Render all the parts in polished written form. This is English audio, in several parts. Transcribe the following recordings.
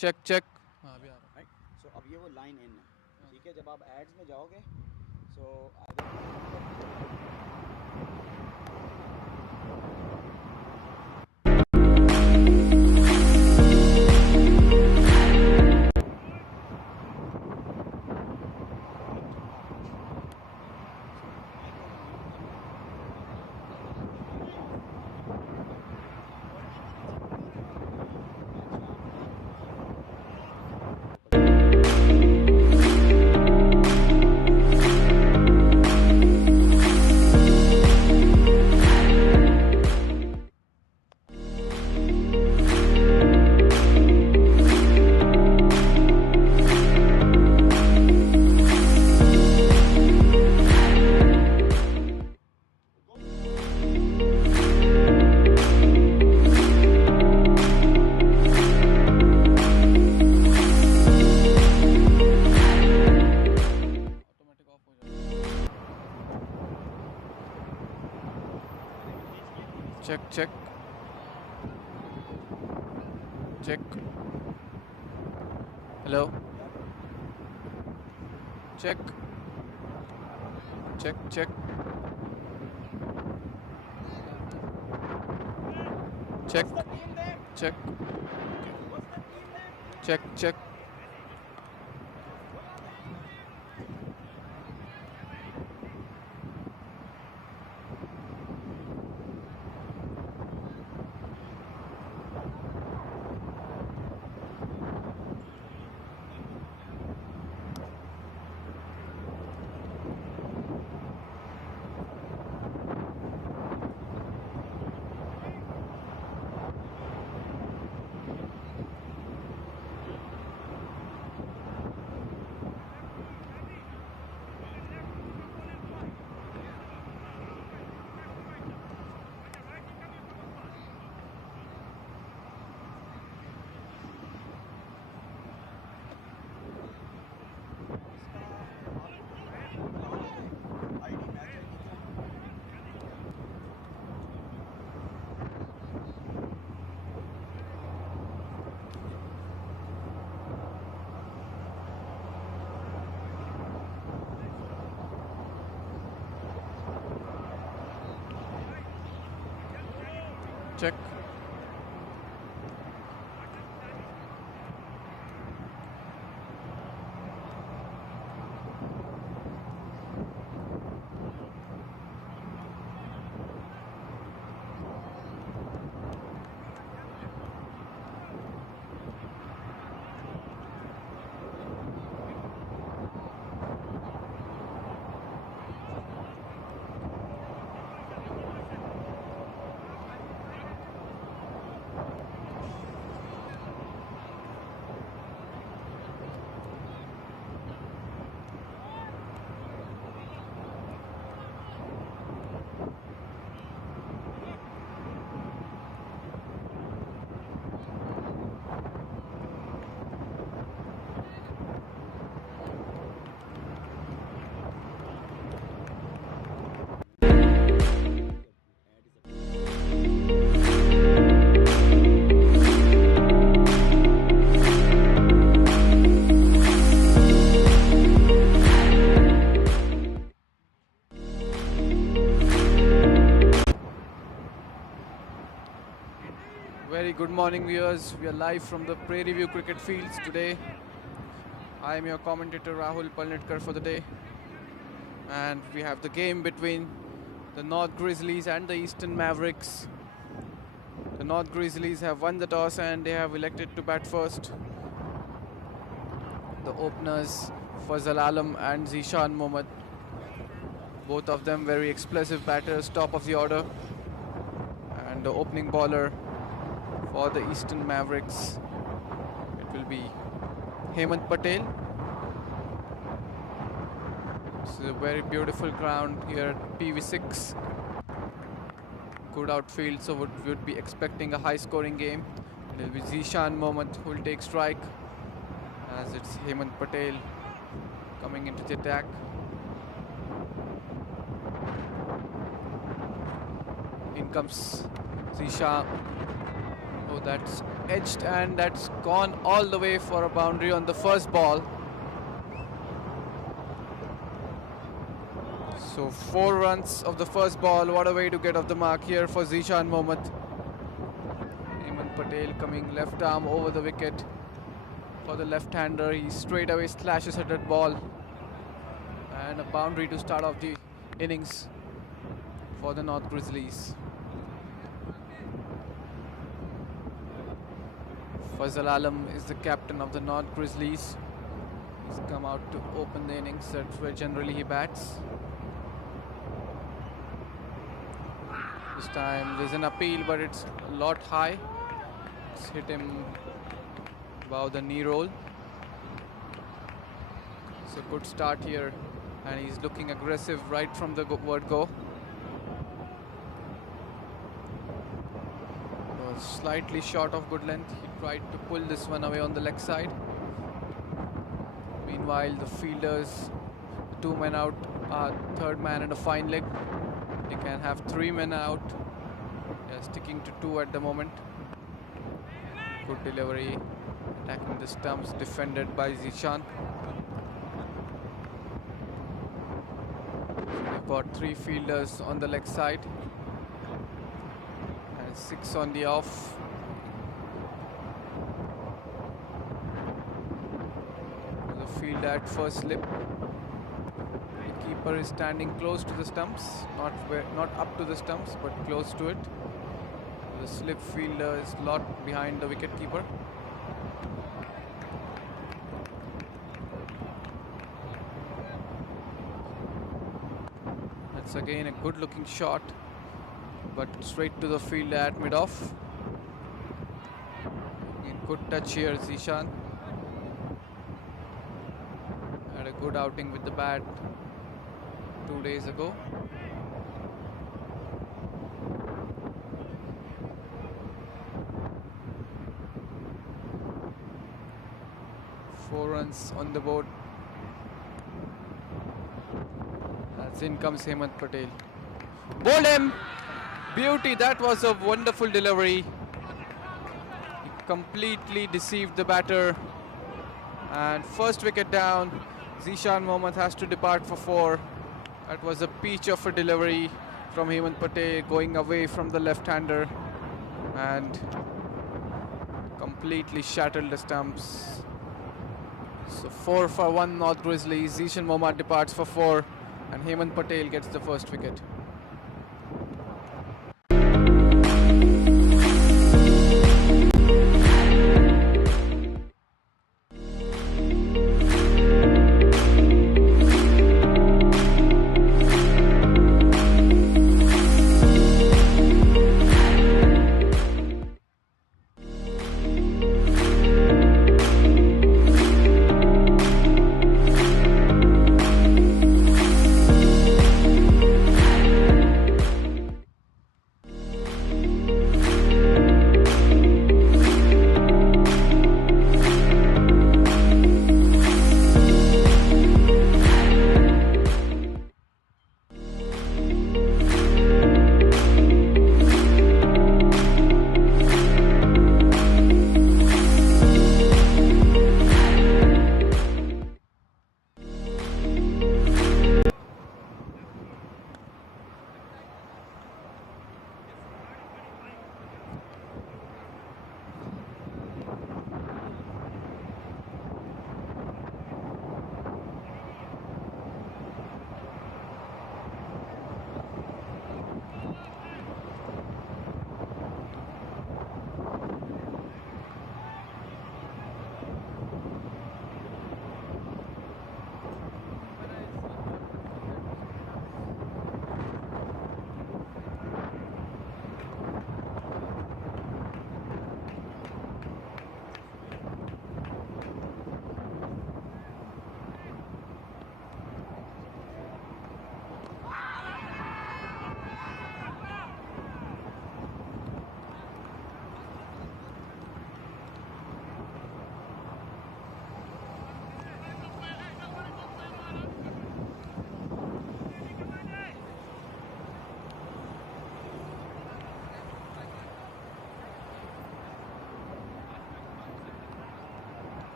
Check check. हाँ अभी आ रहा राइट। सो अब ये वो लाइन इन है, ठीक है। जब आप एड्स में जाओगे सो ऑटोमेटिक ऑफ हो जाएगा। Check check check. Hello check check check check check check check. Check Very good morning viewers, we are live from the Prairie View cricket fields today. I am your commentator Rahul Palnitkar for the day, and we have the game between the North Grizzlies and the Eastern Mavericks. The North Grizzlies have won the toss and they have elected to bat first. The openers Fazal Alam and Zishan Mohammad, both of them very explosive batters, top of the order. And the opening bowler for the Eastern Mavericks, it will be Hemant Patel. This is a very beautiful ground here at PV6. Good outfield, so we would be expecting a high scoring game. It will be Zishan Mohammad who will take strike, as it's Hemant Patel coming into the attack. In comes Zishan Oh, that's edged and that's gone all the way for a boundary on the first ball. So 4 runs of the first ball. What a way to get off the mark here for Zishan Mohammed. Hemant Patel coming left arm over the wicket for the left-hander. He straight away slashes at that ball. And a boundary to start off the innings for the North Grizzlies. Fazal Alam is the captain of the North Grizzlies. He's come out to open the innings. That's where generally he bats. This time there's an appeal, but it's a lot high. It's hit him above the knee roll. It's a good start here, and he's looking aggressive right from the word go. Was slightly short of good length. He tried to pull this one away on the leg side. Meanwhile, the fielders, 2 men out, third man and a fine leg. They can have 3 men out. They're sticking to 2 at the moment. Good delivery, attacking the stumps, defended by Zishan. They've got 3 fielders on the leg side and 6 on the off. The field at first slip. Keeper is standing close to the stumps, not up to the stumps, but close to it. The slip fielder is a lot behind the wicket keeper. That's again a good looking shot, but straight to the fielder at mid-off. Again, good touch here, Zishan. Had a good outing with the bat 2 days ago. Four runs on the board. As in comes Hemant Patel. Bowled him! Beauty, that was a wonderful delivery. He completely deceived the batter. And first wicket down. Zishan Mohammed has to depart for 4. That was a peach of a delivery from Hemant Patel, going away from the left-hander and completely shattered the stumps. So 4 for 1 North Grizzlies. Zishan Mohammed departs for 4 and Hemant Patel gets the first wicket.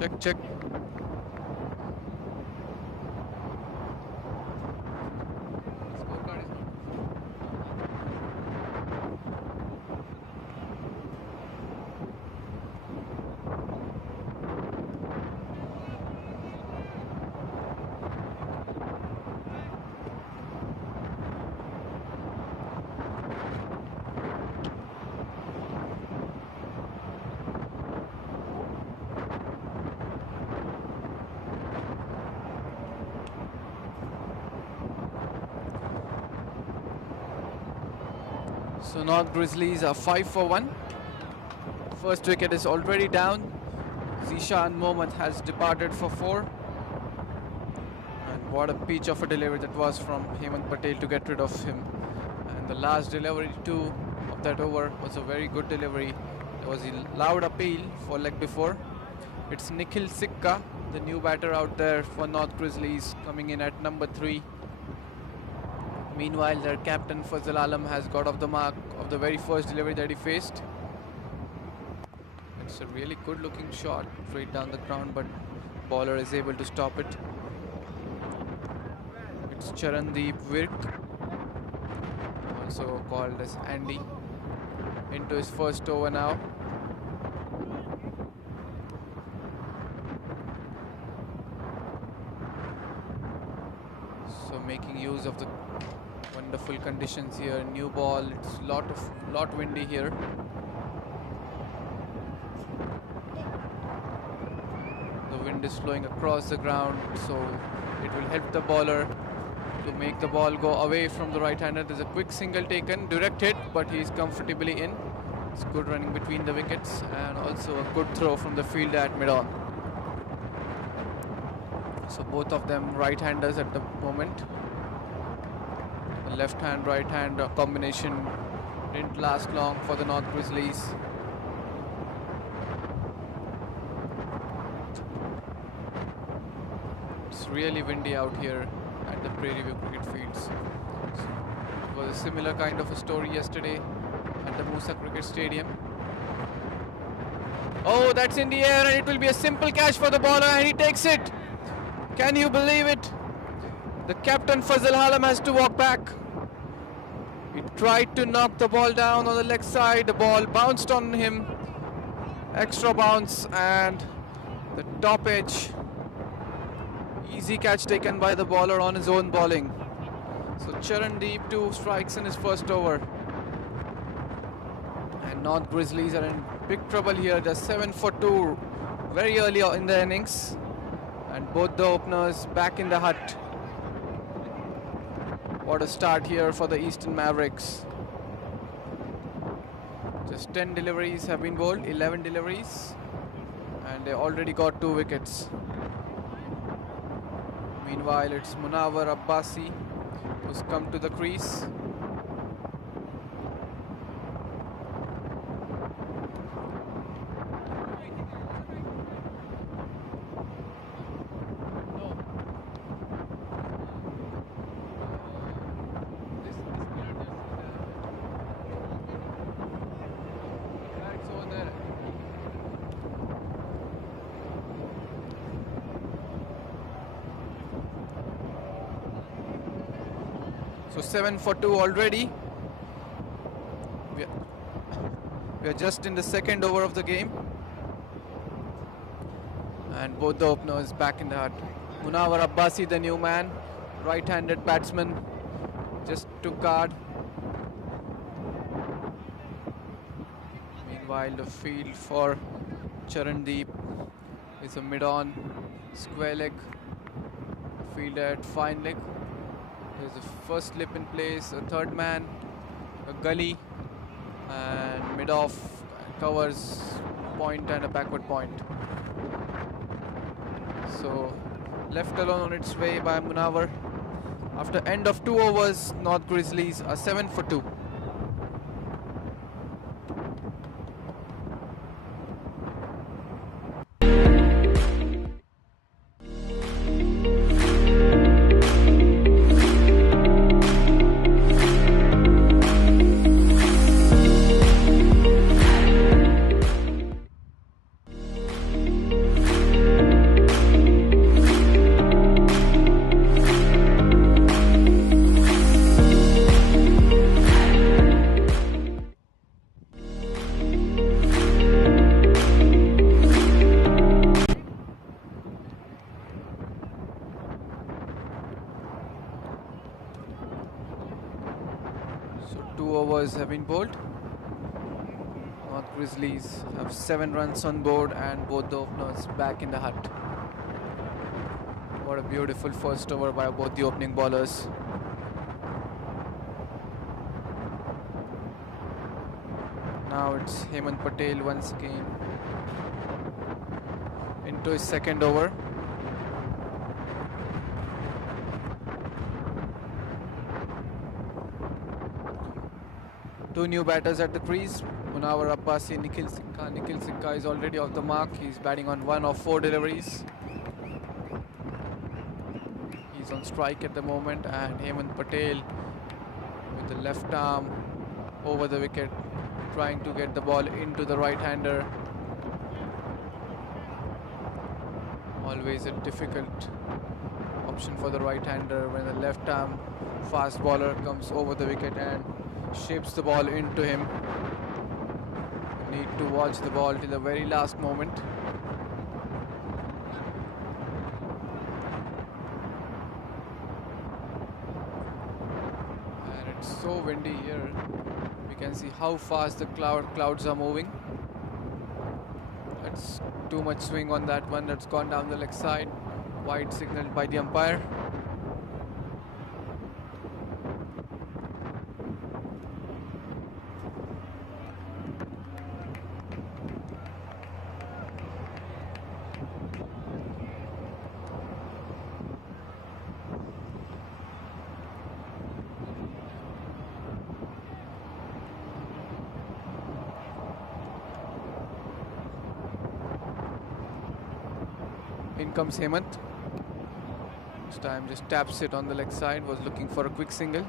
Check. Scorecard is not. So North Grizzlies are 5 for 1. First wicket is already down. Zishan Mohammad has departed for 4. And what a peach of a delivery that was from Hemant Patel to get rid of him. And the last delivery too of that over was a very good delivery. There was a loud appeal for leg before. It's Nikhil Sikka, the new batter out there for North Grizzlies, coming in at number 3. Meanwhile, their captain Fazal Alam has got off the mark of the very first delivery that he faced. It's a really good looking shot straight down the ground, but bowler is able to stop it. It's Charandeep Virk, also called as Andy, into his first over now. So making use of the wonderful conditions here. New ball, it's lot windy here. The wind is flowing across the ground, so it will help the bowler to make the ball go away from the right-hander. There's a quick single taken, direct hit, but he's comfortably in. It's good running between the wickets and also a good throw from the fielder at mid-on. So both of them right-handers at the moment. The left hand, right hand combination didn't last long for the North Grizzlies. It's really windy out here at the Prairie View cricket fields. It was a similar kind of a story yesterday at the Musa Cricket Stadium. Oh, that's in the air and it will be a simple catch for the bowler and he takes it. Can you believe it? The captain Fazal Alam has to walk back. He tried to knock the ball down on the leg side. The ball bounced on him. Extra bounce and the top edge. Easy catch taken by the bowler on his own bowling. So Charandeep 2 strikes in his first over. And North Grizzlies are in big trouble here. They're 7 for 2 very early in the innings. And both the openers back in the hut. What a start here for the Eastern Mavericks. Just 10 deliveries have been bowled, 11 deliveries. And they already got 2 wickets. Meanwhile, it's Munawar Abbasi who's come to the crease. So 7 for 2 already. We are just in the second over of the game. And both the openers back in the hut. Munawar Abbasi, the new man, right-handed batsman, just took guard. Meanwhile, the field for Charandeep is a mid-on square leg. Fielder at fine leg. There's a first slip in place, a third man, a gully, and mid-off covers point and a backward point. So left alone on its way by Munawar. After end of 2 overs, North Grizzlies are 7 for 2. have been bowled. North Grizzlies have 7 runs on board and both the openers back in the hut. What a beautiful first over by both the opening bowlers. Now it's Hemant Patel once again into his second over. Two new batters at the crease, Munawar Abbasi and Nikhil Sikka. Nikhil Sikka is already off the mark. He's batting on 1 of 4 deliveries. He's on strike at the moment, and Hemant Patel with the left arm over the wicket, trying to get the ball into the right-hander. Always a difficult option for the right-hander when the left arm fast bowler comes over the wicket and shapes the ball into him. You need to watch the ball till the very last moment. And it's so windy here. We can see how fast the clouds are moving. That's too much swing on that one. That's gone down the leg side. Wide signaled by the umpire. In comes Hemant. This time just taps it on the leg side. Was looking for a quick single.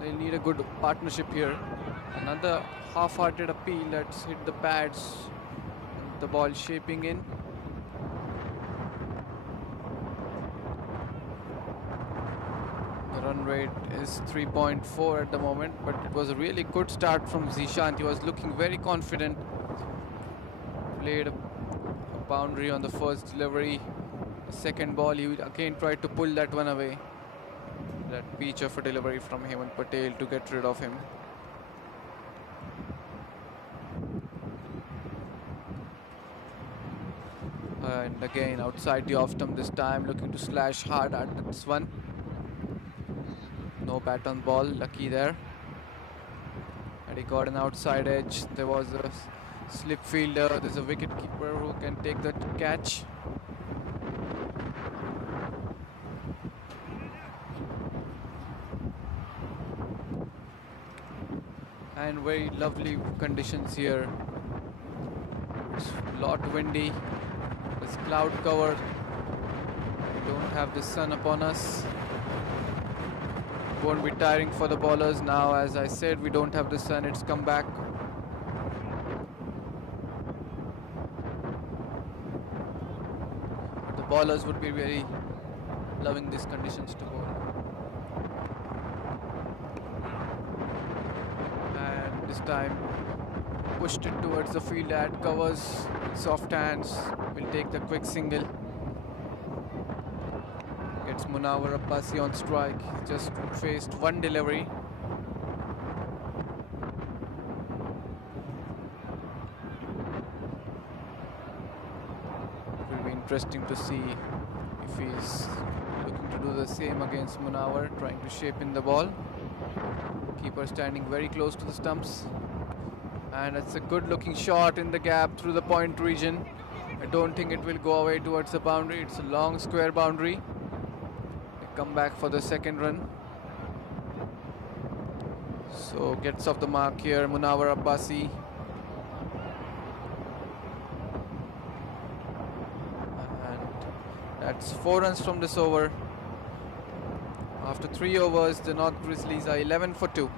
They'll need a good partnership here. Another half-hearted appeal that's hit the pads. The ball shaping in. The run rate is 3.4 at the moment, but it was a really good start from Zishant. He was looking very confident. Played a boundary on the first delivery. The second ball, he again tried to pull that one away. That peach of a delivery from Hemant Patel to get rid of him. And again outside the off stump this time, looking to slash hard at this one. No bat on ball, lucky there. And he got an outside edge. There was a slip fielder. There's a wicket keeper who can take the catch. And very lovely conditions here. It's a lot windy. There's cloud cover. We don't have the sun upon us. Won't be tiring for the bowlers now. As I said, we don't have the sun. It's come back. The bowlers would be very loving these conditions to bowl. This time pushed it towards the field at covers, soft hands, will take the quick single. Gets Munawar Abbasi on strike. Just faced one delivery. It will be interesting to see if he's looking to do the same against Munawar, trying to shape in the ball. Keeper standing very close to the stumps, and it's a good looking shot in the gap through the point region. I don't think it will go away towards the boundary. It's a long square boundary. They come back for the second run. So gets off the mark here Munawar Abbasi. And that's 4 runs from this over. After 3 overs, the North Grizzlies are 11 for 2.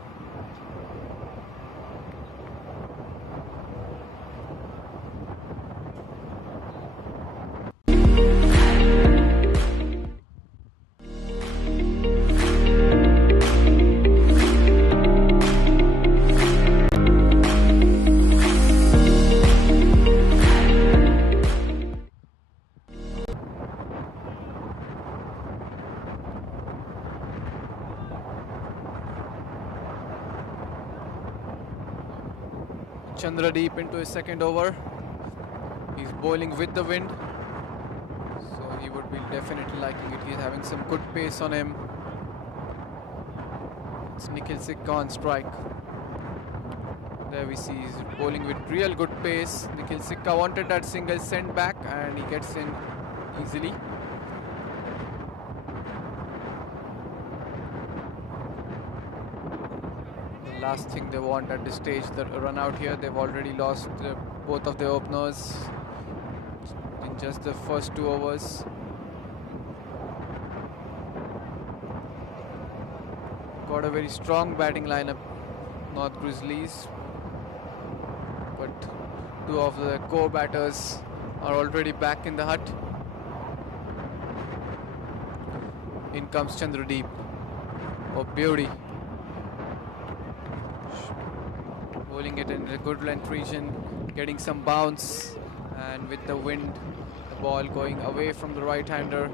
Chandradeep into his second over. He's bowling with the wind, so he would be definitely liking it. He's having some good pace on him. It's Nikhil Sikka on strike. There we see he's bowling with real good pace. Nikhil Sikka wanted that single sent back and he gets in easily. The last thing they want at this stage, the run out here. They've already lost both of their openers in just the first 2 overs. Got a very strong batting lineup, North Grizzlies, but 2 of the core batters are already back in the hut. In comes Chandradeep. Oh, beauty. Bowling it in a good length region, getting some bounce, and with the wind, the ball going away from the right-hander.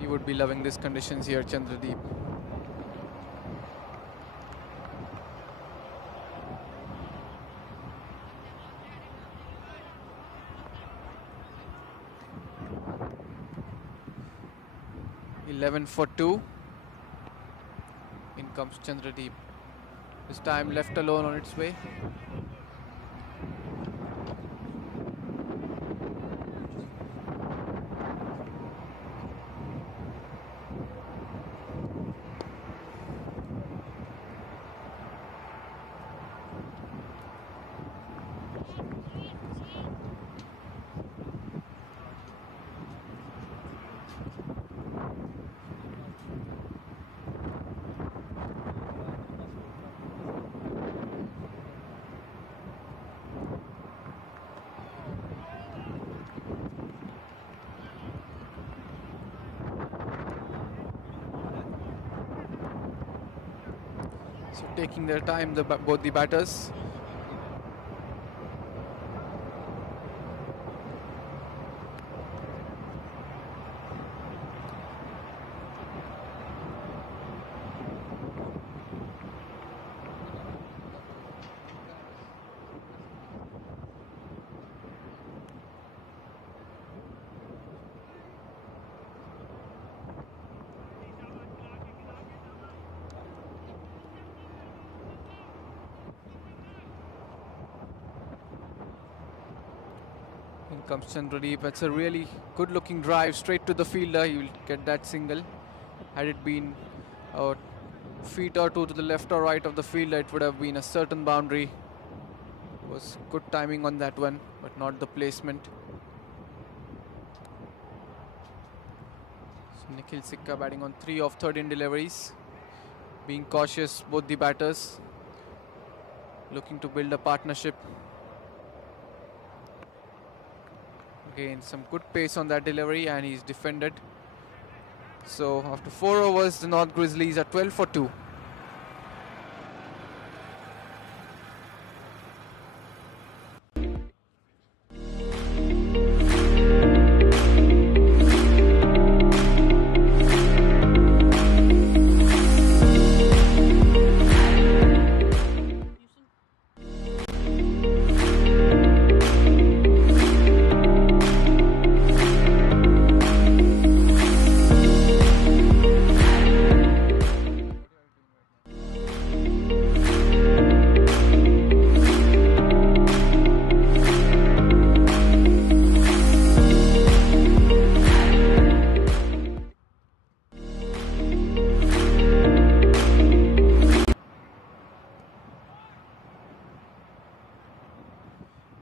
He would be loving these conditions here, Chandradeep. Eleven for 2. In comes Chandradeep. This time left alone on its way. So taking their time, both the batters. In comes Chandradeep. It's a really good looking drive straight to the fielder. He will get that single. Had it been a feet or two to the left or right of the fielder, it would have been a certain boundary. It was good timing on that one, but not the placement. So Nikhil Sikka batting on 3 of 13 deliveries. Being cautious, both the batters. Looking to build a partnership. Again, some good pace on that delivery, and he's defended. So after 4 overs, the North Grizzlies are 12 for 2.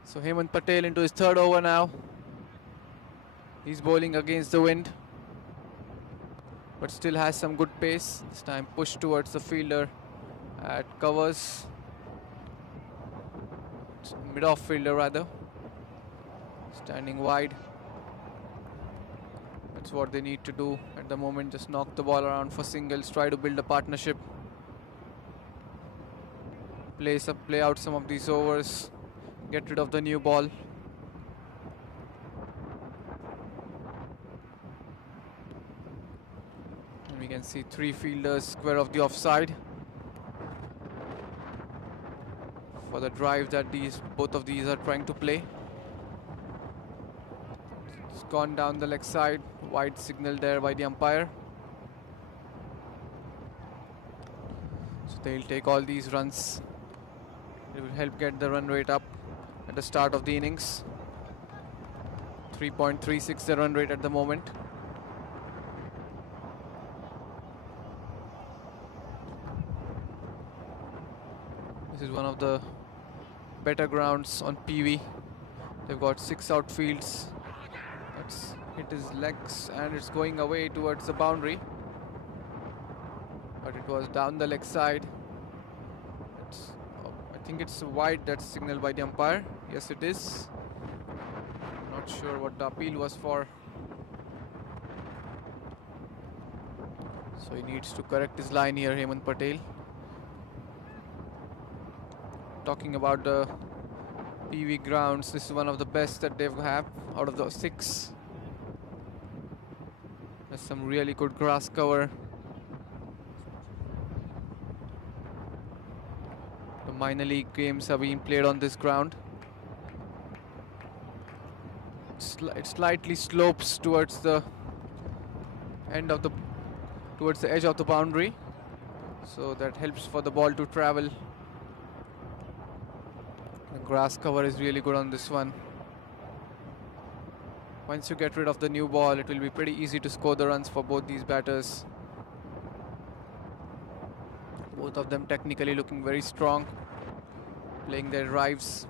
So Hemant Patel into his 3rd over now. He's bowling against the wind, but still has some good pace. This time pushed towards the fielder at covers. Mid-off fielder rather. Standing wide. That's what they need to do at the moment. Just knock the ball around for singles. Try to build a partnership. Play out some of these overs. Get rid of the new ball. And we can see 3 fielders square of the offside. for the drive that both of these are trying to play. It's gone down the leg side. Wide signal there by the umpire. So they'll take all these runs. It will help get the run rate up at the start of the innings. 3.36 the run rate at the moment. This is one of the better grounds on PV. They've got 6 outfields. That's hit his legs and it's going away towards the boundary. But it was down the leg side. I think it's wide, that's signaled by the umpire. Yes, it is. Not sure what the appeal was for. So he needs to correct his line here, Hemant Patel. Talking about the PV grounds, this is one of the best that they have out of the 6. There's some really good grass cover. The minor league games are being played on this ground. It slightly slopes towards the towards the edge of the boundary, so that helps for the ball to travel. The grass cover is really good on this one. Once you get rid of the new ball, it will be pretty easy to score the runs for both these batters. Both of them technically looking very strong, playing their drives.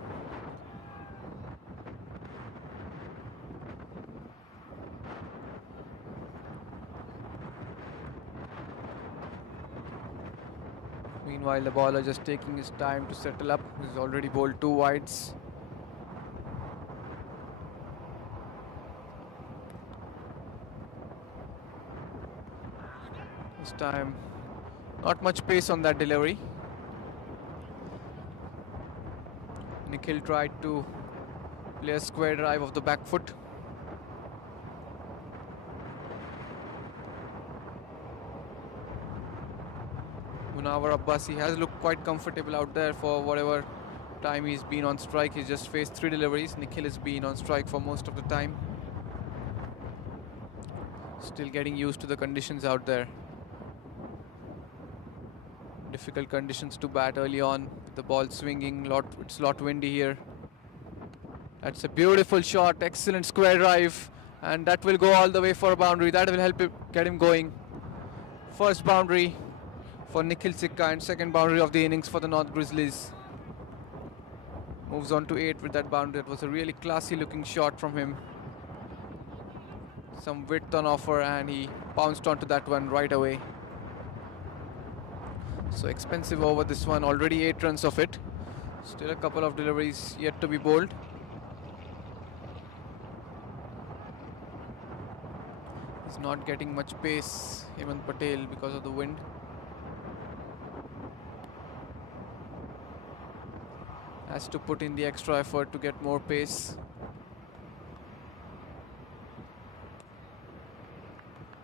Meanwhile, the bowler just taking his time to settle up. He's already bowled 2 wides. This time, not much pace on that delivery. Nikhil tried to play a square drive of the back foot. Munawar Abbasi has looked quite comfortable out there for whatever time he's been on strike. He's just faced 3 deliveries. Nikhil has been on strike for most of the time. Still getting used to the conditions out there. Difficult conditions to bat early on. The ball swinging, it's a lot windy here. That's a beautiful shot, excellent square drive, and that will go all the way for a boundary. That will help get him going. First boundary for Nikhil Sikka and second boundary of the innings for the North Grizzlies. Moves on to 8 with that boundary. It was a really classy looking shot from him. Some width on offer and he pounced onto that one right away. So expensive over this one, already 8 runs of it. Still a couple of deliveries yet to be bowled. He's not getting much pace, Hemant Patel, because of the wind. Has to put in the extra effort to get more pace.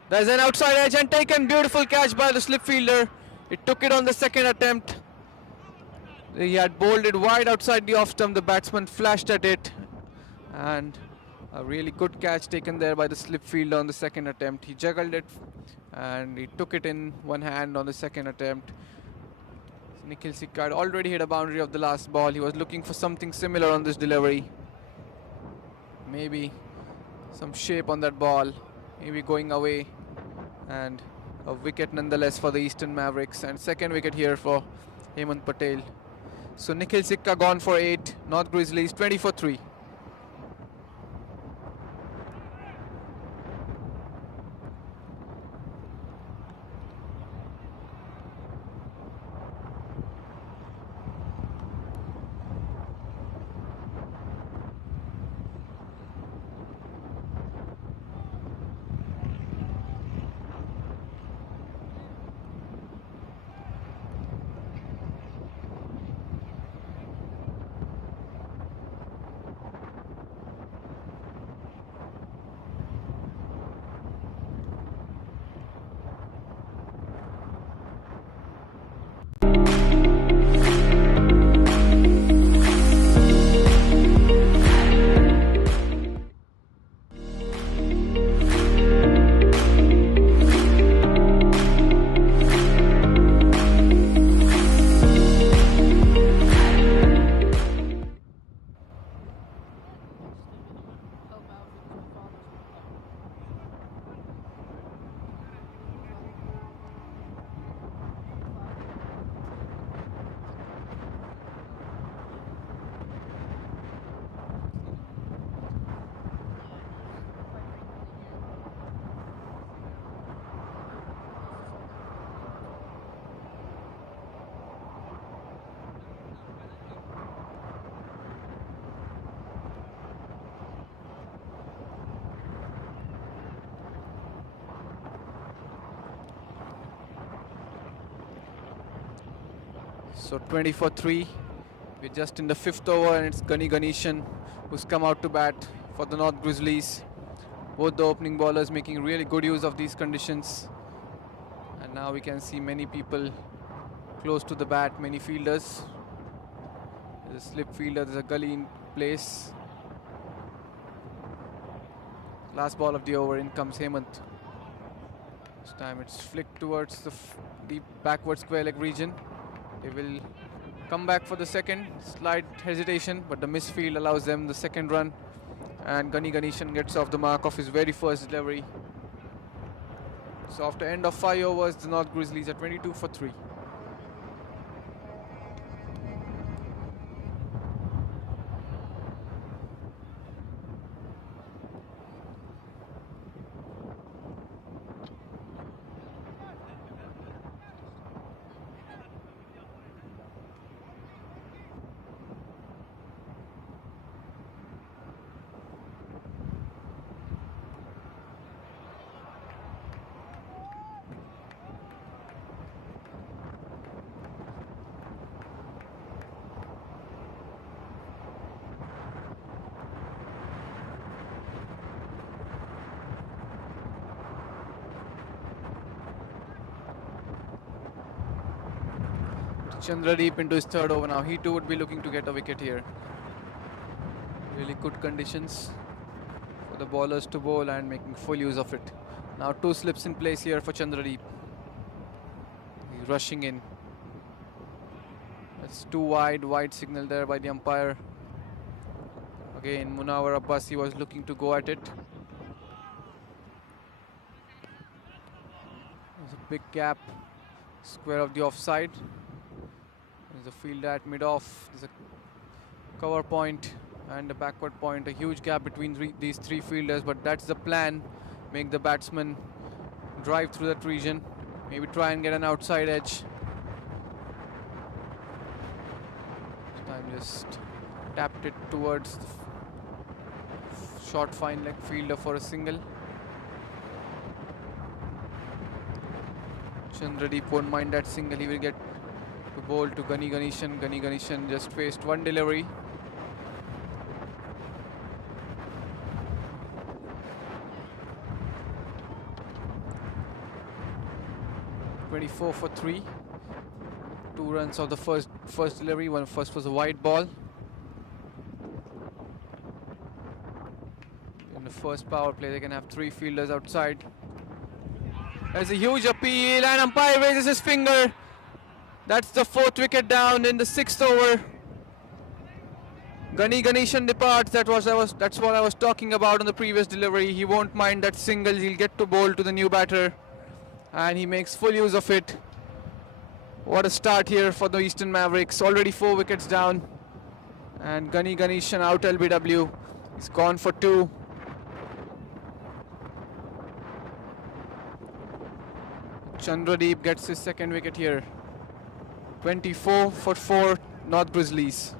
There's an outside edge and taken, beautiful catch by the slip fielder. It took it on the second attempt. He had bowled it wide outside the off stump. The batsman flashed at it. And a really good catch taken there by the slip fielder on the second attempt. He juggled it and he took it in one hand on the second attempt. Nikhil Sikka had already hit a boundary of the last ball. He was looking for something similar on this delivery. Maybe some shape on that ball. Maybe going away. And a wicket nonetheless for the Eastern Mavericks, and second wicket here for Hemant Patel. So Nikhil Sikka gone for 8, North Grizzlies 20 for 3. So 20 for 3. We're just in the 5th over and it's Gani Ganeshan who's come out to bat for the North Grizzlies. Both the opening bowlers making really good use of these conditions. And now we can see many people close to the bat, many fielders. There's a slip fielder, there's a gully in place. Last ball of the over, in comes Hemant. This time it's flicked towards the deep backward square leg region. They will come back for the second, slight hesitation, but the misfield allows them the second run. And Gani Ganeshan gets off the mark of his very first delivery. So after end of 5 overs, the North Grizzlies are 22 for 3. Chandradeep into his third over now. He too would be looking to get a wicket here. Really good conditions for the bowlers to bowl and making full use of it. Now 2 slips in place here for Chandradeep. He's rushing in. That's too wide signal there by the umpire. Again, Munawar Abbasi was looking to go at it. There's a big gap, square of the offside. There's a field at mid-off, there's a cover point and a backward point, a huge gap between these 3 fielders, but that's the plan. Make the batsman drive through that region, maybe try and get an outside edge. This time just tapped it towards the short fine leg fielder for a single. Chandradeep won't mind that single, he will get to bowl to Gani Ganeshan. Gani Ganeshan just faced 1 delivery. (24 for 3). 2 runs of the first delivery. First was a wide ball. In the first power play, they can have 3 fielders outside. There's a huge appeal, and umpire raises his finger. That's the 4th wicket down in the 6th over. Gani Ganeshan departs. That's what I was talking about on the previous delivery. He won't mind that single. He'll get to bowl to the new batter, and he makes full use of it. What a start here for the Eastern Mavericks. Already 4 wickets down, and Gani Ganeshan out LBW. He's gone for 2. Chandradeep gets his 2nd wicket here. 24 for 4, North Grizzlies.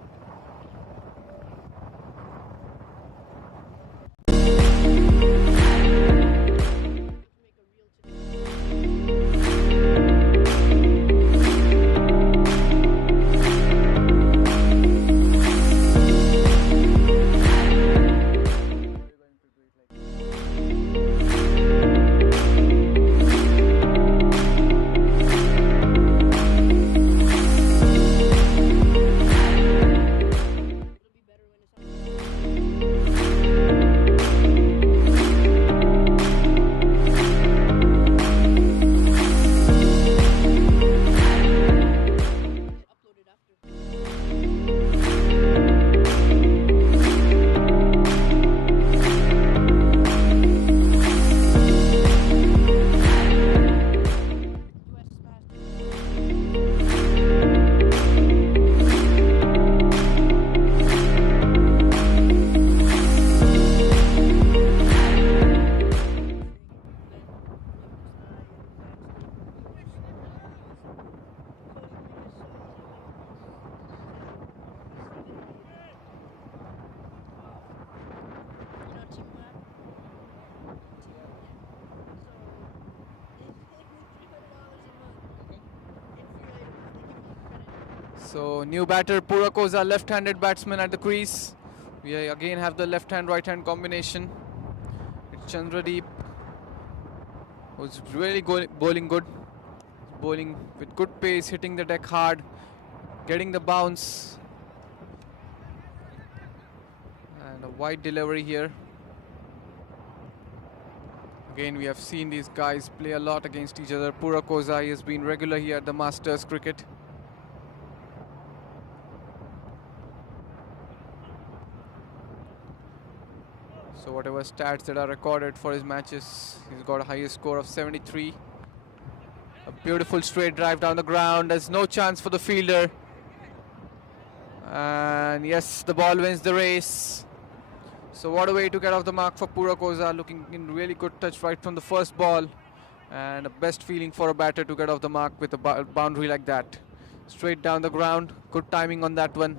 So new batter Purakoza, left-handed batsman at the crease. We again have the left-hand, right-hand combination. It's Chandradeep, who's really bowling good. Bowling with good pace, hitting the deck hard, getting the bounce. And a wide delivery here. Again, we have seen these guys play a lot against each other. Purakoza, he has been regular here at the Masters cricket. So whatever stats that are recorded for his matches, he's got a highest score of 73. A beautiful straight drive down the ground. There's no chance for the fielder. And yes, the ball wins the race. So what a way to get off the mark for Purakoza, looking in really good touch right from the first ball. And a best feeling for a batter to get off the mark with a boundary like that. Straight down the ground, good timing on that one.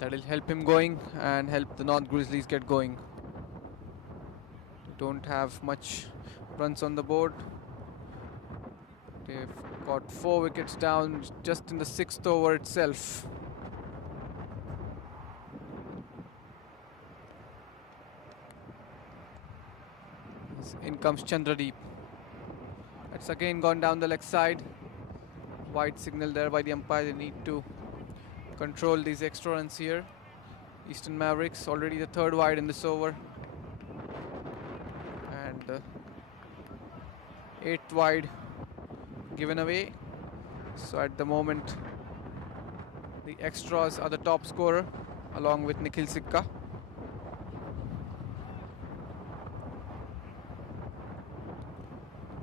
That'll help him going and help the North Grizzlies get going. Don't have much runs on the board. They've got 4 wickets down just in the 6th over itself. In comes Chandradeep. It's again gone down the leg side. Wide signal there by the umpire. They need to control these extra runs here. Eastern Mavericks already the 3rd wide in this over. And 8th wide given away. So at the moment, the extras are the top scorer along with Nikhil Sikka.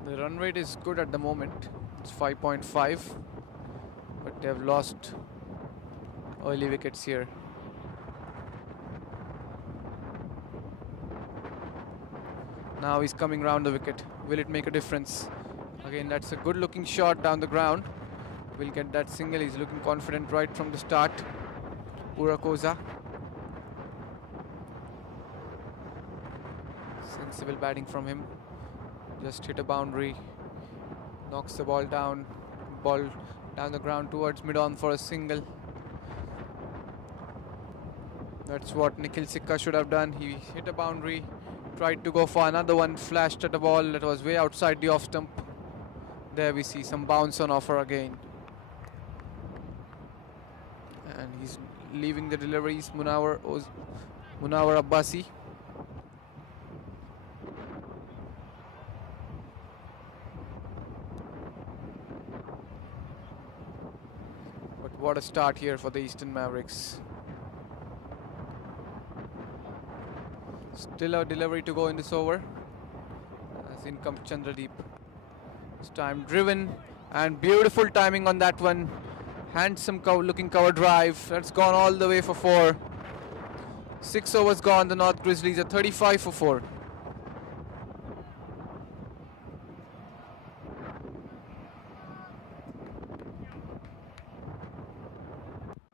The run rate is good at the moment. It's 5.5, but they have lost early wickets here. Now he's coming round the wicket. Will it make a difference? Again, that's a good looking shot down the ground. Will get that single. He's looking confident right from the start. Purakoza. Sensible batting from him. Just hit a boundary, knocks the ball down the ground towards mid-on for a single. That's what Nikhil Sikka should have done. He hit a boundary, tried to go for another one, flashed at a ball that was way outside the off stump. There we see some bounce on offer again. And he's leaving the deliveries, Munawar Abbasi. What a start here for the Eastern Mavericks. Still a delivery to go in this over. As in comes Chandradeep. This time driven and beautiful timing on that one. Handsome looking cover drive. That's gone all the way for 4. 6 overs gone. The North Grizzlies are 35 for 4.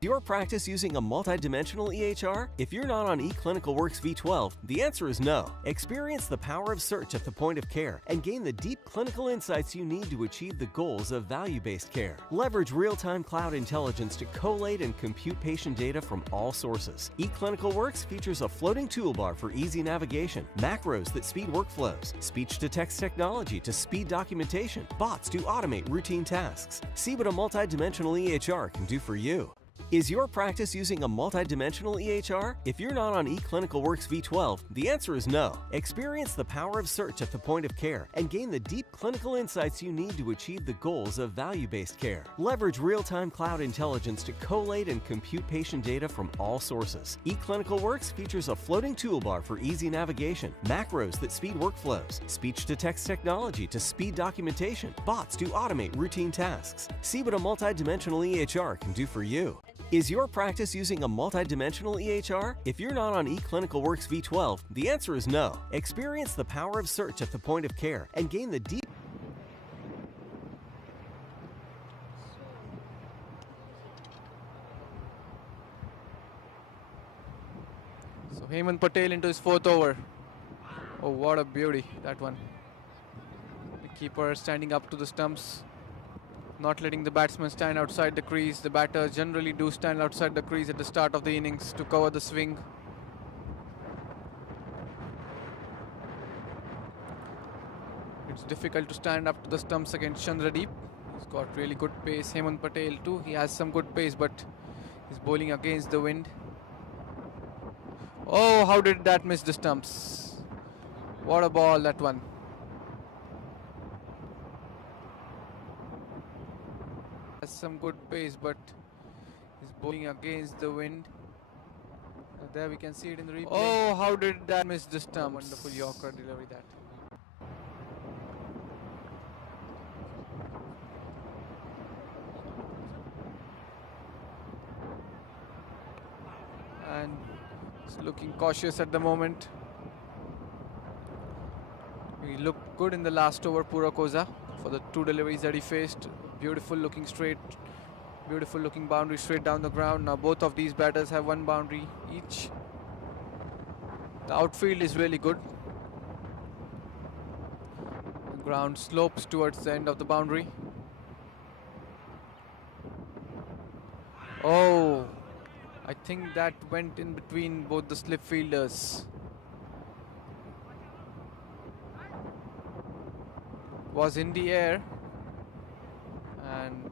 Your practice using a multidimensional EHR? If you're not on eClinicalWorks V12, the answer is no. Experience the power of search at the point of care and gain the deep clinical insights you need to achieve the goals of value-based care. Leverage real-time cloud intelligence to collate and compute patient data from all sources. eClinicalWorks features a floating toolbar for easy navigation, macros that speed workflows, speech-to-text technology to speed documentation, bots to automate routine tasks. See what a multidimensional EHR can do for you. Is your practice using a multidimensional EHR? If you're not on eClinicalWorks V12, the answer is no. Experience the power of search at the point of care and gain the deep clinical insights you need to achieve the goals of value-based care. Leverage real-time cloud intelligence to collate and compute patient data from all sources. eClinicalWorks features a floating toolbar for easy navigation, macros that speed workflows, speech-to-text technology to speed documentation, bots to automate routine tasks. See what a multidimensional EHR can do for you. Is your practice using a multidimensional EHR? If you're not on eClinicalWorks V12, the answer is no. Experience the power of search at the point of care and gain the deep. So Hemant Patel into his 4th over. Oh, what a beauty, that one. The keeper standing up to the stumps. not letting the batsman stand outside the crease. The batters generally do stand outside the crease at the start of the innings to cover the swing. It's difficult to stand up to the stumps against Chandradeep. He's got really good pace. Hemant Patel too, he has some good pace, but he's bowling against the wind. Oh, how did that miss the stumps? What a ball, that one. Has some good pace, but he's bowling against the wind. There we can see it in the replay. Oh, how did that miss the stumps? Wonderful Yorker delivery that. And it's looking cautious at the moment. He looked good in the last over, Purakoza, for the two deliveries that he faced. Beautiful looking straight, beautiful looking boundary straight down the ground. Now both of these batters have one boundary each. The outfield is really good. The ground slopes towards the end of the boundary. Oh, I think that went in between both the slip fielders. Was in the air, and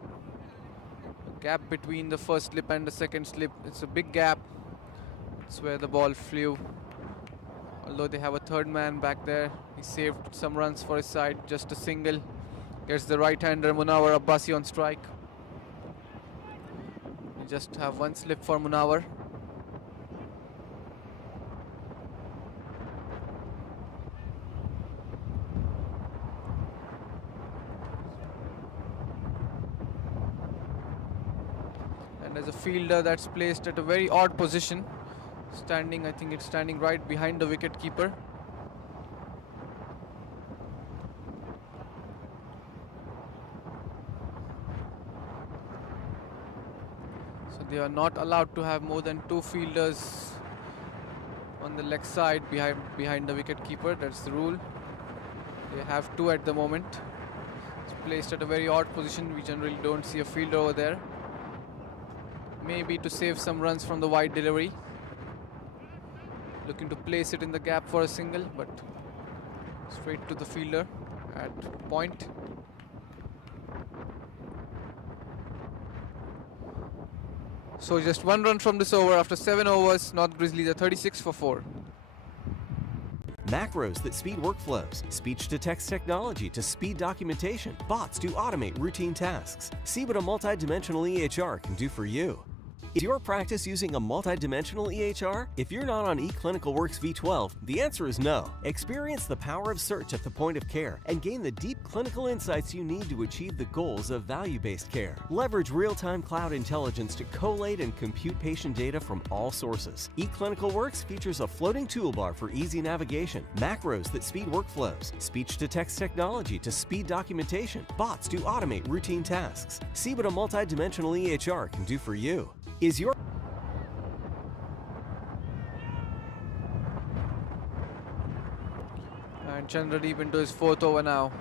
a gap between the first slip and the second slip. It's a big gap. It's where the ball flew. Although they have a third man back there, he saved some runs for his side. Just a single. Gets the right-hander Munawar Abbasi on strike. We just have one slip for Munawar. And as a fielder that's placed at a very odd position, standing, I think it's standing right behind the wicket keeper. So they are not allowed to have more than two fielders on the leg side behind the wicket keeper. That's the rule. They have two at the moment. It's placed at a very odd position. We generally don't see a fielder over there. Maybe to save some runs from the wide delivery. Looking to place it in the gap for a single, but straight to the fielder at point. So just one run from this over after 7 overs. North Grizzlies are 36 for 4. Macros that speed workflows, speech-to-text technology to speed documentation, bots to automate routine tasks. See what a multi-dimensional EHR can do for you. Is your practice using a multi-dimensional EHR? If you're not on eClinicalWorks V12, the answer is no. Experience the power of search at the point of care and gain the deep clinical insights you need to achieve the goals of value-based care. Leverage real-time cloud intelligence to collate and compute patient data from all sources. eClinicalWorks features a floating toolbar for easy navigation, macros that speed workflows, speech-to-text technology to speed documentation, bots to automate routine tasks. See what a multi-dimensional EHR can do for you. Is your And Chandradeep into his 4th over now.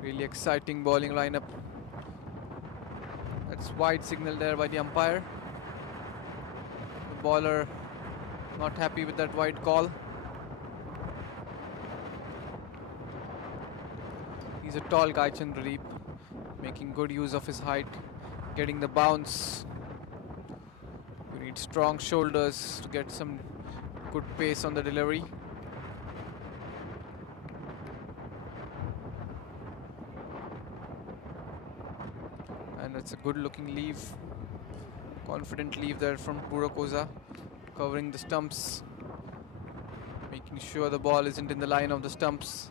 Really exciting bowling lineup. That's wide signal there by the umpire. The bowler not happy with that wide call. He's a tall guy, Chandradeep, making good use of his height, getting the bounce. You need strong shoulders to get some good pace on the delivery. And that's a good looking leave. Confident leave there from Purakoza, covering the stumps, making sure the ball isn't in the line of the stumps.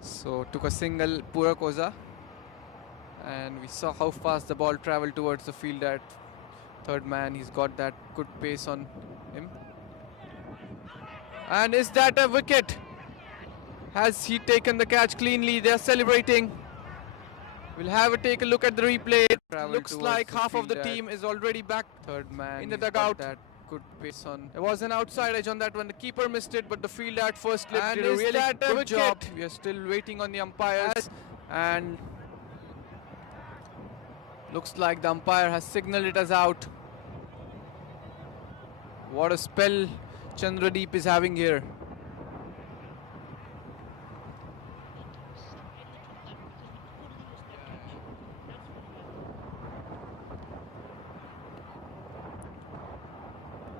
So took a single Purakoza, and we saw how fast the ball traveled towards the field at third man. He's got that good pace on him. And is that a wicket? Has he taken the catch cleanly? They're celebrating. We'll take a look at the replay. Looks like half of the team is already back. Third man in the dugout. That good pace on. There was an outside edge on that one. The keeper missed it, but the fielder at first slip did a really good job. We are still waiting on the umpires, and looks like the umpire has signaled it as out. What a spell Chandradeep is having here.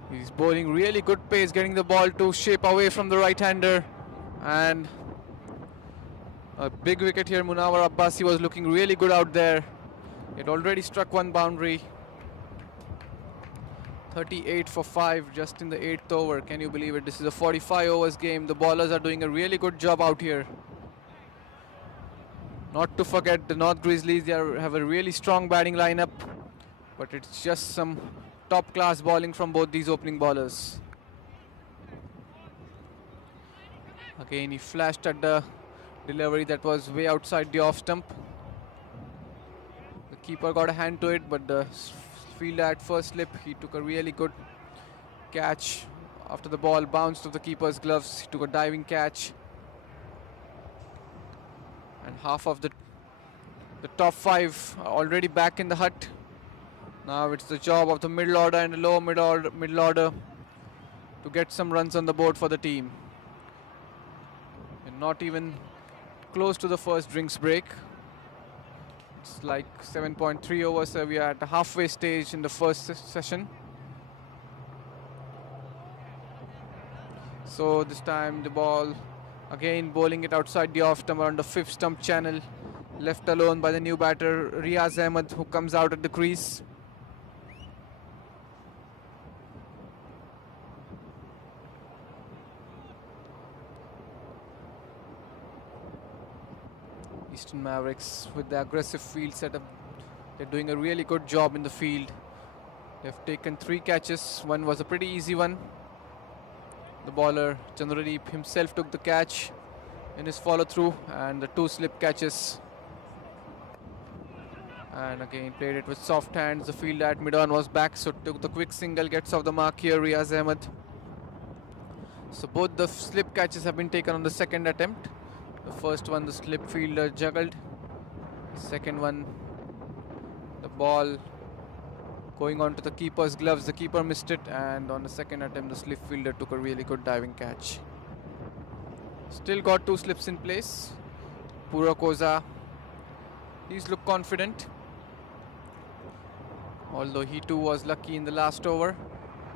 He's bowling really good pace, getting the ball to shape away from the right-hander, and a big wicket here. Munawar Abbasi was looking really good out there. It already struck one boundary. 38 for 5 just in the 8th over. Can you believe it? This is a 45 overs game. The bowlers are doing a really good job out here. Not to forget the North Grizzlies, they have a really strong batting lineup, but it's just some top class bowling from both these opening bowlers. Again, he flashed at the delivery that was way outside the off stump. The keeper got a hand to it, but the fielder at first slip, he took a really good catch. After the ball bounced off the keeper's gloves, he took a diving catch. And half of the top 5 are already back in the hut. Now it's the job of the middle order and the lower middle order to get some runs on the board for the team. And not even close to the first drinks break. It's like 7.3 overs, so we are at the halfway stage in the first session. So this time the ball, again bowling it outside the off stump on the 5th stump channel, left alone by the new batter Riaz Ahmed, who comes out at the crease. Eastern Mavericks with the aggressive field setup, they're doing a really good job in the field. They've taken 3 catches. One was a pretty easy one. The bowler Chandradeep himself took the catch in his follow through, and the 2 slip catches. And again played it with soft hands. The fielder at mid-on was back, so took the quick single, gets off the mark here, Riaz Ahmed. So both the slip catches have been taken on the second attempt. The first one, the slip fielder juggled. The second one, the ball going on to the keeper's gloves. The keeper missed it, and on the second attempt, the slip fielder took a really good diving catch. Still got 2 slips in place. Purakoza, he's looked confident. Although he too was lucky in the last over.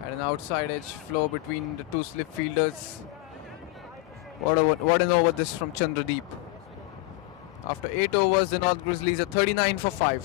Had an outside edge flow between the 2 slip fielders. What an over this from Chandradeep. After 8 overs, the North Grizzlies are 39 for 5.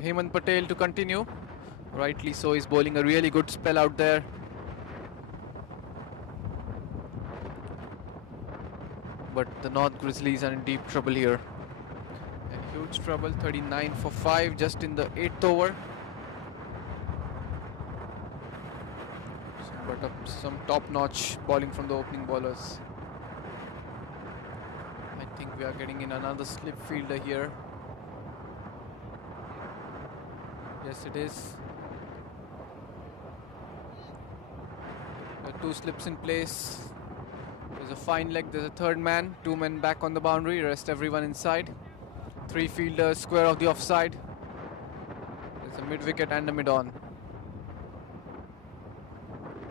Hemant Patel to continue. Rightly so, he's bowling a really good spell out there. But the North Grizzlies are in deep trouble here. In huge trouble, 39 for 5 just in the 8th over. but some top-notch bowling from the opening bowlers. I think we are getting in another slip fielder here. Yes, it is. There are two slips in place. There's a fine leg, there's a third man, two men back on the boundary, rest everyone inside. Three fielders square of the offside. There's a mid-wicket and a mid-on.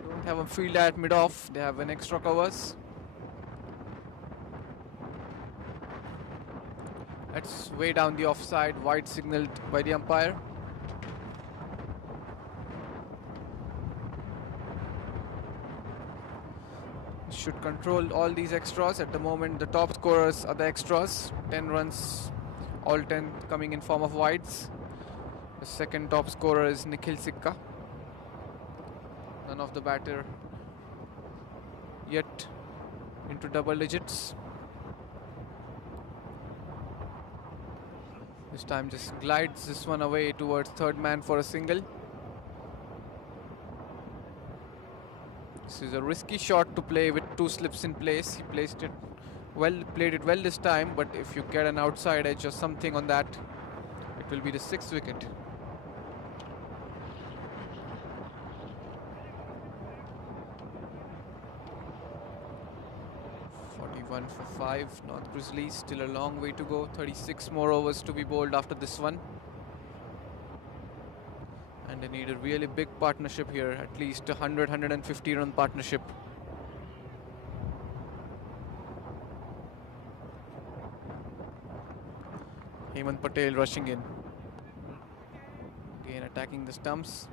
Don't have a fielder at mid-off, they have an extra covers. That's way down the offside, wide signalled by the umpire. Should control all these extras. At the moment the top scorers are the extras, 10 runs, all 10 coming in form of wides. The second top scorer is Nikhil Sikka. None of the batter yet into double digits. This time just glides this one away towards third man for a single. This is a risky shot to play with two slips in place. He played it well this time, but if you get an outside edge or something on that, it will be the 6th wicket. One for 5, North Grizzlies, still a long way to go. 36 more overs to be bowled after this one. And they need a really big partnership here, at least 100-150 run partnership. Hemant Patel rushing in. Again attacking the stumps.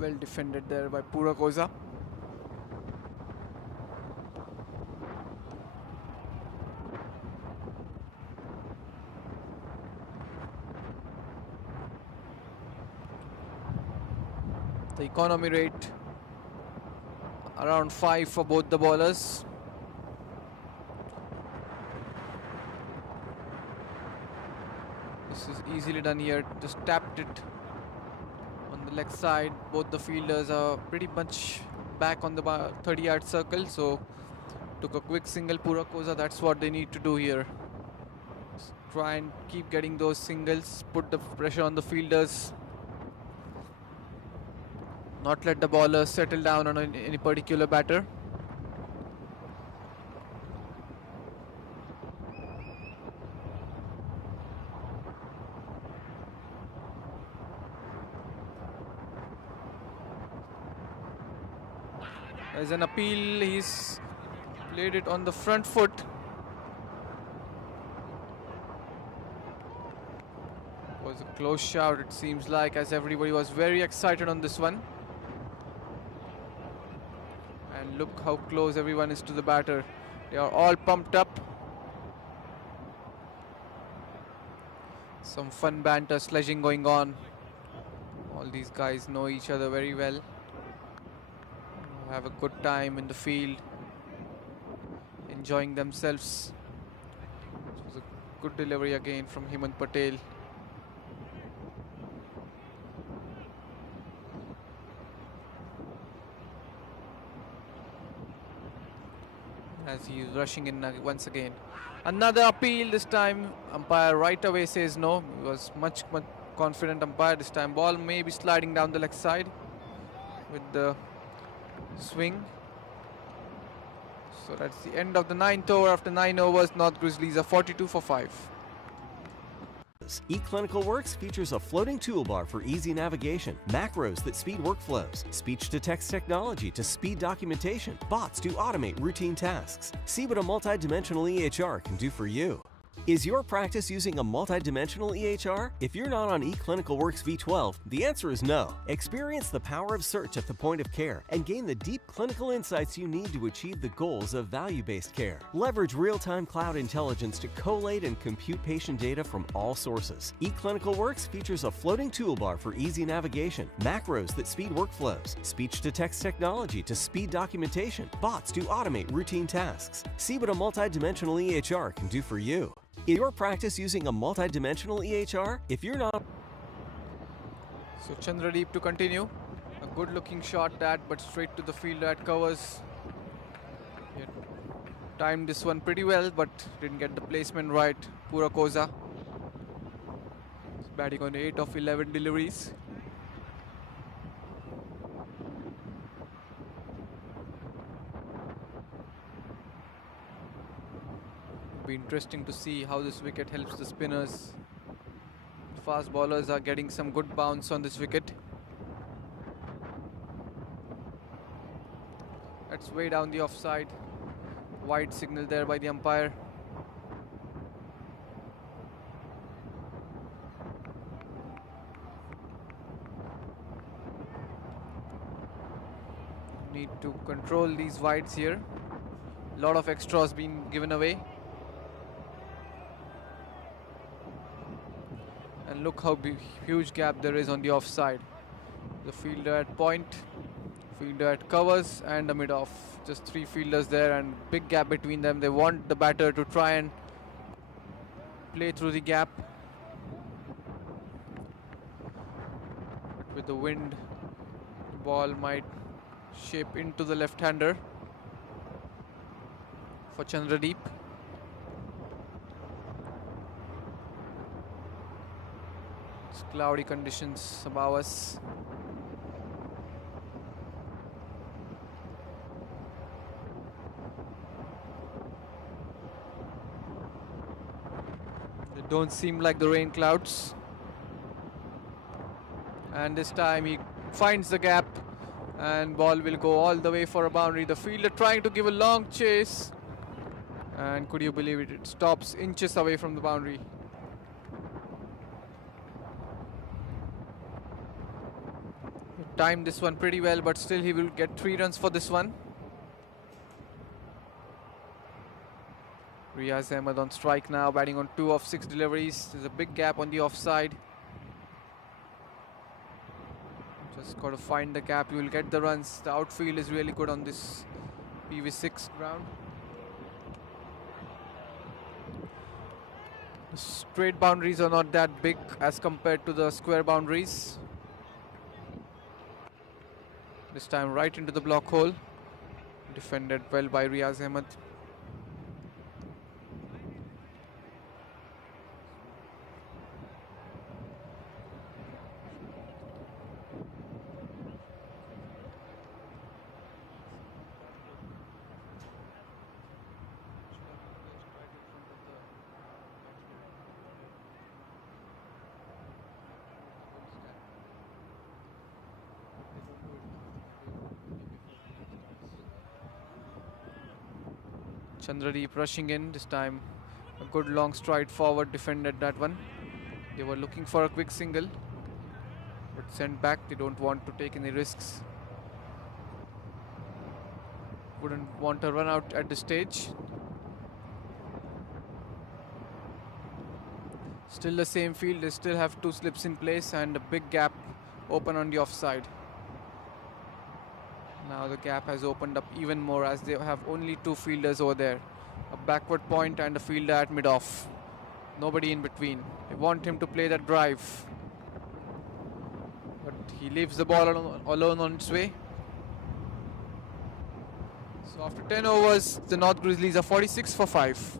Well defended there by Purakoza. The economy rate around 5 for both the bowlers. This is easily done here, just tapped it on the leg side. Both the fielders are pretty much back on the 30-yard circle, so took a quick single. Purakoza, that's what they need to do here. Just try and keep getting those singles, put the pressure on the fielders. Not let the bowler settle down on any particular batter. There's an appeal, he's played it on the front foot. It was a close shout, it seems like, as everybody was very excited on this one. And look how close everyone is to the batter. They are all pumped up. Some fun banter, sledging going on. All these guys know each other very well. Have a good time in the field, enjoying themselves. It was a good delivery again from Hemant Patel. As he is rushing in once again. Another appeal, this time umpire right away says no. He was much confident umpire this time. Ball may be sliding down the leg side with the swing. So that's the end of the 9th over. After 9 overs, North Grizzlies are 42 for 5. eClinical Works features a floating toolbar for easy navigation, macros that speed workflows, speech-to-text technology to speed documentation, bots to automate routine tasks. See what a multi-dimensional EHR can do for you. Is your practice using a multi-dimensional EHR? If you're not on eClinical Works V12, the answer is no. Experience the power of search at the point of care and gain the deep clinical insights you need to achieve the goals of value-based care. Leverage real-time cloud intelligence to collate and compute patient data from all sources. eClinical Works features a floating toolbar for easy navigation, macros that speed workflows, speech-to-text technology to speed documentation, bots to automate routine tasks. See what a multi-dimensional EHR can do for you. Is your practice using a multi-dimensional EHR? If you're not... So Chandradeep to continue. A good looking shot that, but straight to the fielder at covers. He had timed this one pretty well, but didn't get the placement right. Purakoza. He's batting on 8 of 11 deliveries. Be interesting to see how this wicket helps the spinners. Fast bowlers are getting some good bounce on this wicket. That's way down the offside. Wide signal there by the umpire. Need to control these wides here. A lot of extras being given away. And look how huge gap there is on the offside. The fielder at point, fielder at covers, and a mid-off. Just 3 fielders there and big gap between them. They want the batter to try and play through the gap. But with the wind, the ball might shape into the left-hander for Chandradeep. It's cloudy conditions above us. They don't seem like the rain clouds. And this time he finds the gap and ball will go all the way for a boundary. The fielder trying to give a long chase, and could you believe it, it stops inches away from the boundary. He timed this one pretty well, but still he will get 3 runs for this one. Riaz Ahmed on strike now, batting on 2 of 6 deliveries. There's a big gap on the offside. Just got to find the gap, you will get the runs. The outfield is really good on this PV6 ground. The straight boundaries are not that big as compared to the square boundaries. This time right into the block hole. Defended well by Riaz Ahmed. Chandradeep rushing in, this time a good long stride forward, defended that one. They were looking for a quick single, but sent back. They don't want to take any risks. Wouldn't want a run out at this stage. Still the same field, they still have 2 slips in place and a big gap open on the offside. Now the gap has opened up even more as they have only 2 fielders over there. A backward point and a fielder at mid-off. Nobody in between. They want him to play that drive, but he leaves the ball alone on its way. So after 10 overs, the North Grizzlies are 46 for 5.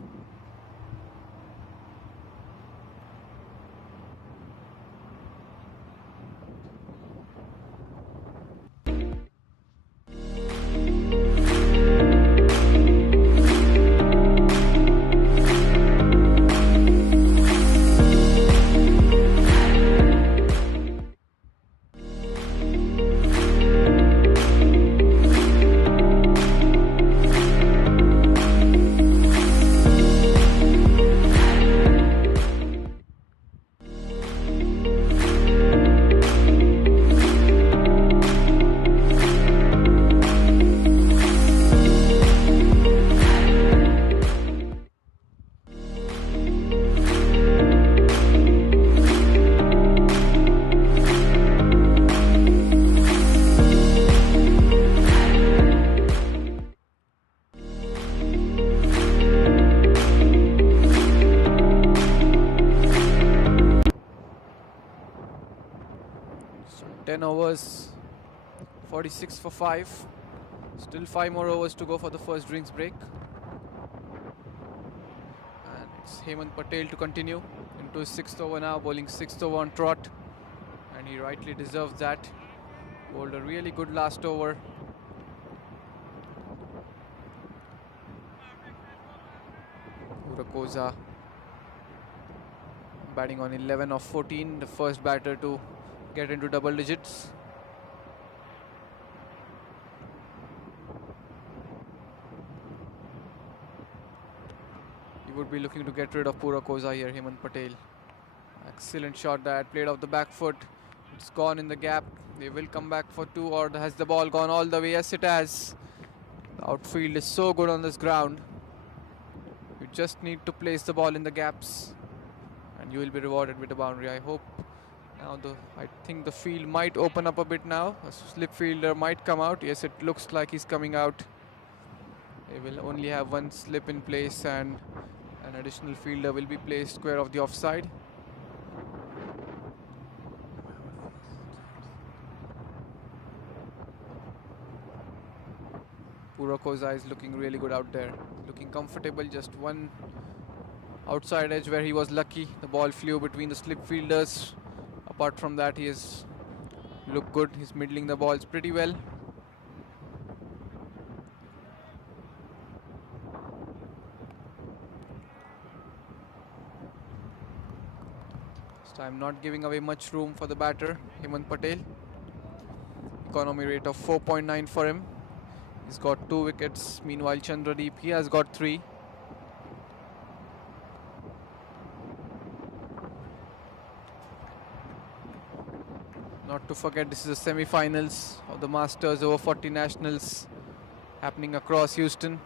So 10 overs, 46 for 5. Still 5 more overs to go for the first drinks break. And it's Hemant Patel to continue into his 6th over now, bowling 6th over on trot. And he rightly deserves that. Bowled a really good last over. Purakoza batting on 11 of 14, the first batter to get into double digits. He would be looking to get rid of Purakoza here, Hemant Patel. Excellent shot that played off the back foot. It's gone in the gap. They will come back for 2, or has the ball gone all the way? Yes, it has. The outfield is so good on this ground. You just need to place the ball in the gaps and you will be rewarded with a boundary. I hope now I think the field might open up a bit now. A slip fielder might come out. Yes, it looks like he's coming out. They will only have one slip in place and an additional fielder will be placed square of the offside. Purakoza is looking really good out there. Looking comfortable, just one outside edge where he was lucky. The ball flew between the slip fielders. Apart from that, he has looked good. He's middling the balls pretty well. This time not giving away much room for the batter, Hemant Patel. Economy rate of 4.9 for him. He's got 2 wickets. Meanwhile, Chandradeep, he has got 3. Not to forget, this is the semi-finals of the Masters over 40 Nationals happening across Houston.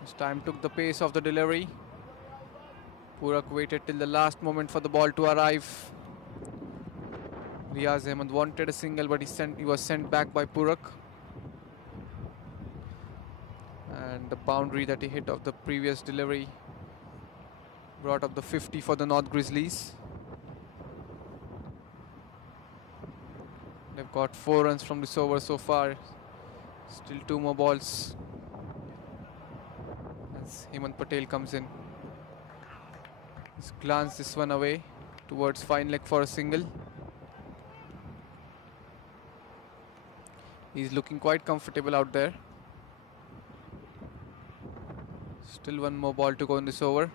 This time took the pace of the delivery. Purak waited till the last moment for the ball to arrive. Riaz Ahmed wanted a single, but he was sent back by Purak. And the boundary that he hit of the previous delivery brought up the 50 for the North Grizzlies. They've got 4 runs from this over so far. Still 2 more balls as Hemant Patel comes in. He's glanced this one away towards fine leg for a single. He's looking quite comfortable out there. Still 1 more ball to go in this over.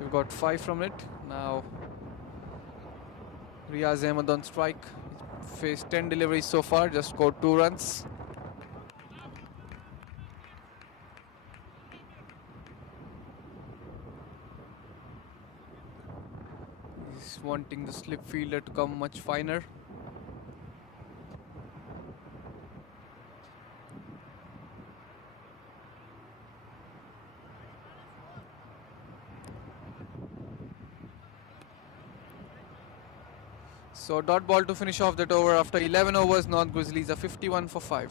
We've got 5 from it. Now Riaz Ahmed on strike. He's faced 10 deliveries so far, just scored 2 runs. He's wanting the slip fielder to come much finer. So dot ball to finish off that over. After 11 overs, North Grizzlies are 51 for 5.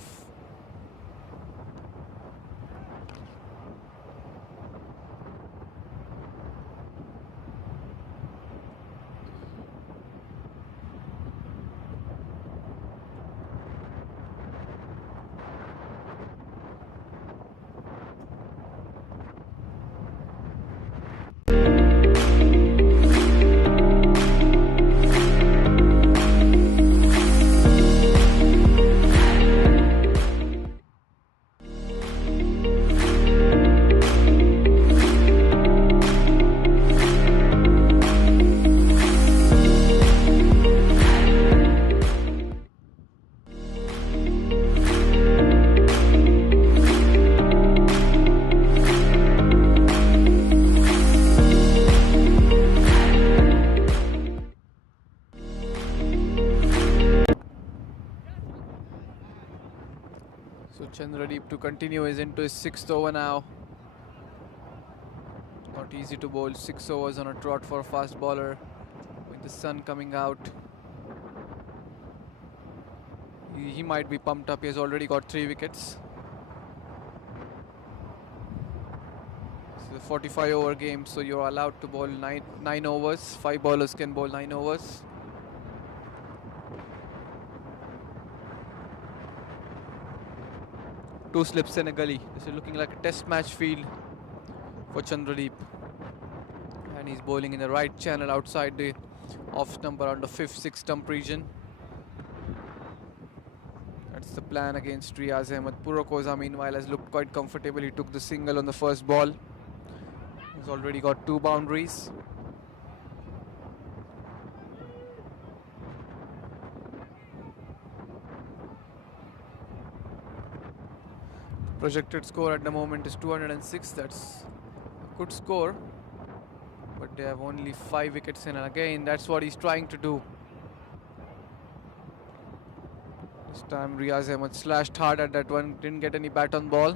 Chandradeep to continue is into his 6th over now. Not easy to bowl 6 overs on a trot for a fast bowler. Going The sun coming out. He might be pumped up. He has already got 3 wickets. It's a 45 over game, so you're allowed to bowl nine overs. 5 bowlers can bowl 9 overs. Two slips and a gully. This is looking like a test match field for Chandradeep. And he's bowling in the right channel outside the off stump around the 5th, 6th stump region. That's the plan against Riaz Ahmed. Purakoza meanwhile has looked quite comfortable. He took the single on the first ball. He's already got 2 boundaries. Projected score at the moment is 206. That's a good score. But they have only 5 wickets in, and again that's what he's trying to do. This time Riaz Ahmed slashed hard at that one, didn't get any bat on ball.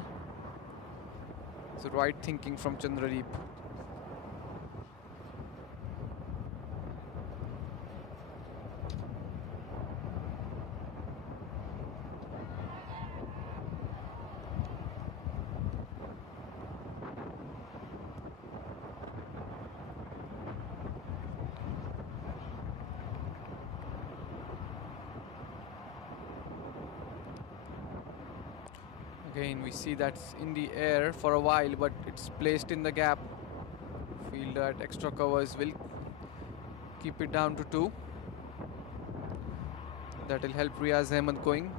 It's the right thinking from Chandradeep. Again, we see that's in the air for a while, but it's placed in the gap. Feel that extra covers will keep it down to 2. That will help Riaz Ahmed going.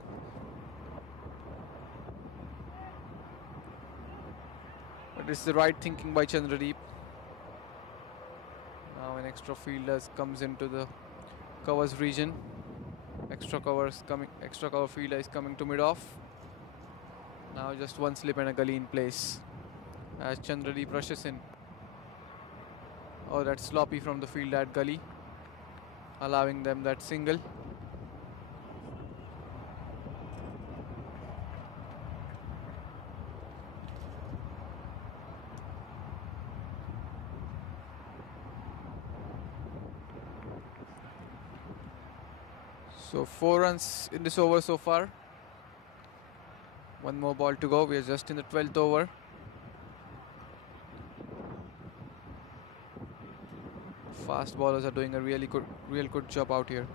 But it's the right thinking by Chandradeep. Now an extra fielder comes into the covers region. Extra cover fielder is coming to mid-off. Now just 1 slip and a gully in place as Chandradeep rushes in. Oh, that's sloppy from the field at gully, allowing them that single. So 4 runs in this over so far. 1 more ball to go. We are just in the 12th over. Fast bowlers are doing a real good job out here.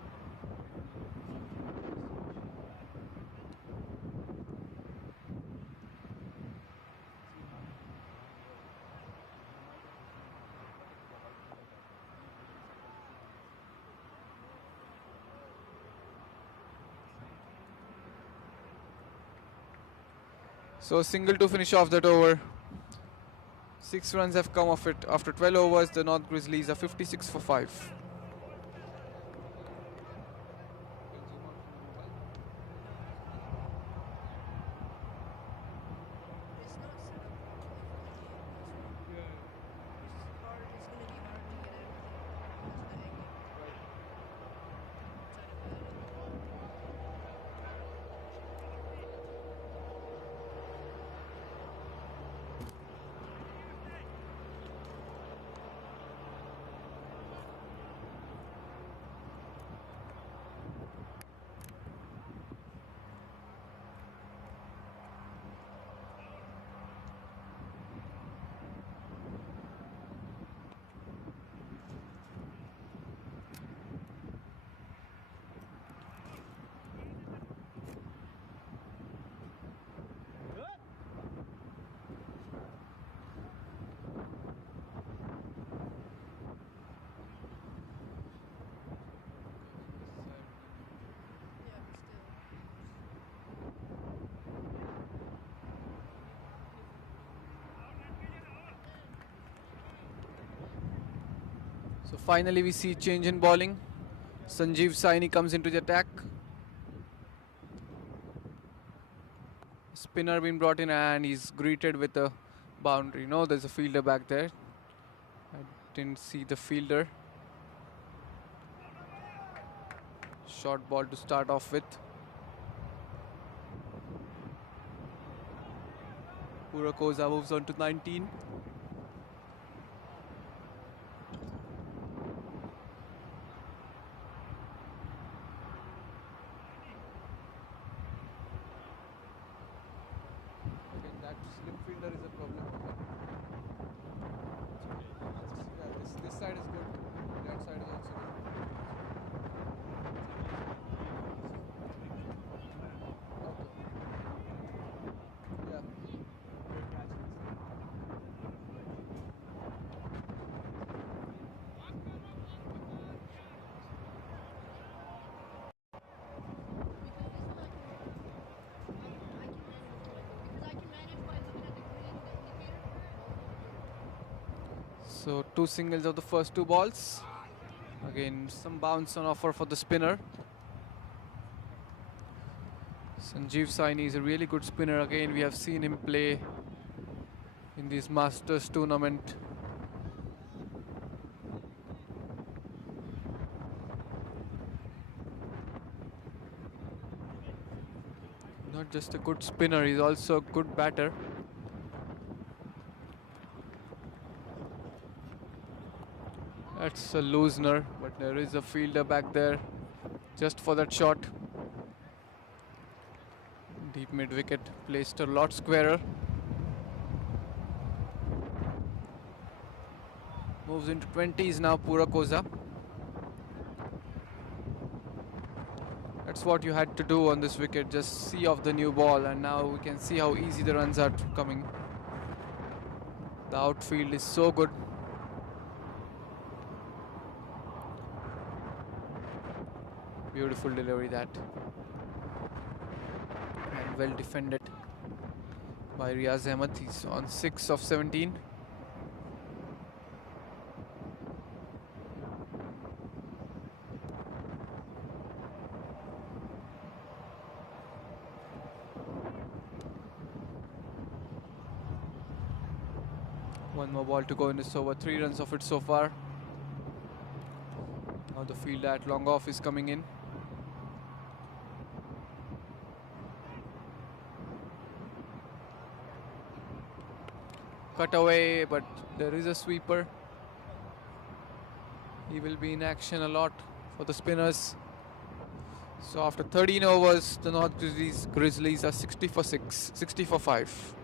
So single to finish off that over. 6 runs have come off it after 12 overs. The North Grizzlies are 56 for 5. So finally we see change in bowling. Sanjeev Saini comes into the attack. Spinner been brought in and he's greeted with a boundary. No, there's a fielder back there. I didn't see the fielder. Short ball to start off with. Purakoza moves on to 19. So 2 singles of the first 2 balls. Again, some bounce on offer for the spinner. Sanjeev Saini is a really good spinner. Again, we have seen him play in this Masters tournament. Not just a good spinner, he's also a good batter. That's a loosener, but there is a fielder back there just for that shot. Deep mid wicket, placed a lot squarer. Moves into 20s now, Purakoza. That's what you had to do on this wicket, just see off the new ball, and now we can see how easy the runs are coming. The outfield is so good. Beautiful delivery that. And well defended by Riaz Ahmed. He's on 6 of 17. One more ball to go in this over. 3 runs of it so far. Now the fielder at long off is coming in. Cut away, but there is a sweeper. He will be in action a lot for the spinners. So after 13 overs, the North Grizzlies are 60 for 6, 60 for 5.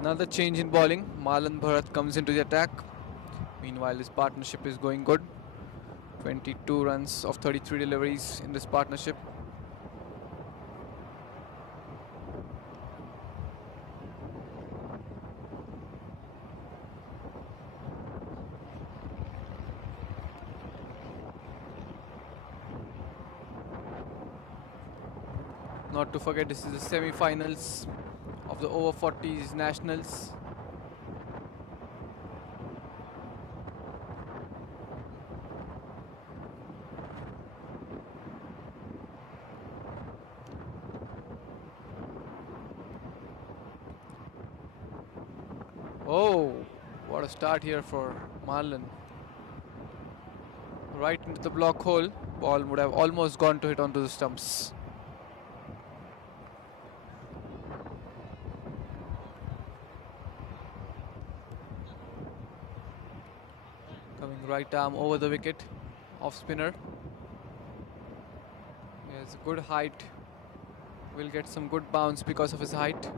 Another change in bowling. Marlon Bharat comes into the attack. Meanwhile, his partnership is going good. 22 runs of 33 deliveries in this partnership. Not to forget, this is the semi-finals of the over 40s nationals. Oh, what a start here for Marlon. Right into the block hole. Ball would have almost gone to hit onto the stumps. Coming right arm over the wicket, off spinner. He has a good height. Will get some good bounce because of his height.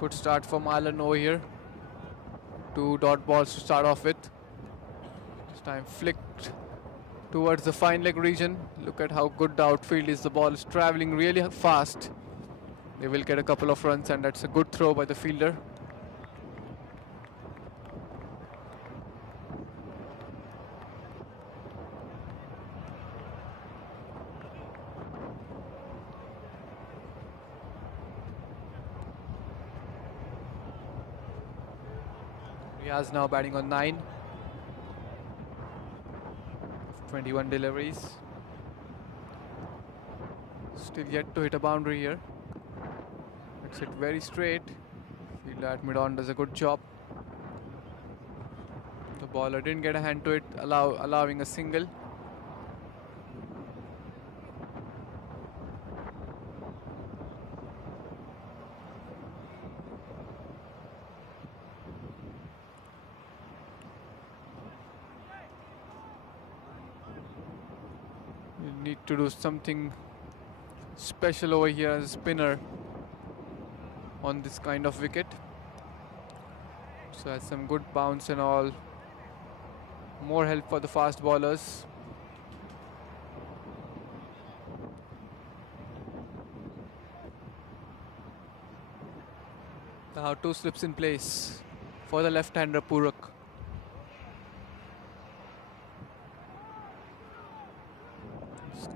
Good start for Marlon over here. 2 dot balls to start off with. This time flicked towards the fine leg region. Look at how good the outfield is. The ball is traveling really fast. They will get a couple of runs, and that's a good throw by the fielder. Riaz now batting on 9. 21 deliveries. Still yet to hit a boundary here. It's hit very straight. Fielder at mid-on does a good job. The bowler didn't get a hand to it, allowing a single. You need to do something special over here as a spinner on this kind of wicket. So has some good bounce and all. More help for the fast bowlers. Now 2 slips in place for the left-hander Purak.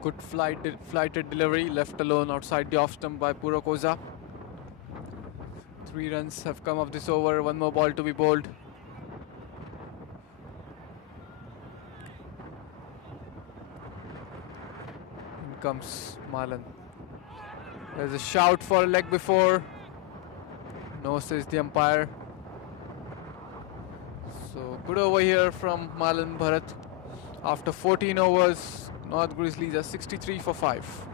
Good flighted delivery, left alone outside the off stump by Purokoza. 3 runs have come of this over, 1 more ball to be bowled. In comes Malan. There's a shout for a leg before. No, says the umpire. So good over here from Malan Bharat. After 14 overs, North Grizzlies are 63 for 5.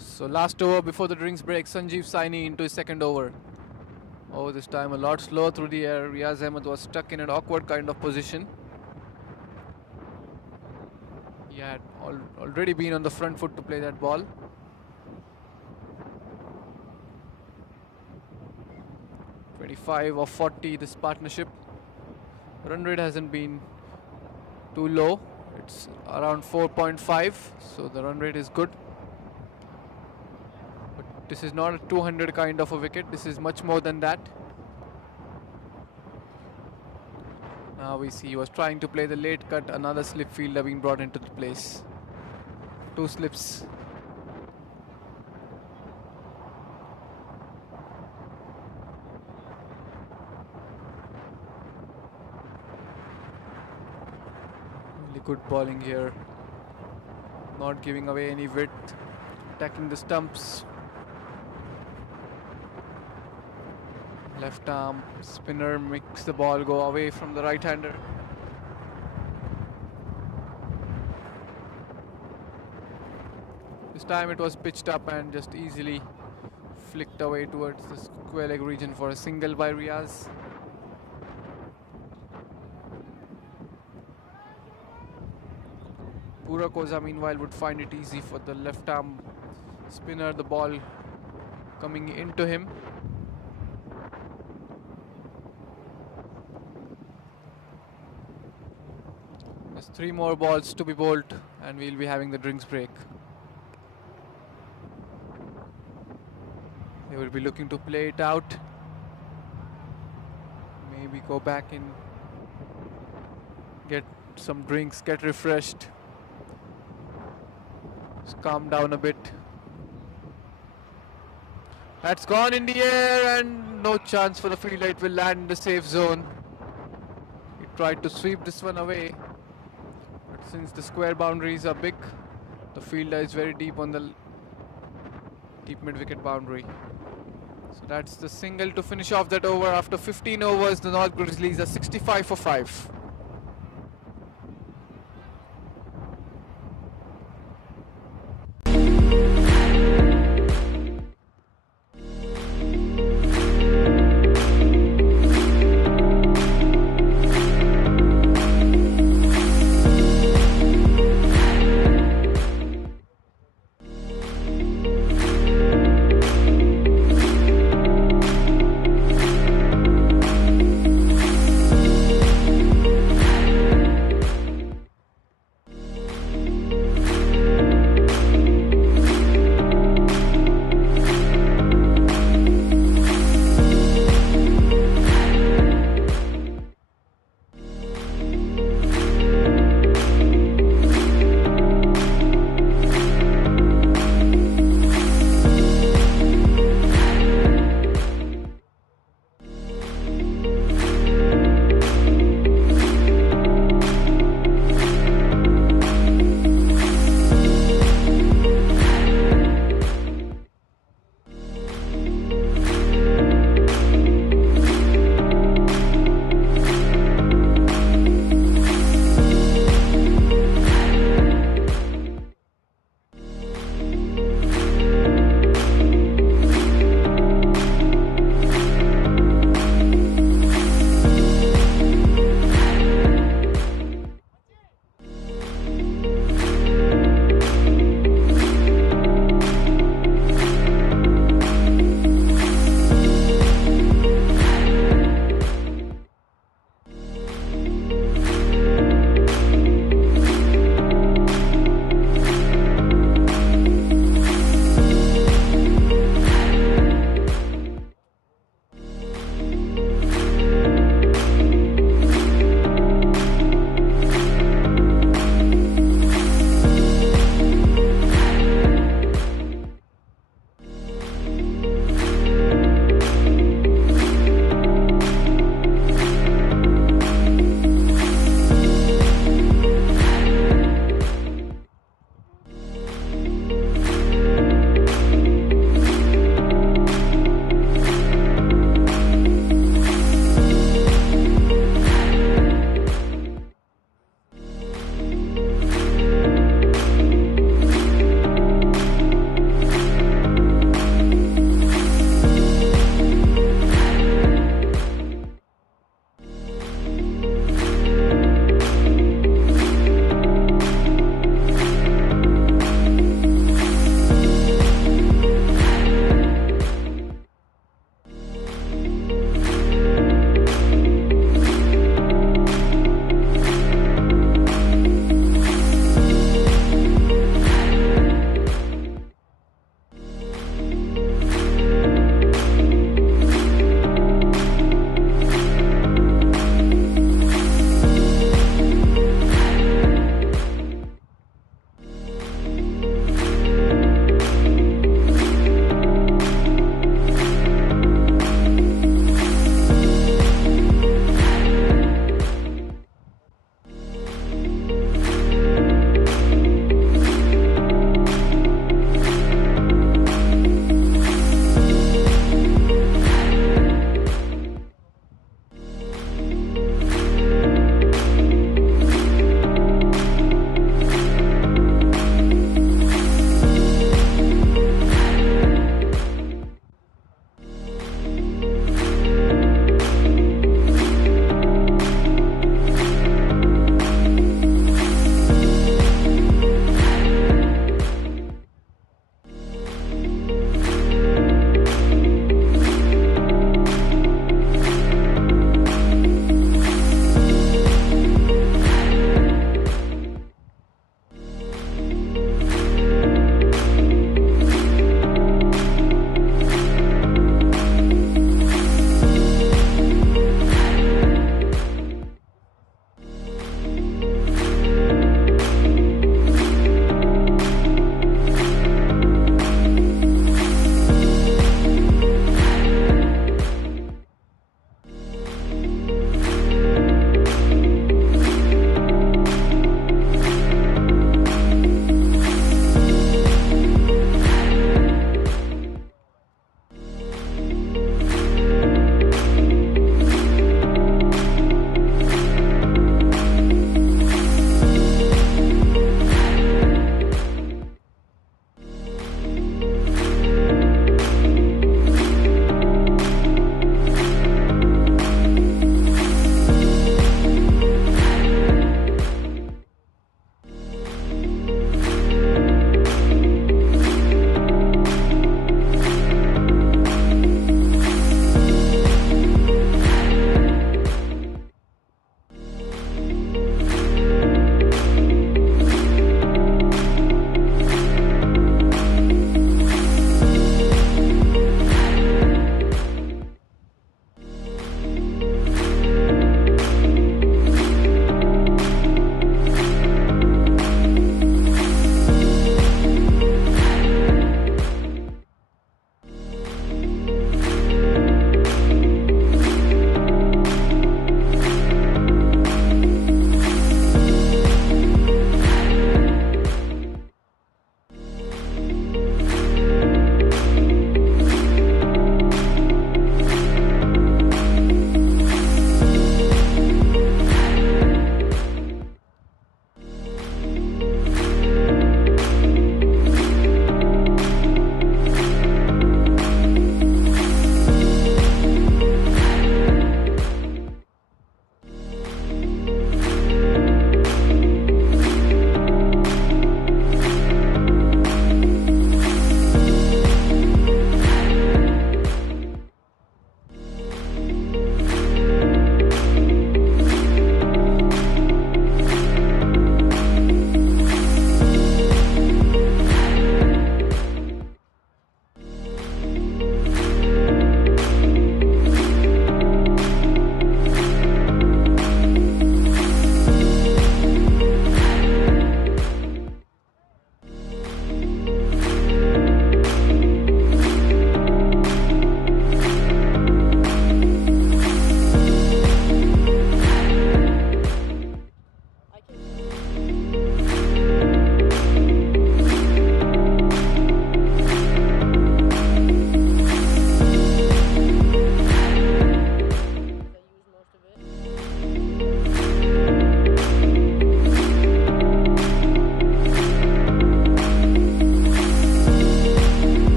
So last over before the drinks break, Sanjeev Saini into his second over. Oh, this time a lot slower through the air. Riaz Ahmed was stuck in an awkward kind of position. He had already been on the front foot to play that ball. .25 of 40 this partnership. Run rate hasn't been too low. It's around 4.5, so the run rate is good. This is not a 200 kind of a wicket. This is much more than that. Now we see he was trying to play the late cut. Another slip fielder being brought into the place. 2 slips. Really good bowling here. Not giving away any width. Attacking the stumps. Left arm spinner makes the ball go away from the right-hander. This time it was pitched up and just easily flicked away towards the square leg region for a single by Riaz. Purokoza meanwhile would find it easy for the left arm spinner, the ball coming into him. There's 3 more balls to be bowled and we'll be having the drinks break. They will be looking to play it out. Maybe go back and get some drinks, get refreshed. Just calm down a bit. That's gone in the air and no chance for the fielder. It will land in the safe zone. He tried to sweep this one away. Since the square boundaries are big, the fielder is very deep on the deep mid-wicket boundary. So that's the single to finish off that over. After 15 overs, the North Grizzlies are 65 for 5.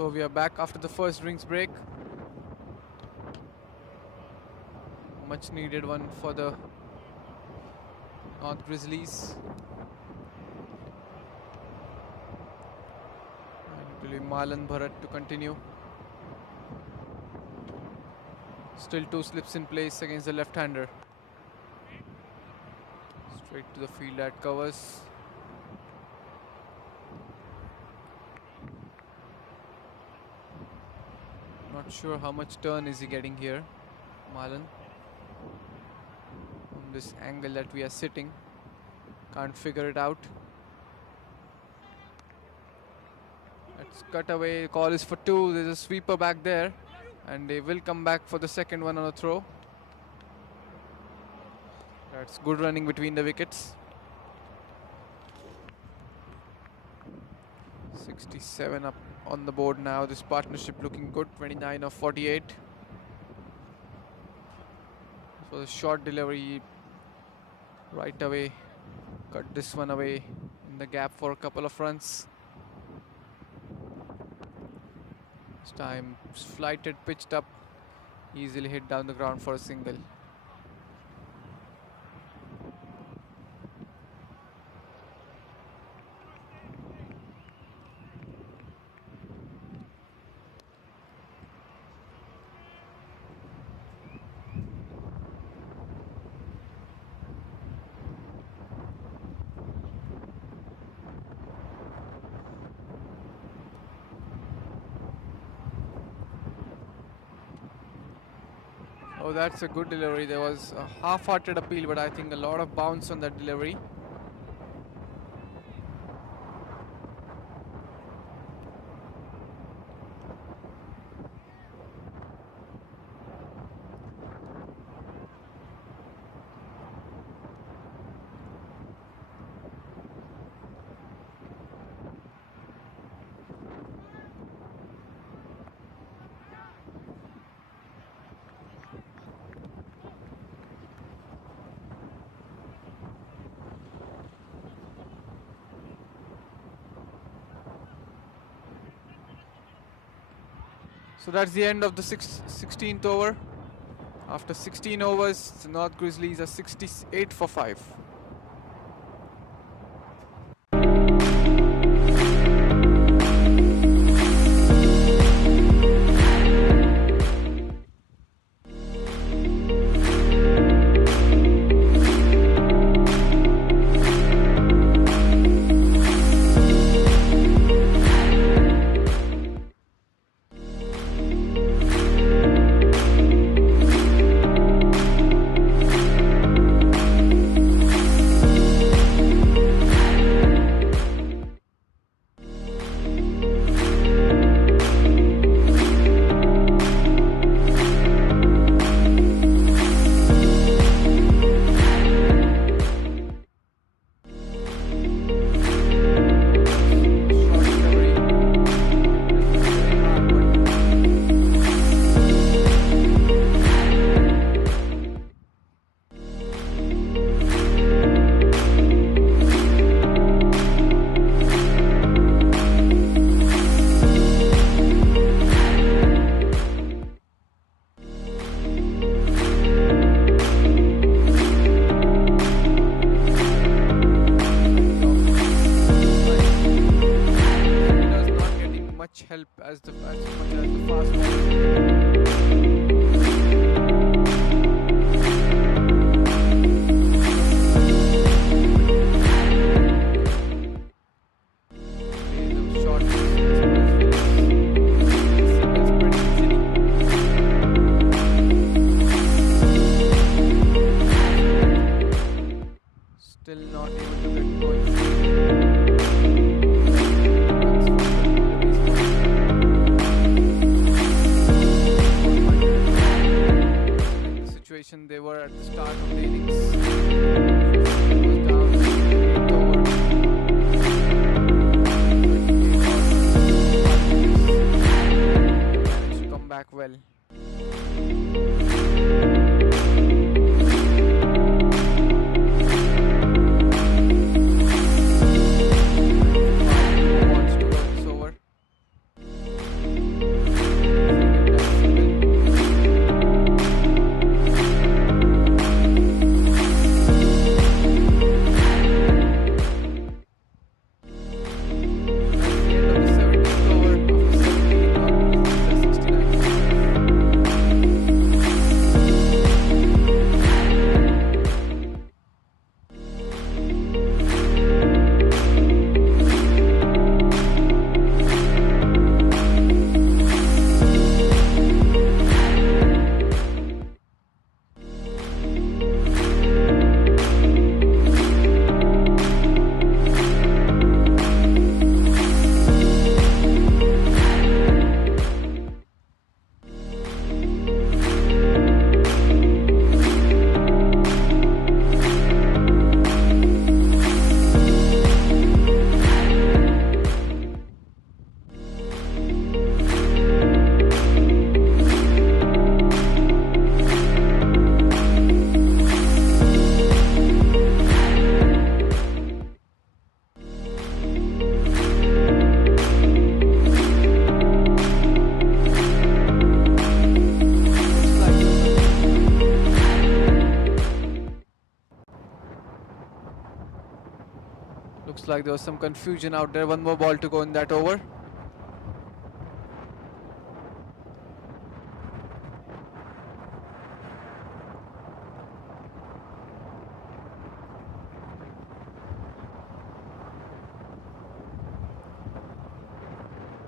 So we are back after the first drinks break. Much needed one for the North Grizzlies. And it will be Malan Bharat to continue. Still 2 slips in place against the left-hander. Straight to the field at covers. Not sure how much turn is he getting here, Malan. From this angle that we are sitting, can't figure it out. Let's cut away. Call is for 2. There's a sweeper back there, and they will come back for the second one on a throw. That's good running between the wickets. 67 up on the board now. This partnership looking good. 29 of 48. This was a short delivery. Right away, cut this one away in the gap for a couple of runs. This time flighted, pitched up, easily hit down the ground for a single. Oh, that's a good delivery. There was a half-hearted appeal, but I think a lot of bounce on that delivery. So that's the end of the 16th over. After 16 overs, the North Grizzlies are 68 for 5. Help as much as the fast still not able to get going. They were at the start of the innings. Was down 8th over. Managed to come back well. Looks like there was some confusion out there. One more ball to go in that over.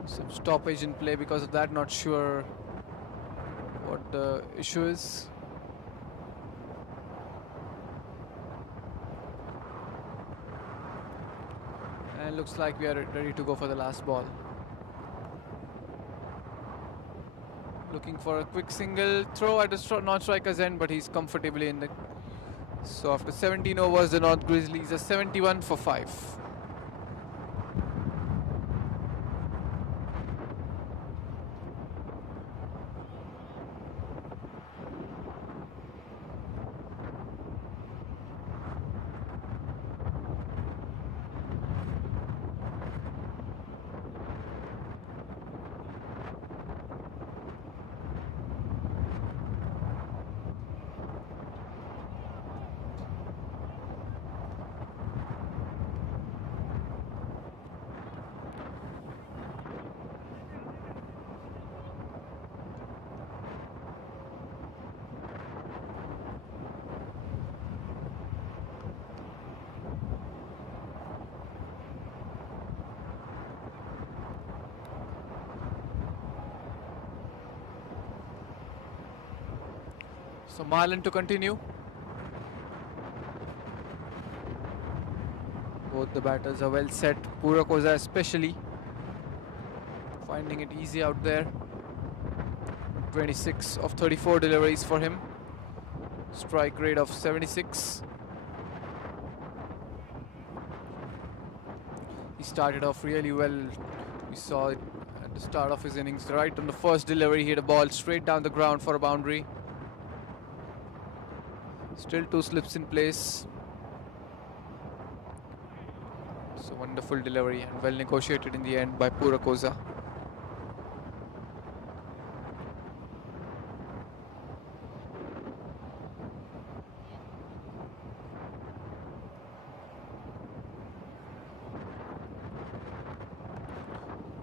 Some stoppage in play because of that. Not sure what the issue is. And looks like we are ready to go for the last ball. Looking for a quick single throw at the non-striker's end, but he's comfortably in the. So after 17 overs, the North Grizzlies are 71 for 5. So Marlin to continue. Both the batters are well set. Purakoza especially finding it easy out there. 26 of 34 deliveries for him. Strike rate of 76. He started off really well. We saw it at the start of his innings. Right on the first delivery, he hit a ball straight down the ground for a boundary. Still 2 slips in place. So wonderful delivery and well negotiated in the end by Purakoza.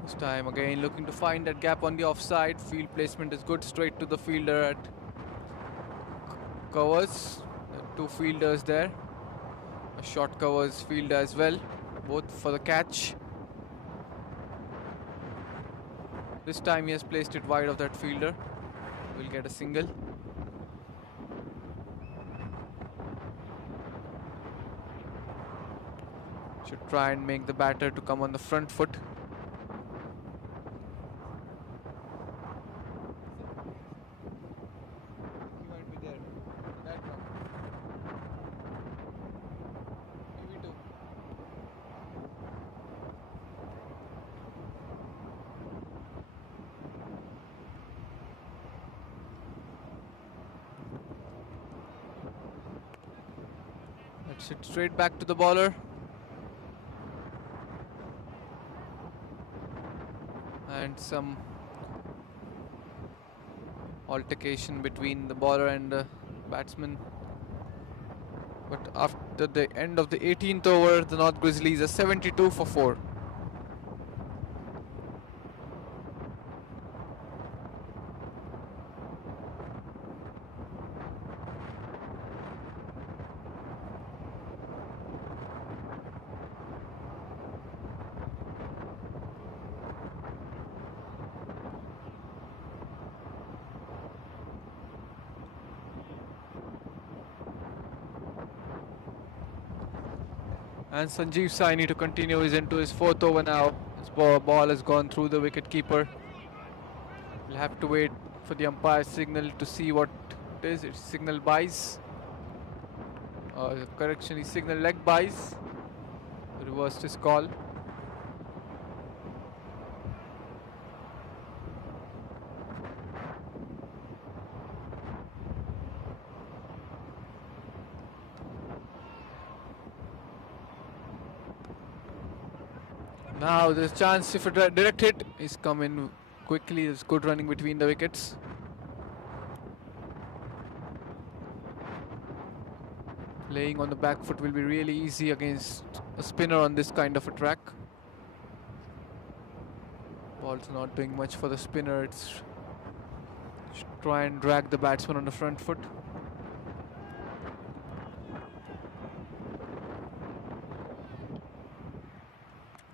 This time again looking to find that gap on the offside. Field placement is good, straight to the fielder at covers. The 2 fielders there. A short covers fielder as well, both for the catch. This time he has placed it wide of that fielder. Will get a single. Should try and make the batter to come on the front foot. That's it, straight back to the bowler. And some altercation between the bowler and the batsman. But after the end of the 18th over, the North Grizzlies are 72 for 4. And Sanjeev Saini to continue is into his 4th over now. His ball has gone through the wicket keeper. We'll have to wait for the umpire signal to see what it is. It's signal buys. Correction, he signal leg buys. Reversed his call. Now there's a chance if a direct hit is come in quickly. There's good running between the wickets. Laying on the back foot will be really easy against a spinner on this kind of a track. Ball's not doing much for the spinner. It's try and drag the batsman on the front foot.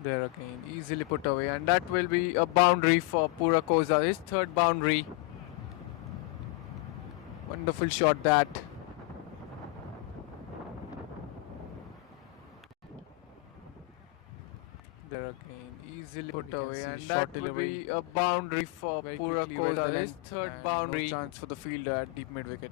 There again, easily put away, and that will be a boundary for Purakoza. His third boundary. Wonderful shot that. There again, easily put away, and that will be a boundary for Purakoza. His third boundary. No chance for the fielder at deep mid wicket.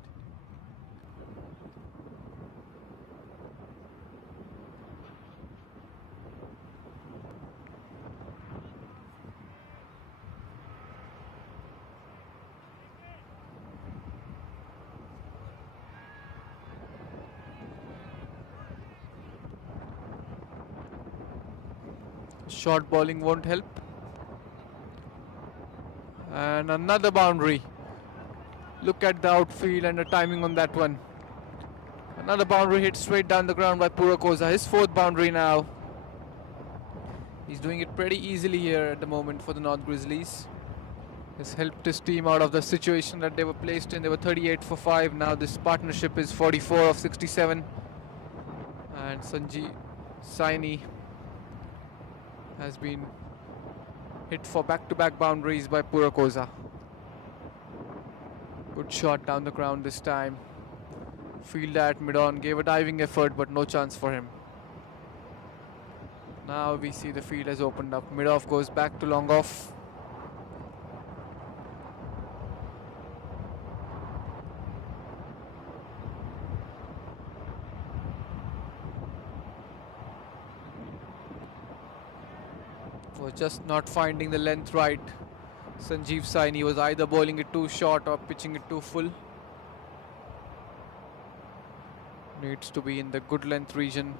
Short bowling won't help. And another boundary. Look at the outfield and the timing on that one. Another boundary hit straight down the ground by Purakoza. His fourth boundary now. He's doing it pretty easily here at the moment for the North Grizzlies. Has helped his team out of the situation that they were placed in. They were 38 for 5. Now this partnership is 44 of 67. And Sanjeev Saini has been hit for back-to-back boundaries by Purakoza. Good shot down the ground this time. Fielder at mid-on gave a diving effort, but no chance for him. Now we see the field has opened up. Mid-off goes back to long-off. Was just not finding the length right. Sanjeev Saini was either bowling it too short or pitching it too full. Needs to be in the good length region.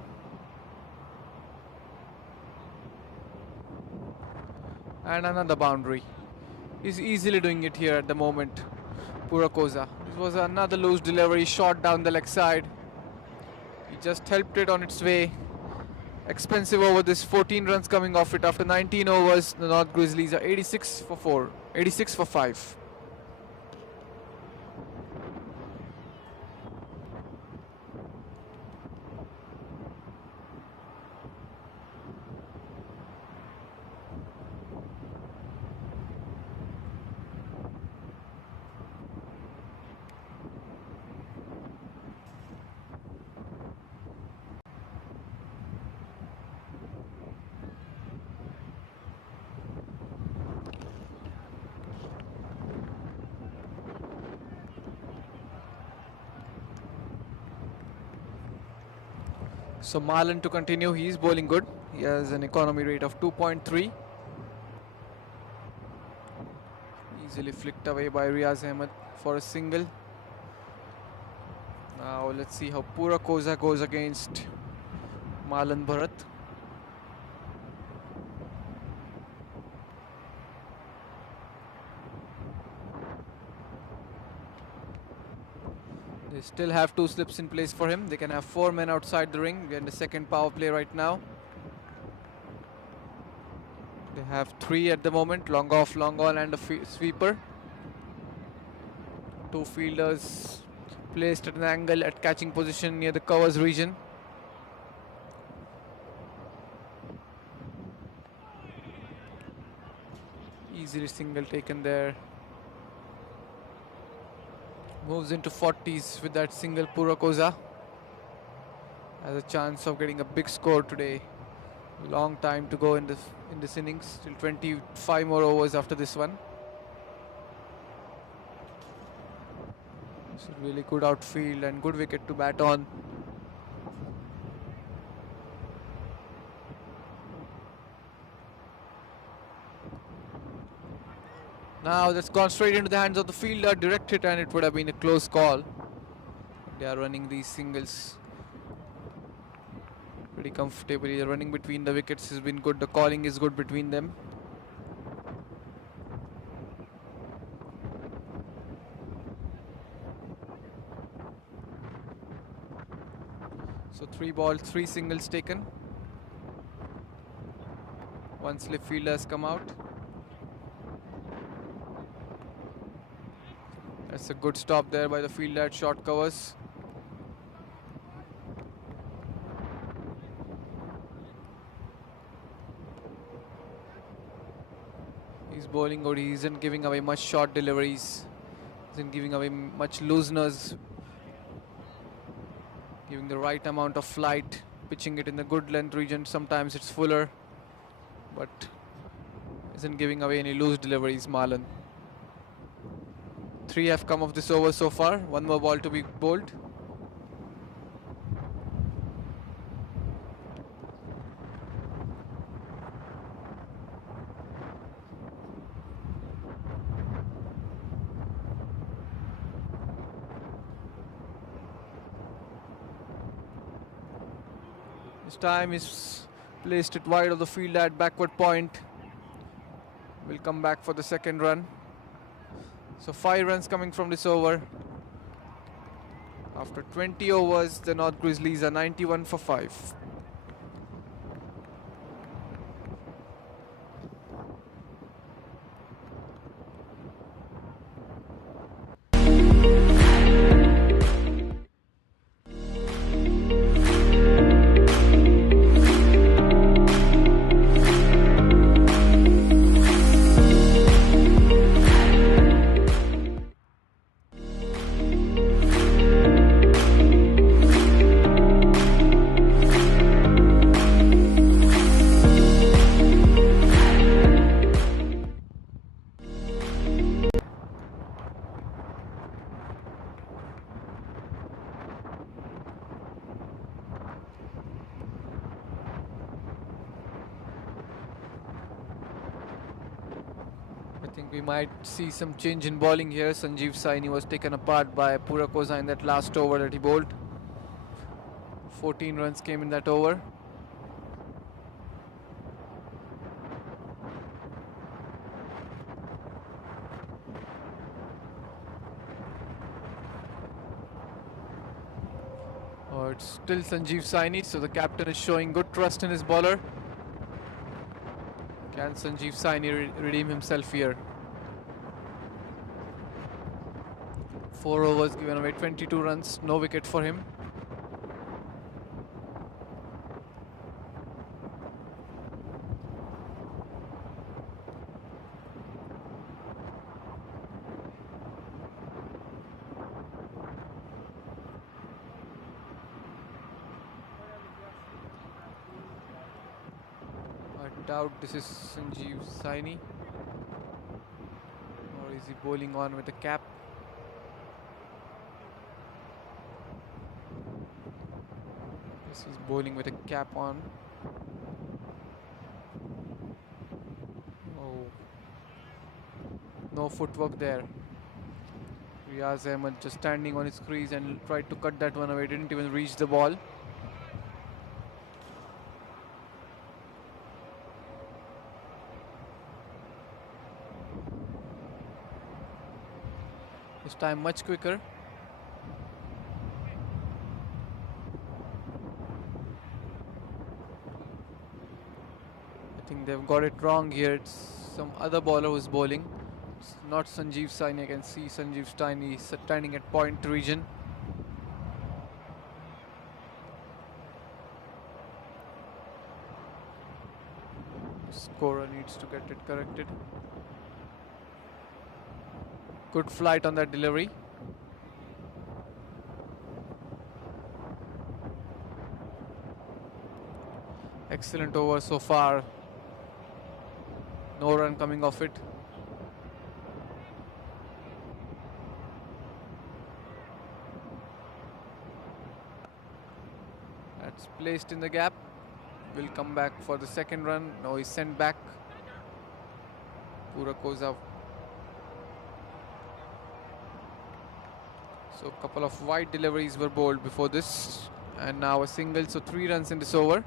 And another boundary. He's easily doing it here at the moment. Purakoza. This was another loose delivery, shot down the leg side. He just helped it on its way. Expensive over this, 14 runs coming off it after 19 overs. The North Grizzlies are 86 for 4, 86 for 5. So Marlon to continue, he is bowling good. He has an economy rate of 2.3. Easily flicked away by Riaz Ahmed for a single. Now let's see how Purakoza goes against Marlon Bharat. They still have 2 slips in place for him. They can have 4 men outside the ring. We're in the second power play right now. They have 3 at the moment, long off, long on and a sweeper. 2 fielders placed at an angle at catching position near the covers region. Easily single taken there. Moves into 40s with that single. Purakoza has a chance of getting a big score today. Long time to go in this innings. Still 25 more overs after this one. It's a really good outfield and good wicket to bat on. Now that's gone straight into the hands of the fielder, direct hit, and it would have been a close call. They are running these singles pretty comfortably. The running between the wickets has been good. The calling is good between them. 3 balls, 3 singles taken. One slip fielder has come out. That's a good stop there by the fielder at short covers. He's bowling good. He isn't giving away much short deliveries. Isn't giving away much looseness. Giving the right amount of flight. Pitching it in the good length region. Sometimes it's fuller. But isn't giving away any loose deliveries, Marlon. 3 have come of this over so far. 1 more ball to be bowled. This time he's placed it wide of the field at backward point. Will come back for the second run. So 5 runs coming from this over. After 20 overs, the North Grizzlies are 91 for 5. I think we might see some change in bowling here. Sanjeev Saini was taken apart by Purakoza in that last over that he bowled. 14 runs came in that over. Oh, it's still Sanjeev Saini, so the captain is showing good trust in his bowler. Can Sanjeev Saini redeem himself here? 4 overs given away, 22 runs, no wicket for him. I doubt this is Sanjeev Saini. Or is he bowling on with a cap? Yes, he's bowling with a cap on. Oh. No footwork there. Riaz Ahmed just standing on his crease and tried to cut that one away. Didn't even reach the ball. This time much quicker. I think they've got it wrong here. It's some other bowler who's bowling. It's not Sanjeev Saini. I can see Sanjeev Saini standing at point region. Scorer needs to get it corrected. Good flight on that delivery. Excellent over so far. No run coming off it. That's placed in the gap. Will come back for the second run. Now he's sent back. Purakoza. So a couple of wide deliveries were bowled before this, and now a single, so 3 runs in this over.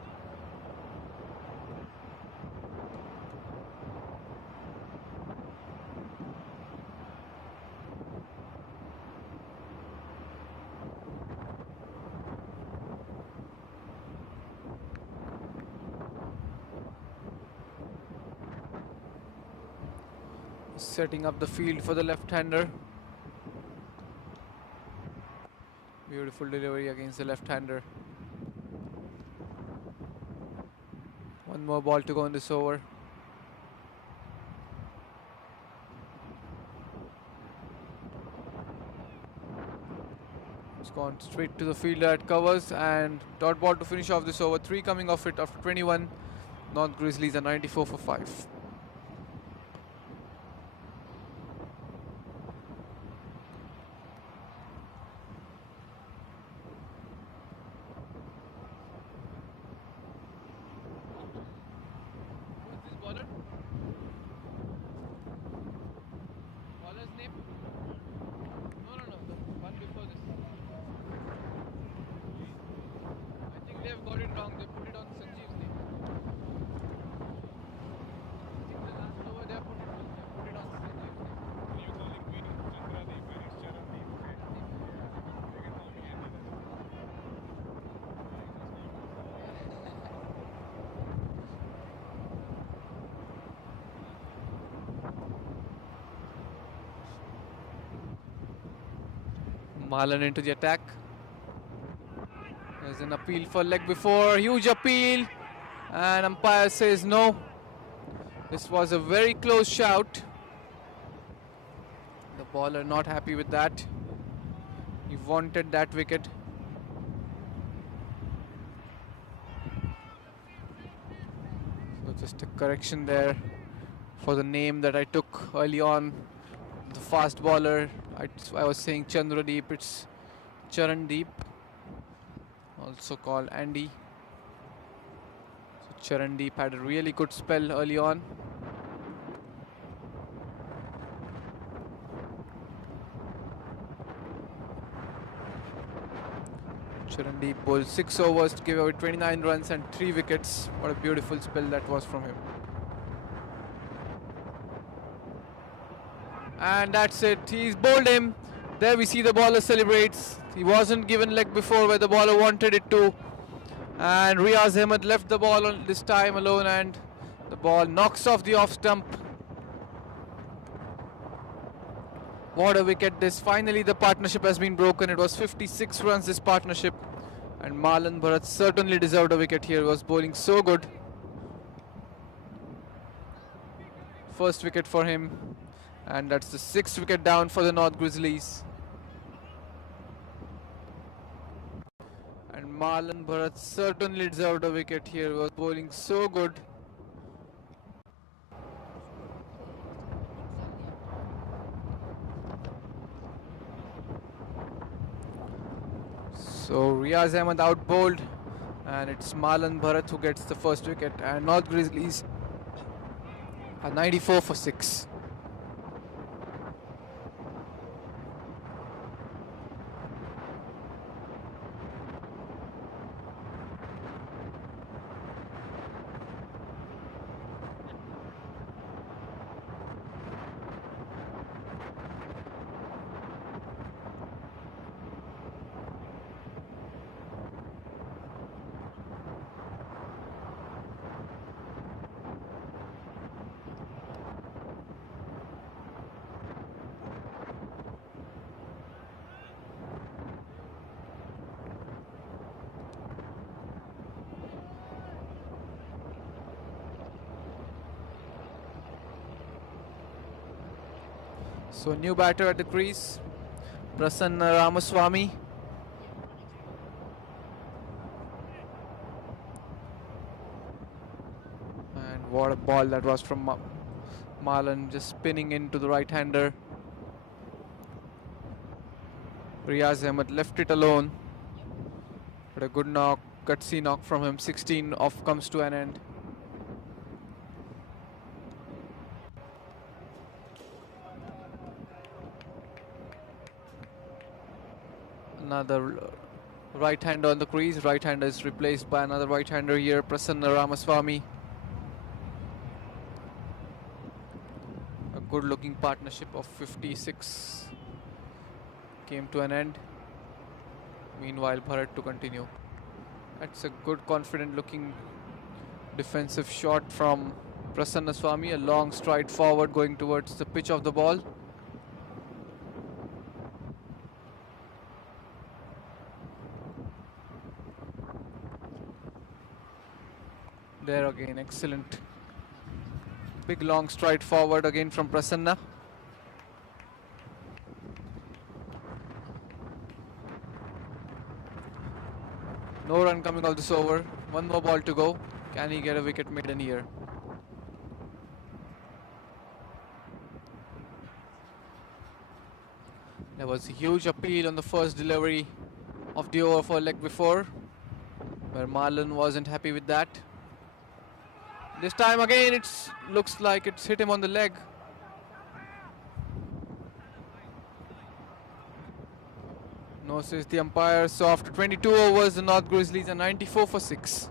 Setting up the field for the left-hander. Beautiful delivery against the left-hander. One more ball to go in this over. It's gone straight to the fielder at covers, and dot ball to finish off this over. 3 coming off it after 21. North Grizzlies are 94 for 5. Malan into the attack. There's an appeal for leg before. Huge appeal. And umpire says no. This was a very close shout. The bowler not happy with that. He wanted that wicket. So just a correction there for the name that I took early on. The fast bowler. I was saying Chandradeep, it's Charandeep, also called Andy. So Charandeep had a really good spell early on. Charandeep bowled 6 overs to give away 29 runs and 3 wickets. What a beautiful spell that was from him. And that's it, he's bowled him. There we see the bowler celebrates. He wasn't given leg before where the bowler wanted it to. And Riaz Ahmed left the ball on this time alone, and the ball knocks off the off stump. What a wicket this. Finally the partnership has been broken. It was 56 runs this partnership. And Malan Bharat certainly deserved a wicket here. He was bowling so good. First wicket for him. And that's the 6th wicket down for the North Grizzlies. And Malan Bharat certainly deserved a wicket here. He was bowling so good. So Riaz Ahmed out bowled, and it's Malan Bharat who gets the first wicket. And North Grizzlies are 94 for 6. So new batter at the crease, Prasanna Ramaswamy. And what a ball that was from Malan, just spinning into the right-hander. Riaz Ahmed left it alone. But a good knock, gutsy knock from him. 16 off comes to an end. Another right-hander on the crease. Right-hander is replaced by another right-hander here, Prasanna Ramaswamy. A good-looking partnership of 56 came to an end. Meanwhile, Bharat to continue. That's a good, confident-looking defensive shot from Prasanna Swami, a long stride forward going towards the pitch of the ball. There again, excellent. Big long stride forward again from Prasanna. No run coming out this over. One more ball to go. Can he get a wicket maiden here? There was a huge appeal on the first delivery of the over for leg before, where Marlon wasn't happy with that. This time again it looks like it's hit him on the leg. No, says the umpire. So after 22 overs, the North Grizzlies are 94 for 6.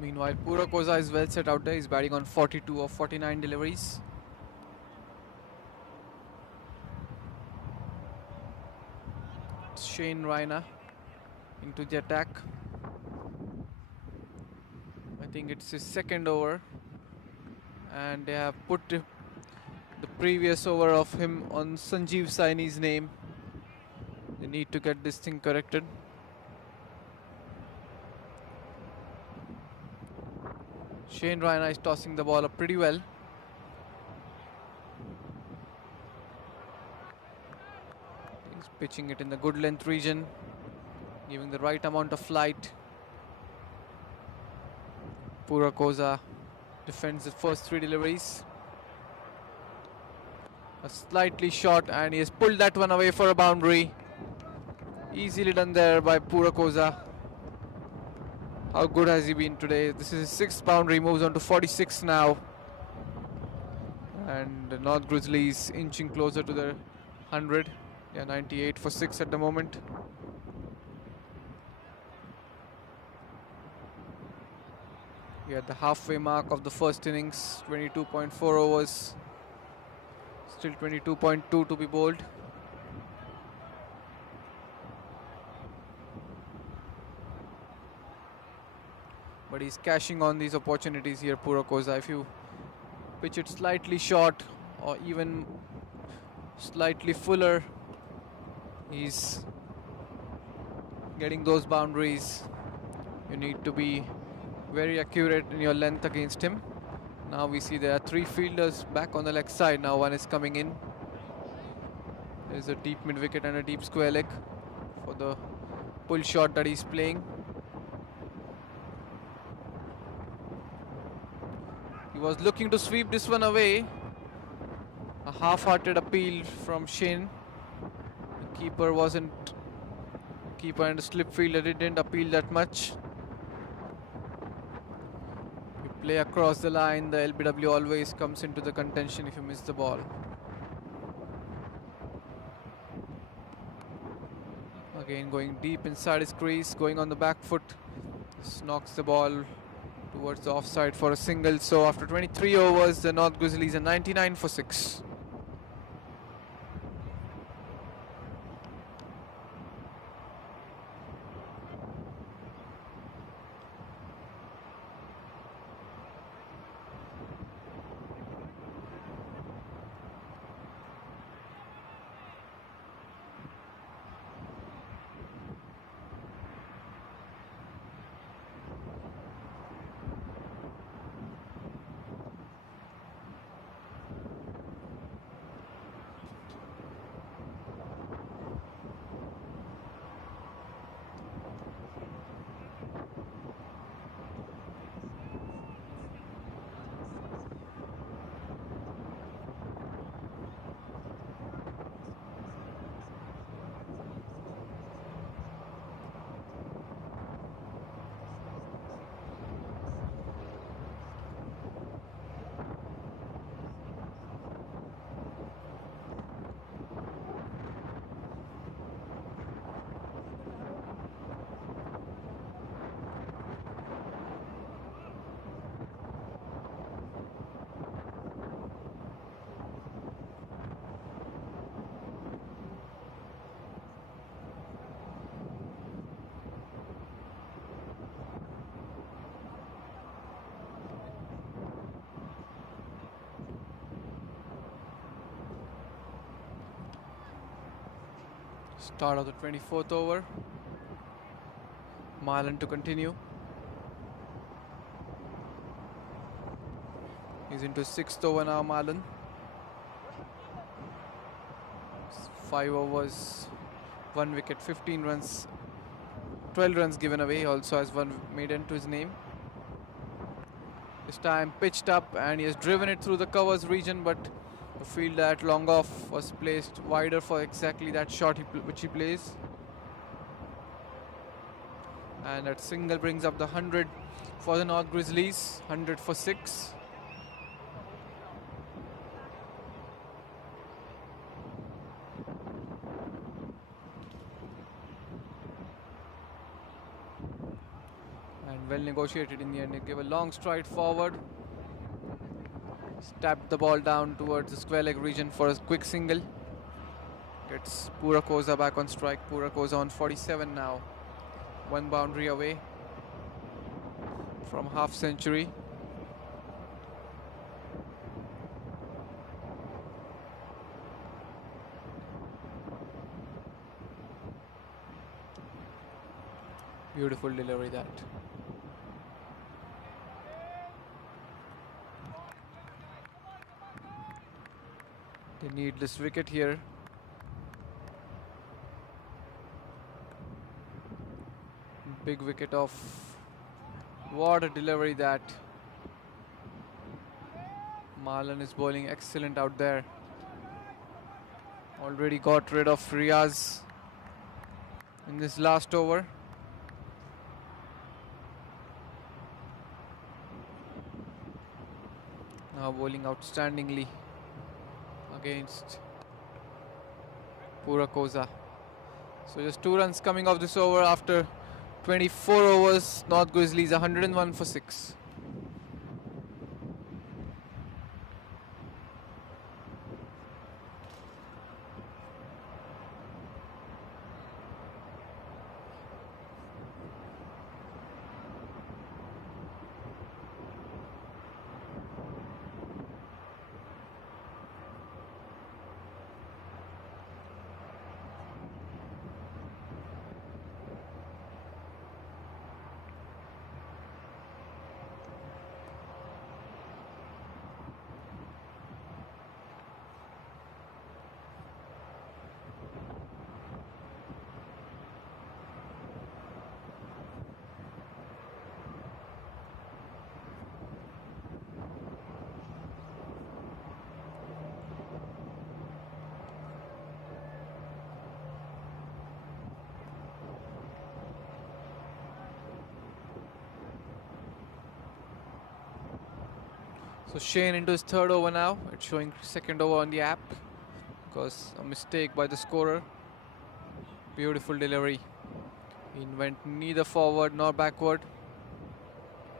Meanwhile, Pura Koza is well set out there. He's batting on 42 of 49 deliveries. Shane Raina into the attack. I think it's his second over, and they have put the previous over of him on Sanjeev Saini's name. They need to get this thing corrected. Shane Raina is tossing the ball up pretty well. He's pitching it in the good length region, giving the right amount of flight. Pura Koza defends the first 3 deliveries. A slightly short, and he has pulled that one away for a boundary. Easily done there by Pura Koza. How good has he been today? This is his 6th boundary, moves on to 46 now. And the North Grizzlies inching closer to the 100. Yeah, 98 for 6 at the moment. We are at the halfway mark of the first innings, 22.4 overs. Still 22.2 to be bowled. But he's cashing on these opportunities here, Pura Koza. If you pitch it slightly short or even slightly fuller, he's getting those boundaries. You need to be very accurate in your length against him. Now we see there are 3 fielders back on the leg side. Now one is coming in. There's a deep mid wicket and a deep square leg for the pull shot that he's playing. He was looking to sweep this one away. A half-hearted appeal from Shane. The keeper wasn't. Keeper and the slip fielder didn't appeal that much. You play across the line, the LBW always comes into the contention if you miss the ball. Again going deep inside his crease, going on the back foot. Just knocks the ball towards the offside for a single. So after 23 overs, the North Grizzlies are 99 for 6. Start of the 24th over. Marlon to continue. He's into 6th over now, Marlon. 5 overs, 1 wicket, 15 runs, 12 runs given away. He also has 1 maiden to his name. This time pitched up and he has driven it through the covers region, but the fielder at long off was placed wider for exactly that shot which he plays. And that single brings up the 100 for the North Grizzlies, 100 for 6. And well negotiated in the end. They gave a long stride forward. Tapped the ball down towards the square leg region for a quick single. Gets Purakoza back on strike. Purakoza on 47 now. 1 boundary away from half century. Beautiful delivery that. They need this wicket here. Big wicket off. What a delivery that. Marlon is bowling excellent out there. Already got rid of Riaz in this last over. Now bowling outstandingly against Purakoza. So just 2 runs coming off this over after 24 overs. North Grizzlies 101 for 6. So Shane into his 3rd over now. It's showing 2nd over on the app because a mistake by the scorer. Beautiful delivery. He went neither forward nor backward.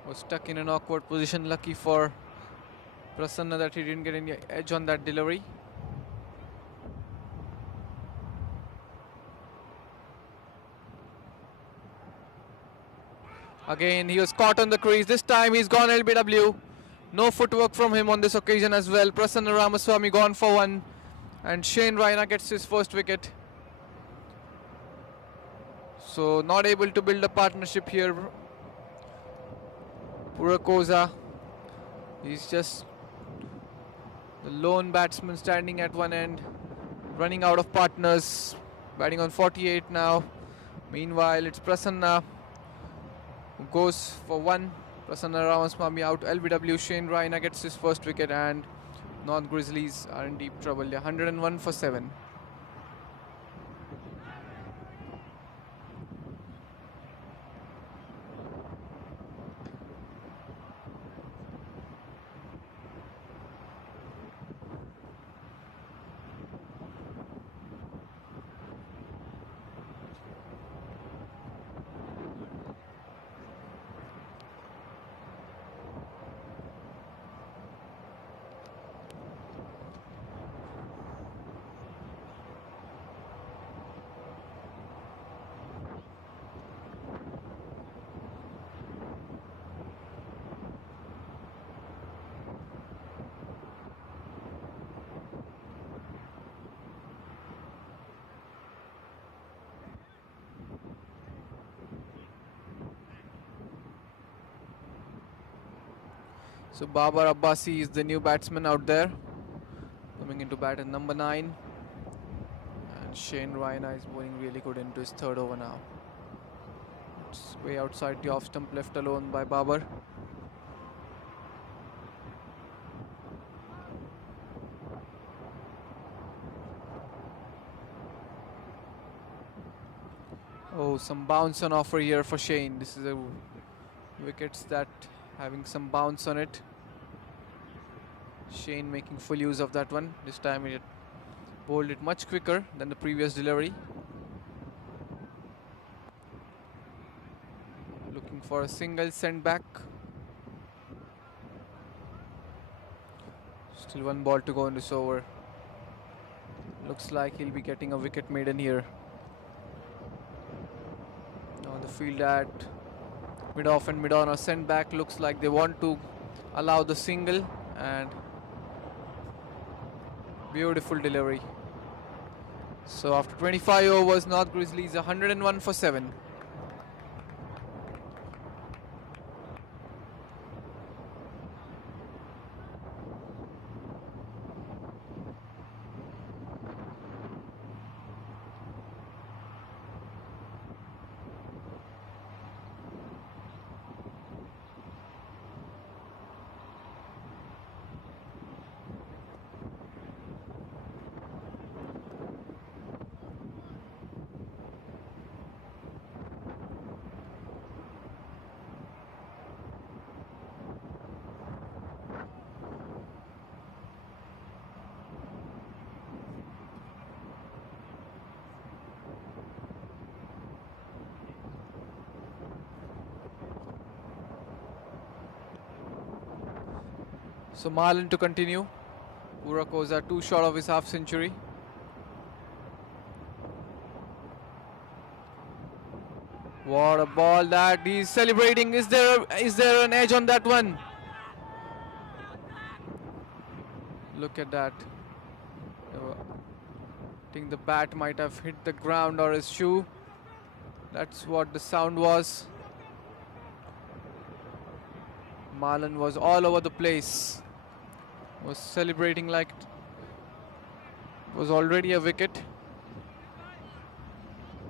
Was stuck in an awkward position. Lucky for Prasanna that he didn't get any edge on that delivery. Again, he was caught on the crease. This time he's gone LBW. No footwork from him on this occasion as well. Prasanna Ramaswamy gone for 1. And Shane Raina gets his 1st wicket. So not able to build a partnership here. Purakoza. He's just the lone batsman standing at one end. Running out of partners. Batting on 48 now. Meanwhile, it's Prasanna who goes for 1. Prasanna Ramaswamy out LBW. Shane Raina gets his 1st wicket and North Grizzlies are in deep trouble. They're 101 for 7. So Babar Abbasi is the new batsman out there, coming into bat at number 9. And Shane Raina is bowling really good into his third over now. It's way outside the off stump, left alone by Babar. Oh, some bounce on offer here for Shane. This is a wickets that having some bounce on it. Shane making full use of that one. This time he bowled it much quicker than the previous delivery. Looking for a single send back. Still one ball to go in this over. Looks like he'll be getting a wicket maiden here. Now the field at mid-off and mid-on are sent back. Looks like they want to allow the single, and beautiful delivery. So after 25 overs, North Grizzlies 101 for 7. So Marlon to continue. Purakoza too short of his half century. What a ball that he's celebrating. Is there an edge on that one? Look at that. I think the bat might have hit the ground or his shoe. That's what the sound was. Marlon was all over the place. Was celebrating like it was already a wicket.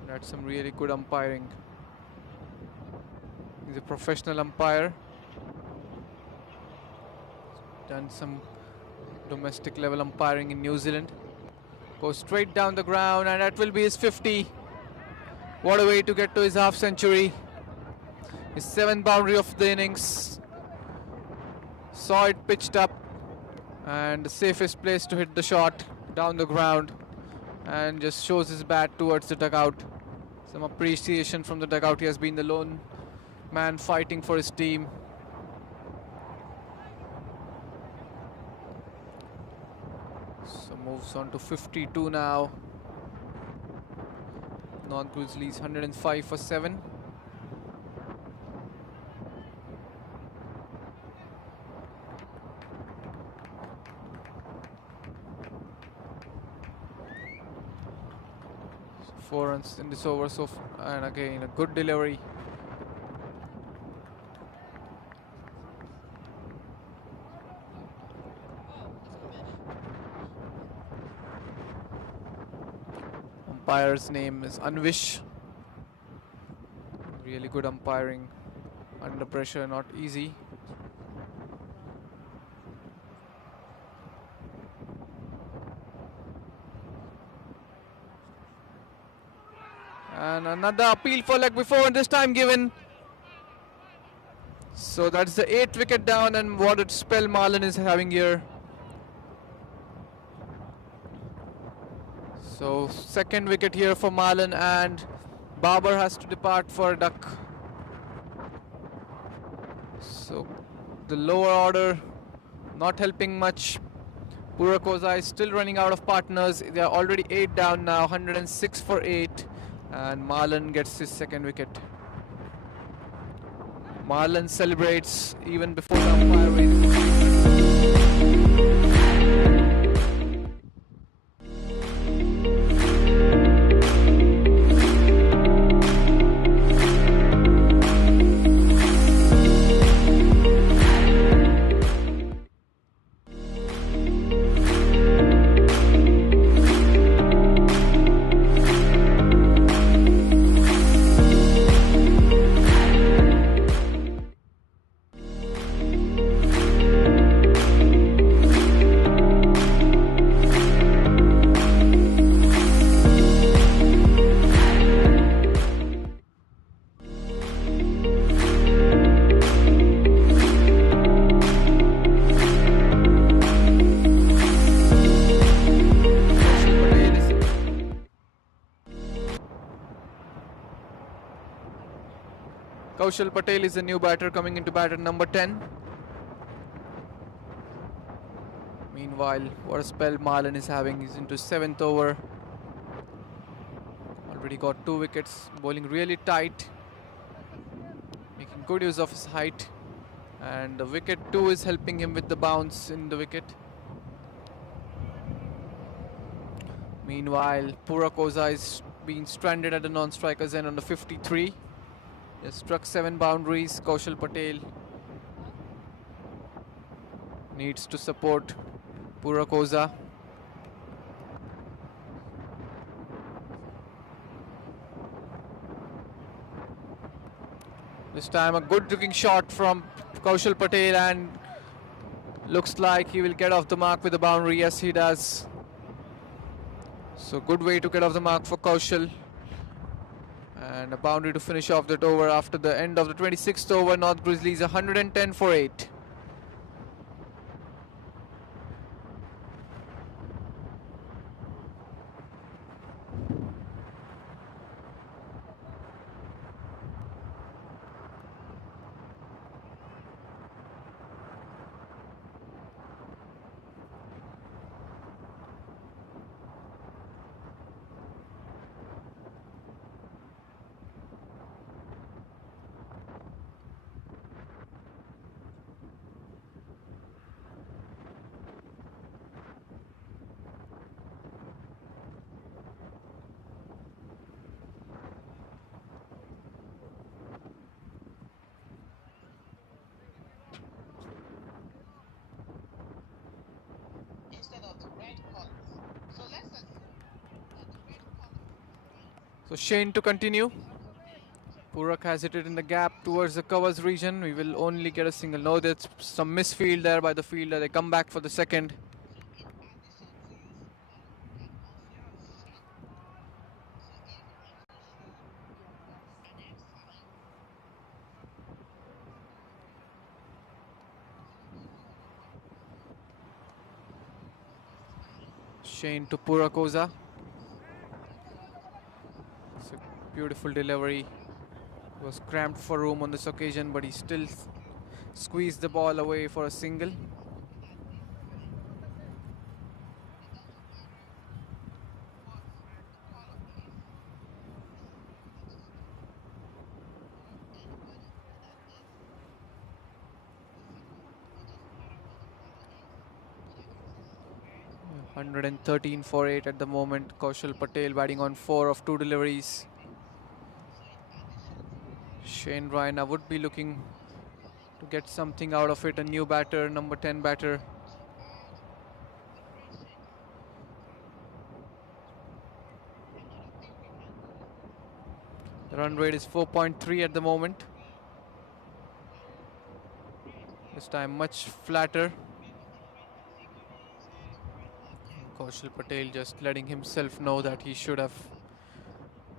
That's some really good umpiring. He's a professional umpire. Done some domestic level umpiring in New Zealand. Goes straight down the ground, and that will be his 50. What a way to get to his half century. His 7th boundary of the innings. Saw it pitched up, and the safest place to hit the shot down the ground, and just shows his bat towards the dugout. Some appreciation from the dugout. He has been the lone man fighting for his team. So moves on to 52 now. North Grizzlies 105 for 7. So 4 runs in this over, and again a good delivery. Umpire's name is Anvish. Really good umpiring under pressure, not easy. And another appeal for leg before, and this time given. So that's the 8th wicket down, and what a spell Marlon is having here. So 2nd wicket here for Marlon, and Babar has to depart for a duck. So the lower order not helping much. Purakoza is still running out of partners. They are already 8 down now, 106 for 8, and Marlon gets his 2nd wicket. Marlon celebrates even before the umpire raises. Kaushal Patel is the new batter coming into bat at number 10. Meanwhile, what a spell Marlon is having. He's into 7th over. Already got 2 wickets, bowling really tight, making good use of his height. And the wicket too is helping him with the bounce in the wicket. Meanwhile, Purakoza is being stranded at the non-striker's end on the 53. He has struck 7 boundaries. Kaushal Patel needs to support Purakoza. This time a good looking shot from Kaushal Patel, and looks like he will get off the mark with a boundary. Yes, he does. So good way to get off the mark for Kaushal. And a boundary to finish off that over after the end of the 26th over. North Grizzlies 110 for 8. So Shane to continue. Purak has hit it in the gap towards the covers region. We will only get a single. No, there's some misfield there by the fielder. They come back for the second. Shane to Purakoza. It's a beautiful delivery. Was cramped for room on this occasion, but he still squeezed the ball away for a single. Yeah, 113 for 8 at the moment. Kaushal Patel batting on 4 of 2 deliveries. Shane Raina would be looking to get something out of it. A new batter, number 10 batter. The run rate is 4.3 at the moment. This time much flatter. Kaushal Patel just letting himself know that he should have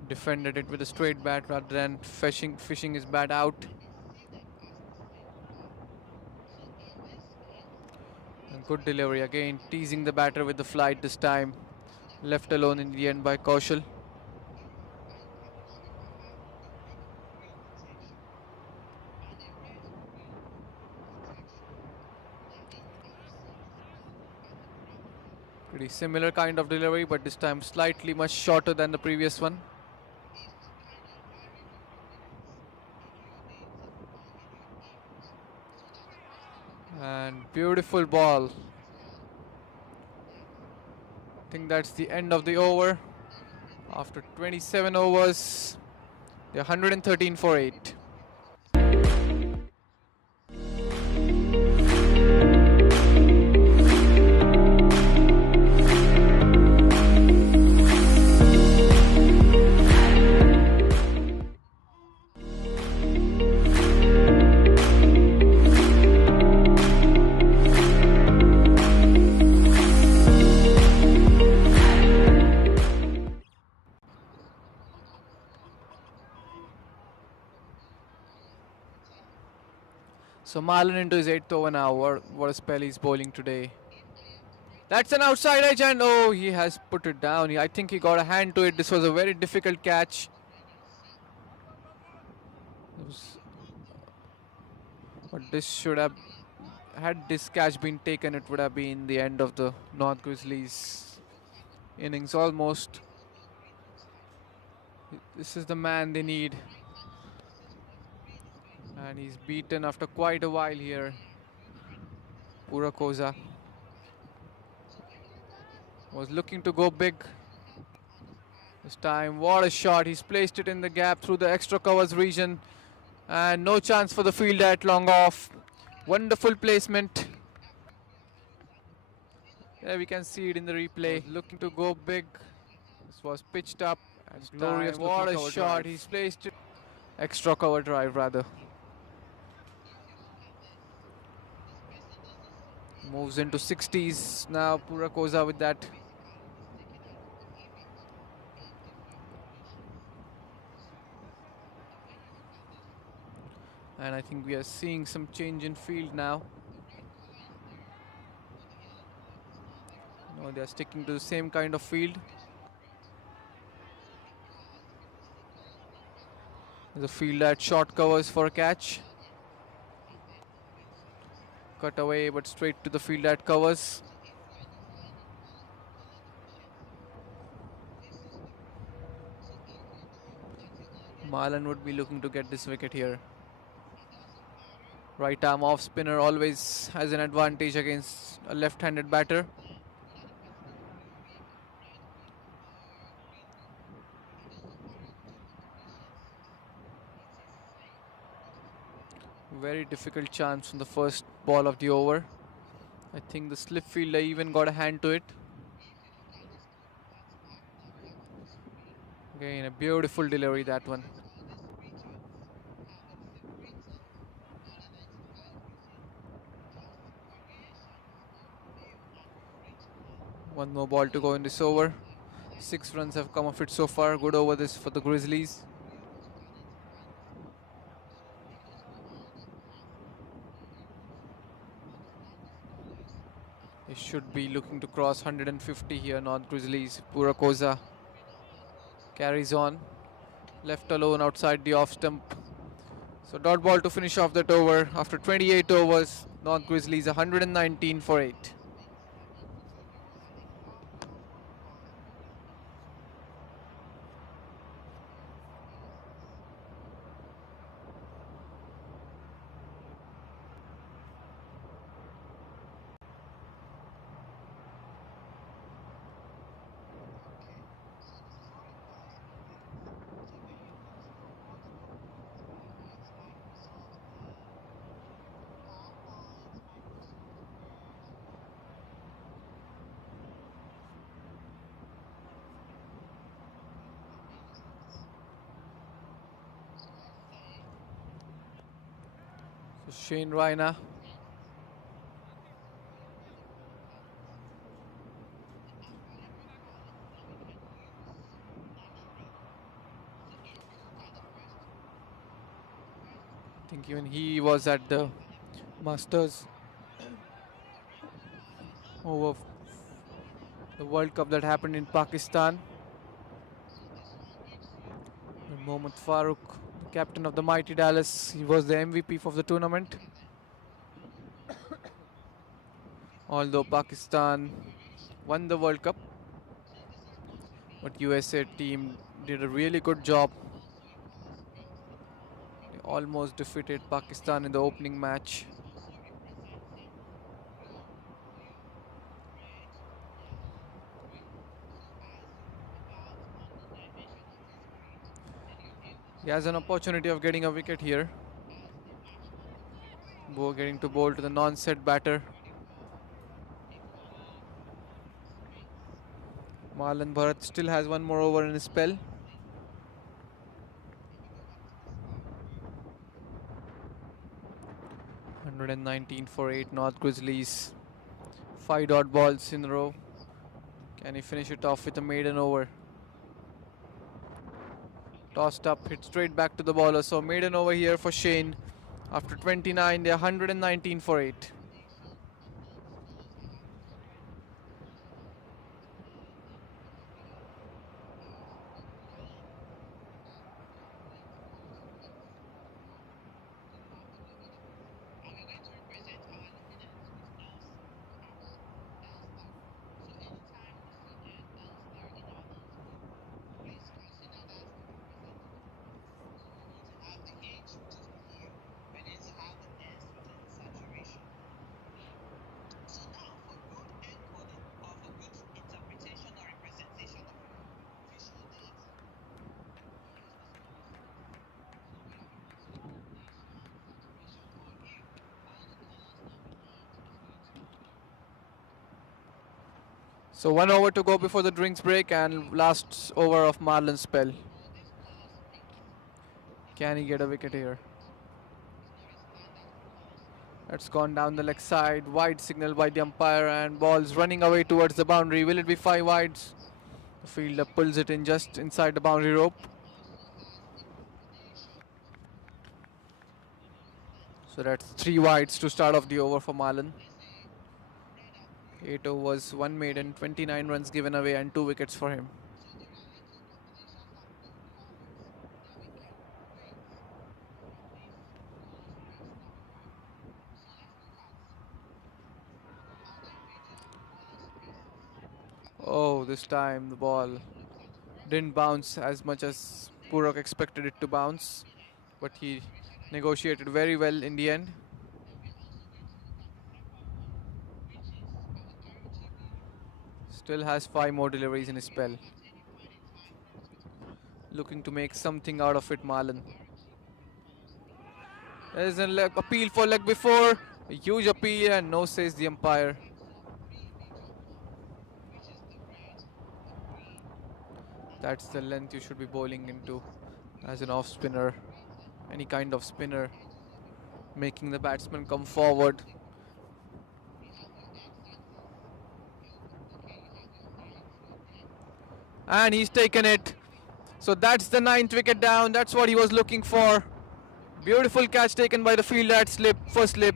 defended it with a straight bat rather than fishing his bat out. And good delivery again, teasing the batter with the flight this time. Left alone in the end by Kaushal. Pretty similar kind of delivery, but this time slightly much shorter than the previous one. And beautiful ball. I think that's the end of the over. After 27 overs, they're 113 for 8. So Marlon into his 8th over now. What a spell he's bowling today. That's an outside edge, and oh, he has put it down. I think he got a hand to it. This was a very difficult catch. It was But this should have, had this catch been taken, it would have been the end of the North Grizzlies innings almost. This is the man they need. And he's beaten after quite a while here. Purakoza was looking to go big. This time, what a shot. He's placed it in the gap through the extra covers region. And no chance for the fielder at long off. Wonderful placement. There we can see it in the replay. Looking to go big. This was pitched up. And glorious. What a shot. Drive. He's placed it. Extra cover drive rather. Moves into 60s now. Purakoza with that. And I think we are seeing some change in field now. No, they are sticking to the same kind of field. There's a field at short covers for a catch. Cut away, but straight to the field at covers. Marlon would be looking to get this wicket here. Right arm off spinner always has an advantage against a left-handed batter. Very difficult chance on the first ball of the over. I think the slip fielder even got a hand to it. Again, a beautiful delivery, that one. One more ball to go in this over. 6 runs have come of it so far. Good over this for the Grizzlies. They should be looking to cross 150 here, North Grizzlies. Purakoza carries on. Left alone outside the off stump. So dot ball to finish off that over. After 28 overs, North Grizzlies 119 for 8. Shane Raina. I think even he was at the Masters over the World Cup that happened in Pakistan. And Mohammad Farooq, the captain of the mighty Dallas, he was the MVP of the tournament. Although Pakistan won the World Cup, but USA team did a really good job. They almost defeated Pakistan in the opening match. He has an opportunity of getting a wicket here. Getting to bowl to the non-set batter. Marlon Bharat still has one more over in his spell. $119 for 8 North Grizzlies. 5 dot balls in a row. Can he finish it off with a maiden over? Tossed up, hit straight back to the bowler. So maiden over here for Shane. After 29, they're 119 for 8. So 1 over to go before the drinks break and last over of Marlon's spell. Can he get a wicket here? That's gone down the leg side. Wide signal by the umpire and ball's running away towards the boundary. Will it be 5 wides? The fielder pulls it in just inside the boundary rope. So that's 3 wides to start off the over for Marlon. 8 overs, 1 maiden, 29 runs given away and 2 wickets for him. Oh, this time the ball didn't bounce as much as Purok expected it to bounce, but he negotiated very well in the end. Still has 5 more deliveries in his spell. Looking to make something out of it, Marlon. There's an appeal for leg before. A huge appeal and no, says the umpire. That's the length you should be bowling into as an off spinner. Any kind of spinner. Making the batsman come forward. And he's taken it. So that's the 9th wicket down. That's what he was looking for. Beautiful catch taken by the fielder at slip, first slip.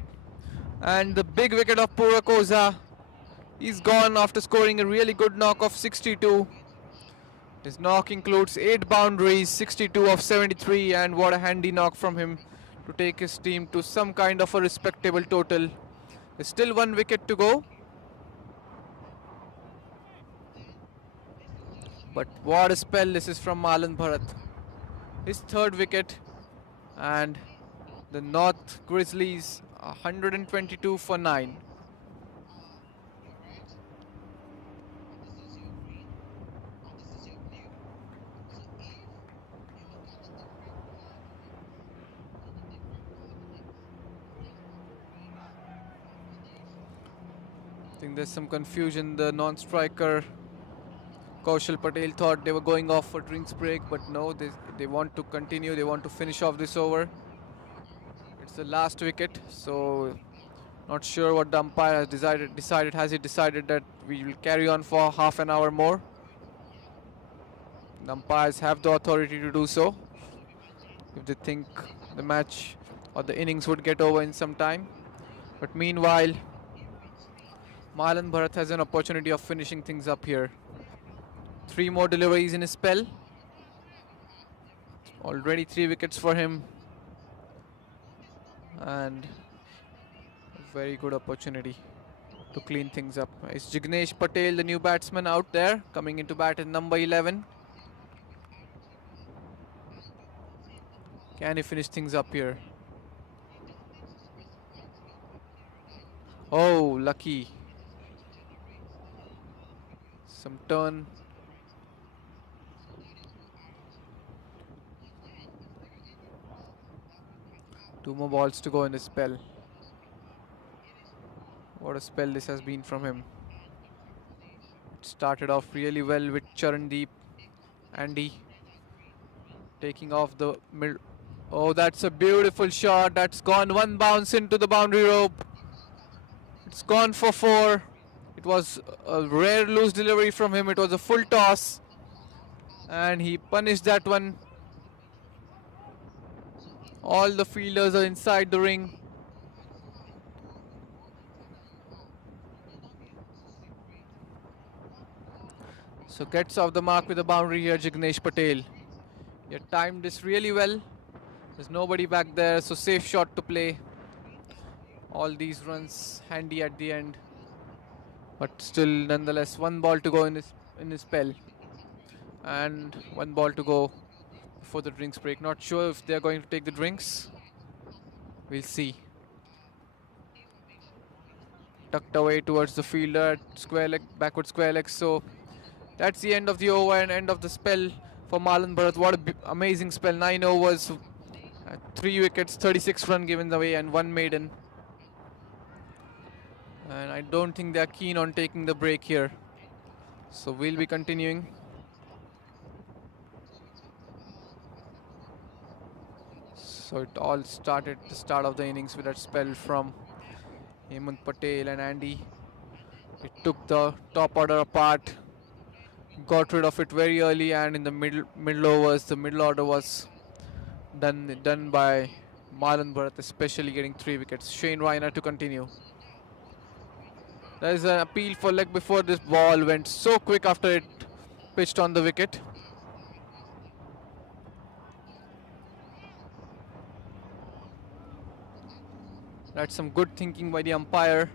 And the big wicket of Purakoza. He's gone after scoring a really good knock of 62. His knock includes 8 boundaries, 62 of 73, and what a handy knock from him to take his team to some kind of a respectable total. There's still 1 wicket to go. But what a spell this is from Marlon Bharat. His 3rd wicket, and the North Grizzlies 122 for 9. I think there's some confusion. The non-striker Kaushal Patel thought they were going off for drinks break, but no, they want to continue. They want to finish off this over. It's the last wicket, so not sure what the umpire has decided. Has he decided that we will carry on for half an hour more? The umpires have the authority to do so if they think the match or the innings would get over in some time. But meanwhile, Marlon Bharat has an opportunity of finishing things up here. 3 more deliveries in his spell. Already 3 wickets for him. And a very good opportunity to clean things up. Is Jignesh Patel, the new batsman, out there? Coming into bat at number 11. Can he finish things up here? Oh, lucky. Some turn. Two more balls to go in this spell. What a spell this has been from him. It started off really well with Charandeep. Andy taking off the mid. Oh, that's a beautiful shot. That's gone 1 bounce into the boundary rope. It's gone for 4. It was a rare loose delivery from him. It was a full toss. And he punished that one. All the fielders are inside the ring. So gets off the mark with a boundary here, Jignesh Patel. You timed this really well. There's nobody back there, so safe shot to play. All these runs handy at the end. But still, nonetheless, 1 ball to go in this spell. And 1 ball to go for the drinks break. Not sure if they're going to take the drinks. We'll see. Tucked away towards the fielder, square leg, backward square leg. So that's the end of the over and end of the spell for Marlon Bharat. What an amazing spell. 9 overs, 3 wickets, 36 runs given away and 1 maiden. And I don't think they're keen on taking the break here. So we'll be continuing. So it all started the start of the innings with that spell from Hemant Patel and Andy. It took the top order apart, got rid of it very early, and in the middle overs, the middle order was done by Marlon Bharat, especially getting 3 wickets. Shane Raina to continue. There is an appeal for leg before this ball went so quick after it pitched on the wicket. That's some good thinking by the umpire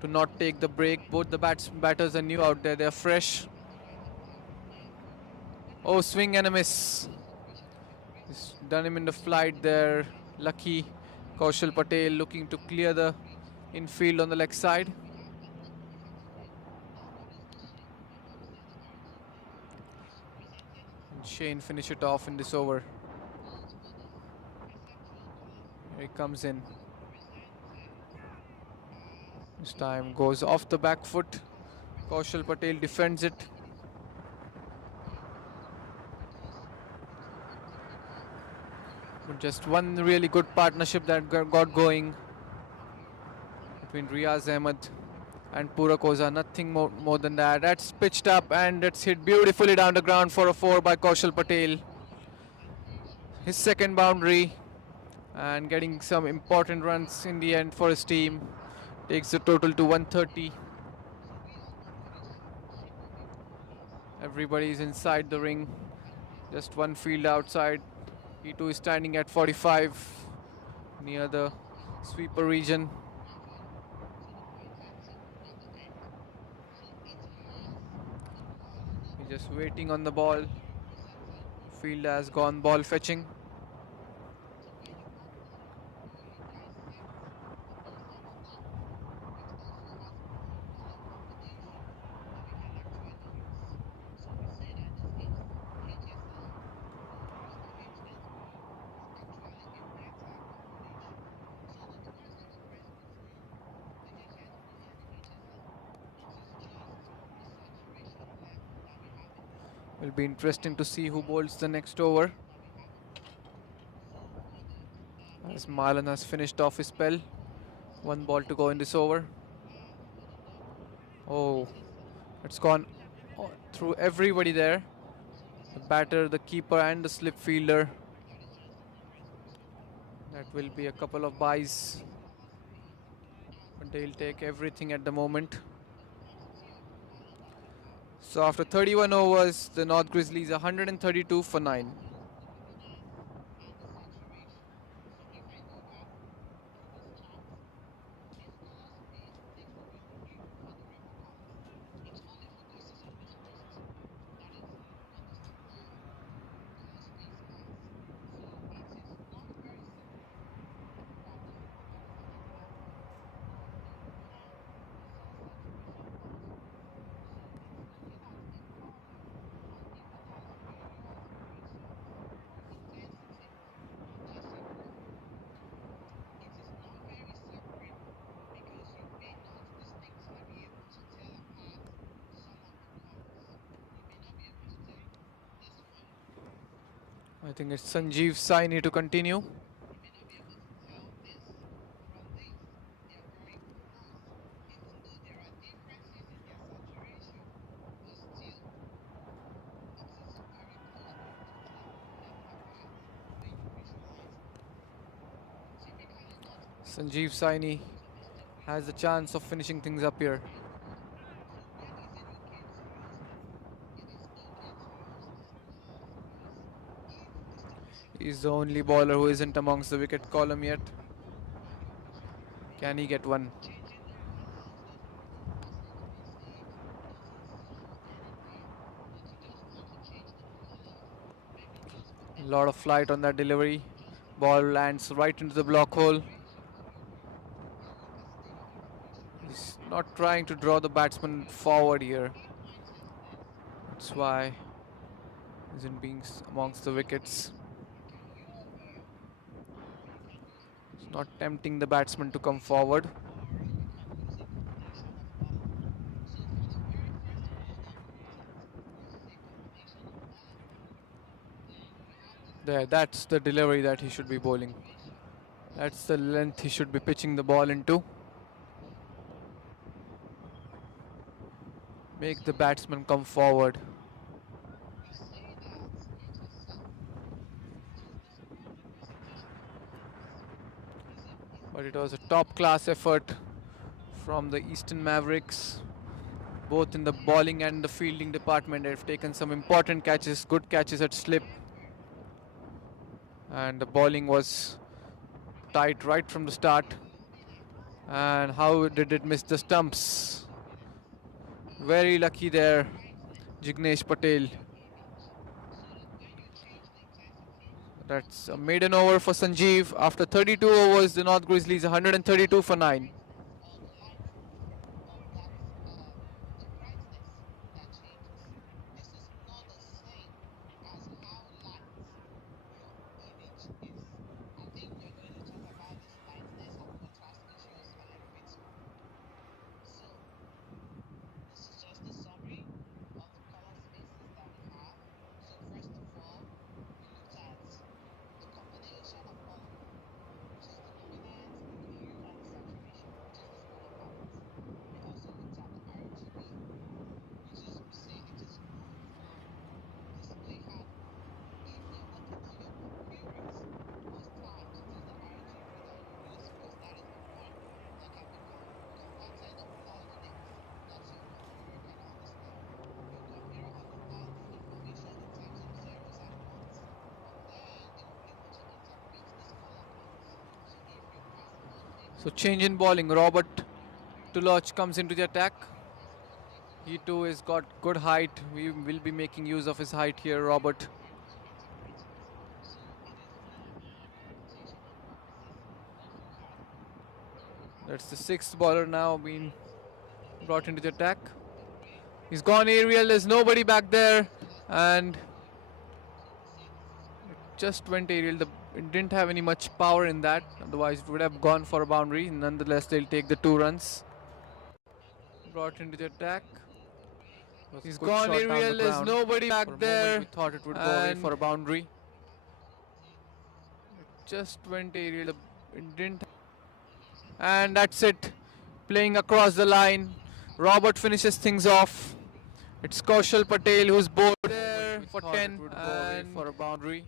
to not take the break. Both the batters are new out there. They're fresh. Oh, swing and a miss. He's done him in the flight there. Lucky Kaushal Patel looking to clear the infield on the leg side. And Shane finish it off in this over. Here he comes in. This time goes off the back foot. Kaushal Patel defends it. But just one really good partnership that got going between Riaz Ahmed and Pura Koza. Nothing more than that. That's pitched up and it's hit beautifully down the ground for a 4 by Kaushal Patel. His second boundary and getting some important runs in the end for his team. Takes the total to 130. Everybody's inside the ring. Just one field outside. E2 is standing at 45 near the sweeper region. He's just waiting on the ball. Field has gone ball fetching. Will be interesting to see who bowls the next over. As Marlon has finished off his spell. 1 ball to go in this over. Oh, it's gone through everybody there. The batter, the keeper and the slip fielder. That will be a couple of byes. But they'll take everything at the moment. So after 31 overs, the North Grizzlies are 132 for 9. I think it's Sanjeev Saini to continue. Sanjeev Saini has the chance of finishing things up here. He's the only bowler who isn't amongst the wicket column yet. Can he get one? A lot of flight on that delivery. Ball lands right into the block hole. He's not trying to draw the batsman forward here. That's why he isn't being amongst the wickets. Not tempting the batsman to come forward. There, that's the delivery that he should be bowling. That's the length he should be pitching the ball into. Make the batsman come forward. But it was a top class effort from the Eastern Mavericks. Both in the bowling and the fielding department, they've taken some important catches, good catches at slip. And the bowling was tight right from the start. And how did it miss the stumps? Very lucky there, Jignesh Patel. That's a maiden over for Sanjeev. After 32 overs, the North Grizzlies 132 for 9. So change in bowling. Robert Tuloch comes into the attack. He too has got good height. We will be making use of his height here, Robert. That's the sixth bowler now being brought into the attack. He's gone aerial. There's nobody back there. And it just went aerial. It didn't have any much power in that. Otherwise, it would have gone for a boundary. Nonetheless, they'll take the 2 runs. Brought into the attack. He's gone aerial. There's nobody back there. We thought it would go away for a boundary. It just went aerial. It didn't. And that's it. Playing across the line. Robert finishes things off. It's Kaushal Patel who's bowled there for 10 and for a boundary.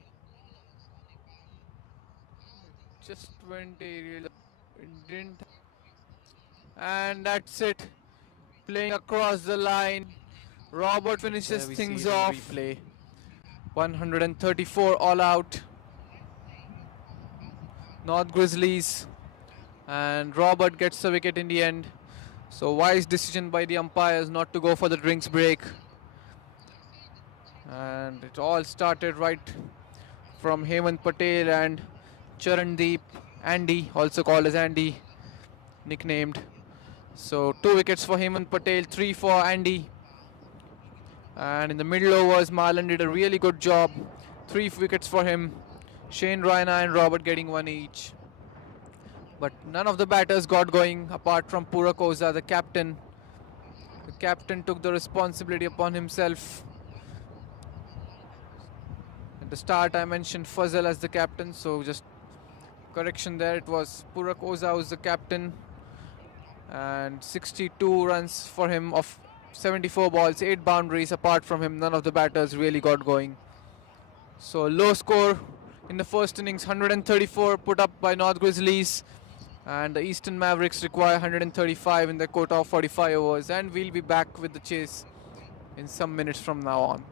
Just went aerial. It didn't. And that's it. Playing across the line. Robert finishes things off. Replay. 134 all out. North Grizzlies. And Robert gets the wicket in the end. So wise decision by the umpires not to go for the drinks break. And it all started right from Hemant Patel and Charandeep, Andy, also called as Andy, nicknamed. So 2 wickets for Hemant Patel, 3 for Andy. And in the middle overs, Marlon did a really good job. 3 wickets for him. Shane Raina and Robert getting 1 each. But none of the batters got going apart from Purak Oza, the captain. The captain took the responsibility upon himself. At the start I mentioned Fazal as the captain, so just correction there. It was Purak Oza who's the captain. And 62 runs for him of 74 balls, 8 boundaries. Apart from him, none of the batters really got going. So low score in the first innings, 134 put up by North Grizzlies. And the Eastern Mavericks require 135 in their quota of 45 overs. And we'll be back with the chase in some minutes from now on.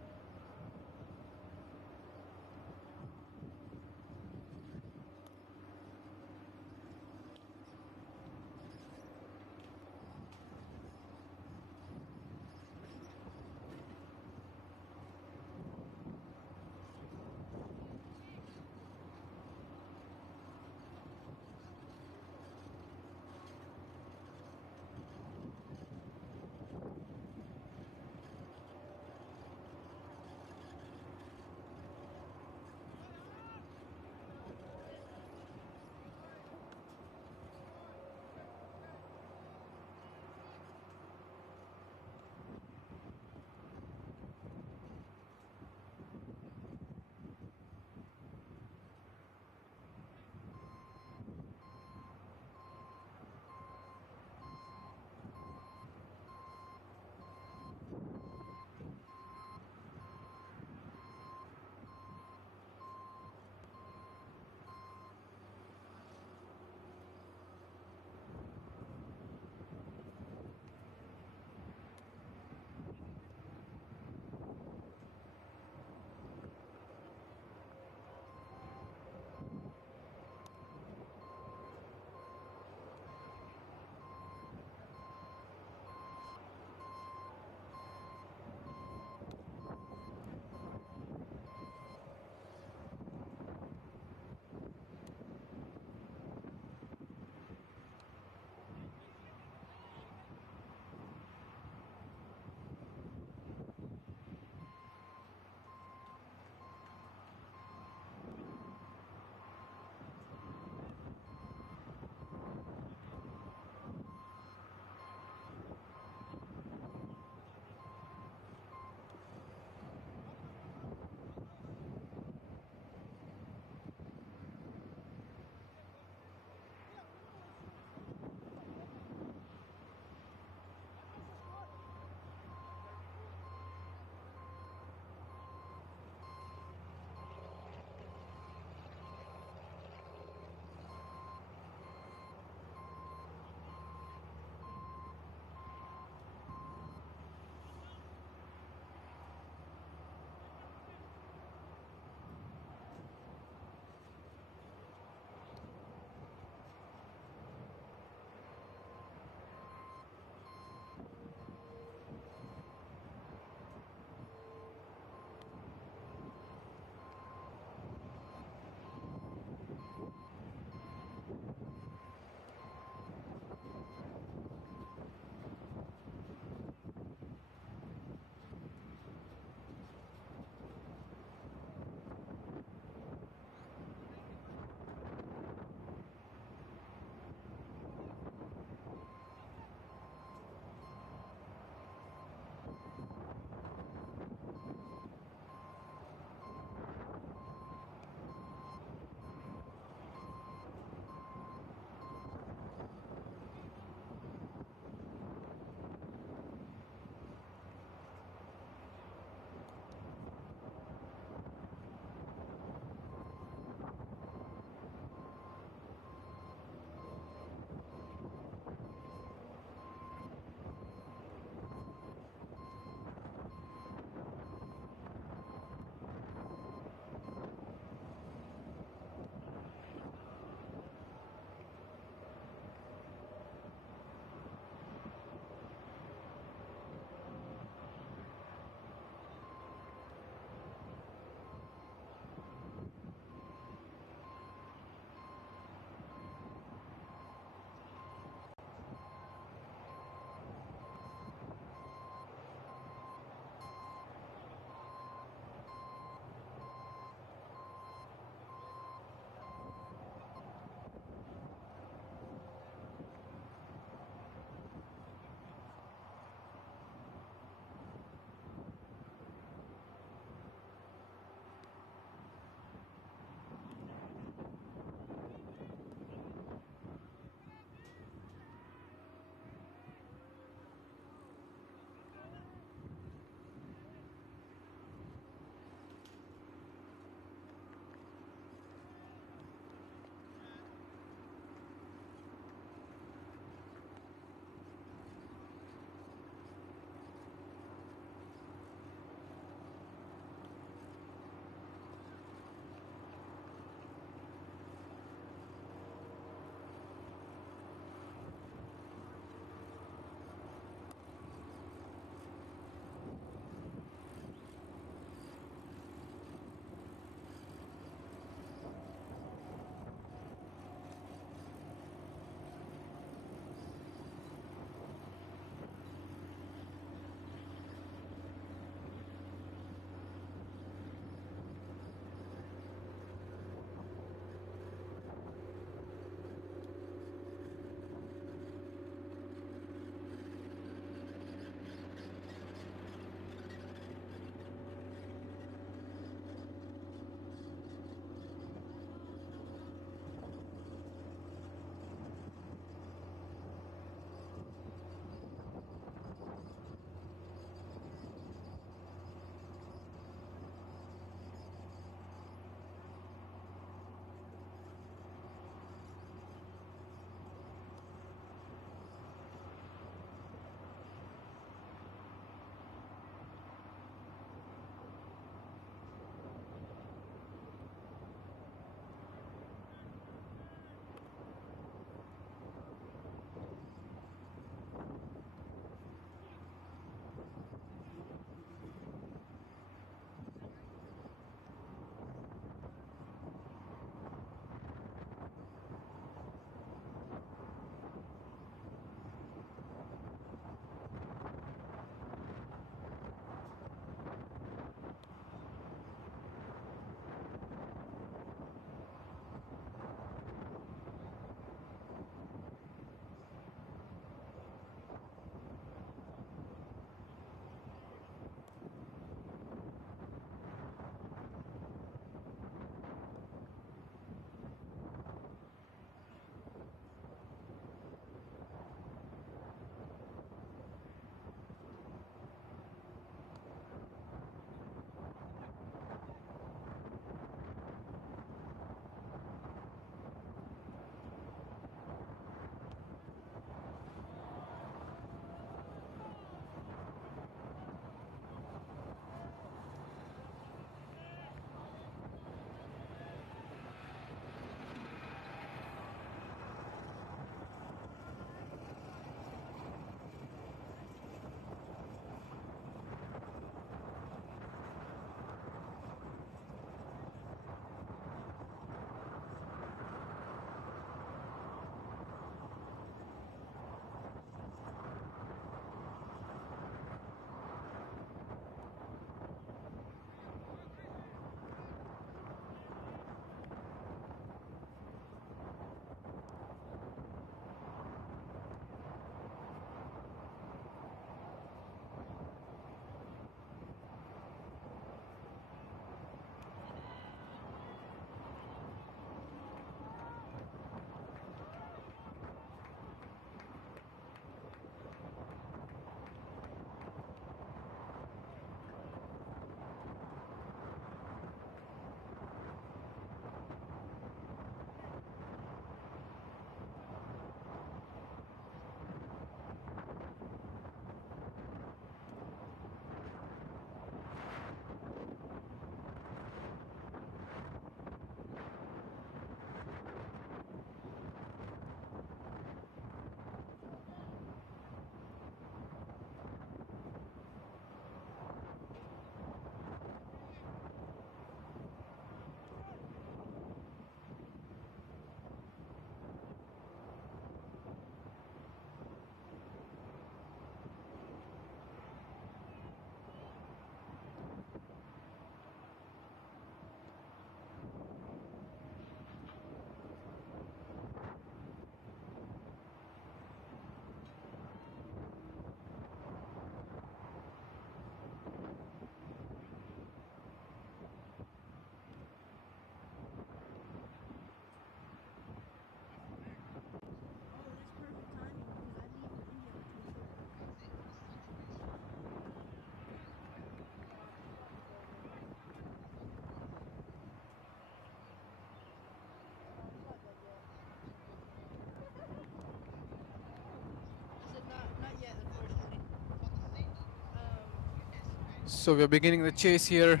So we're beginning the chase here.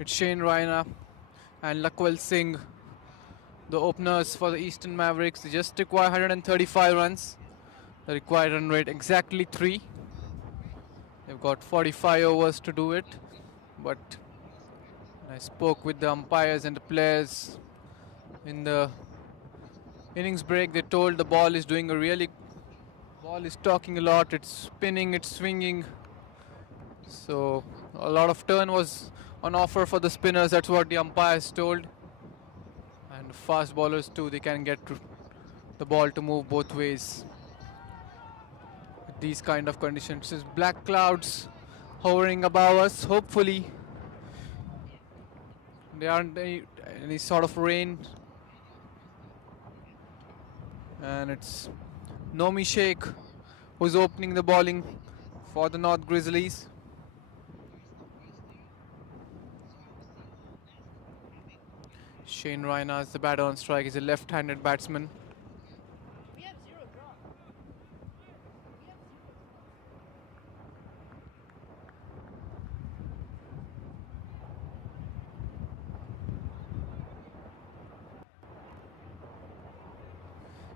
It's Shane Raina and Lakwal Singh, the openers for the Eastern Mavericks. They just require 135 runs. The required run rate exactly 3. They've got 45 overs to do it. But I spoke with the umpires and the players in the innings break. They told the ball is doing a really, ball is talking a lot. It's spinning, it's swinging. So a lot of turn was on offer for the spinners. That's what the umpires told. And fast bowlers too. They can get the ball to move both ways. With these kind of conditions, there's black clouds hovering above us. Hopefully, there aren't any sort of rain. And it's Nomi Sheikh who's opening the bowling for the North Grizzlies. Shane Raina is the batter on strike. He's a left-handed batsman.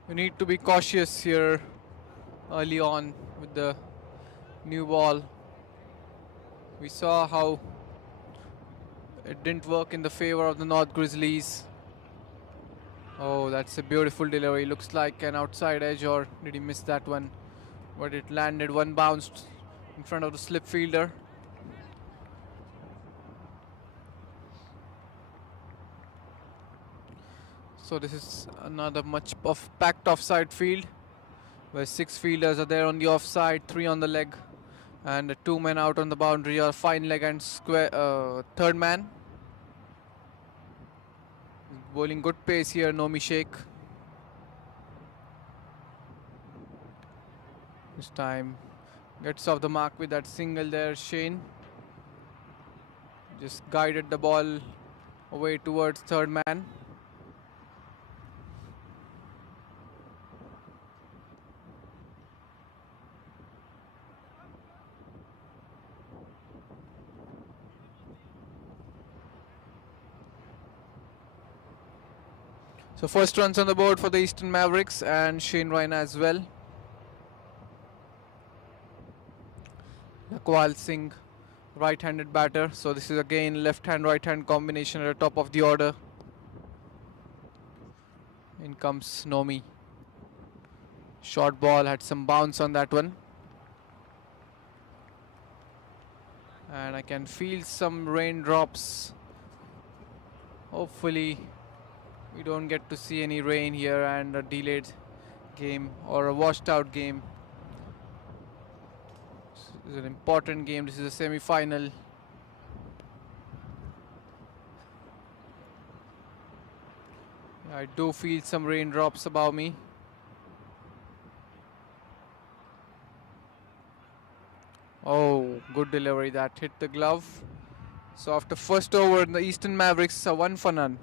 You need to be cautious here early on with the new ball. We saw how it didn't work in the favor of the North Grizzlies. Oh, that's a beautiful delivery. Looks like an outside edge, or did he miss that one? But it landed, one bounced in front of the slip fielder. So this is another much packed offside field, where 6 fielders are there on the offside, 3 on the leg, and 2 men out on the boundary, or fine leg and square third man. Bowling good pace here, Nomi Sheikh. This time gets off the mark with that single there. Shane just guided the ball away towards third man. So first runs on the board for the Eastern Mavericks and Shane Raina as well. Lakwal Singh, right-handed batter. So this is again left-hand, right-hand combination at the top of the order. In comes Nomi. Short ball, had some bounce on that one. And I can feel some raindrops. Hopefully we don't get to see any rain here and a delayed game or a washed out game. This is an important game. This is a semi-final. I do feel some raindrops above me. Oh, good delivery, that hit the glove. So after first over, the Eastern Mavericks are 1 for none.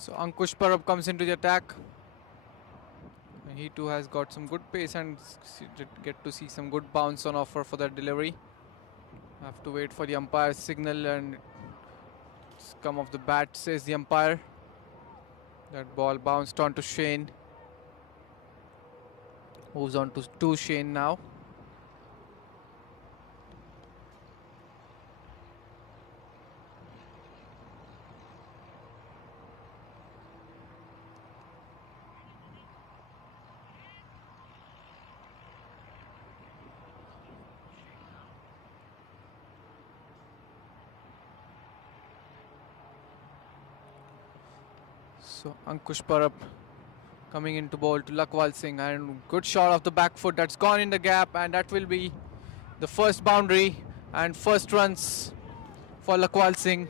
So Ankush Parab comes into the attack. He too has got some good pace and did get to see some good bounce on offer for that delivery. Have to wait for the umpire's signal and it's come off the bat, says the umpire. That ball bounced onto Shane. Moves on to Shane now. So Ankush Parab coming into ball to Lakwal Singh, and good shot of the back foot that's gone in the gap, and that will be the first boundary and first runs for Lakwal Singh.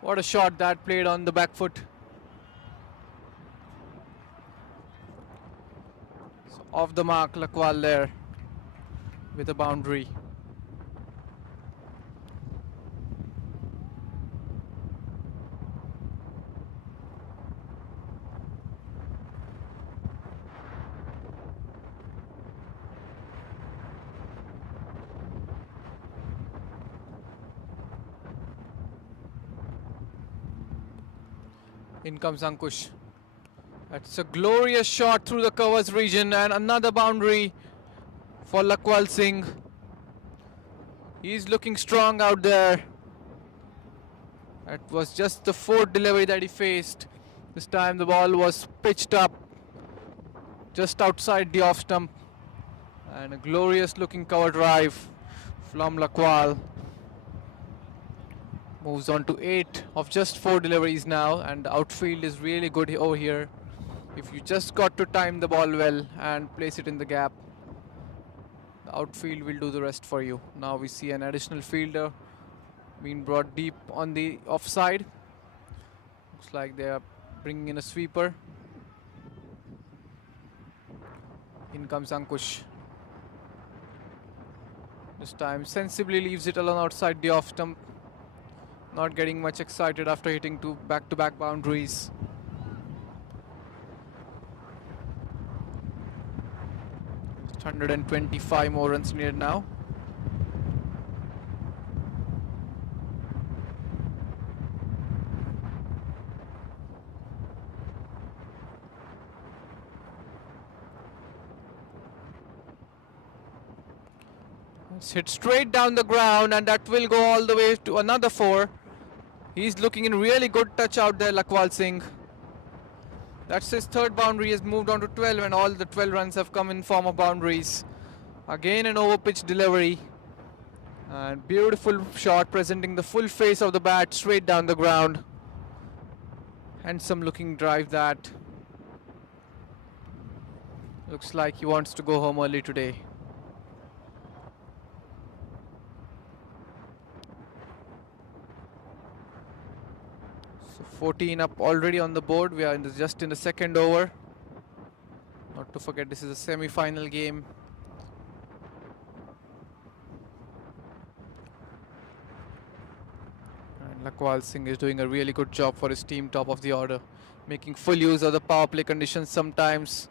What a shot that played on the back foot. So off the mark, Lakwal there with a boundary. In comes Ankush. That's a glorious shot through the covers region and another boundary for Lakwal Singh. He's looking strong out there. That was just the fourth delivery that he faced. This time the ball was pitched up just outside the off stump. And a glorious looking cover drive from Lakwal. Moves on to 8 of just 4 deliveries now, and the outfield is really good over here. If you just got to time the ball well and place it in the gap, the outfield will do the rest for you. Now we see an additional fielder being brought deep on the offside. Looks like they are bringing in a sweeper. In comes Ankush. This time sensibly leaves it alone outside the off stump. Not getting much excited after hitting 2 back-to-back boundaries. Just 125 more runs needed now. It's hit straight down the ground, and that will go all the way to another 4. He's looking in really good touch out there, Lakwal Singh. That's his third boundary. He has moved on to 12, and all the 12 runs have come in form of boundaries. Again an over-pitch delivery. And beautiful shot presenting the full face of the bat straight down the ground. Handsome looking drive that. Looks like he wants to go home early today. So 14 up already on the board. We are just in the second over. Not to forget, this is a semi-final game. And Lakwal Singh is doing a really good job for his team, top of the order. Making full use of the power play conditions sometimes.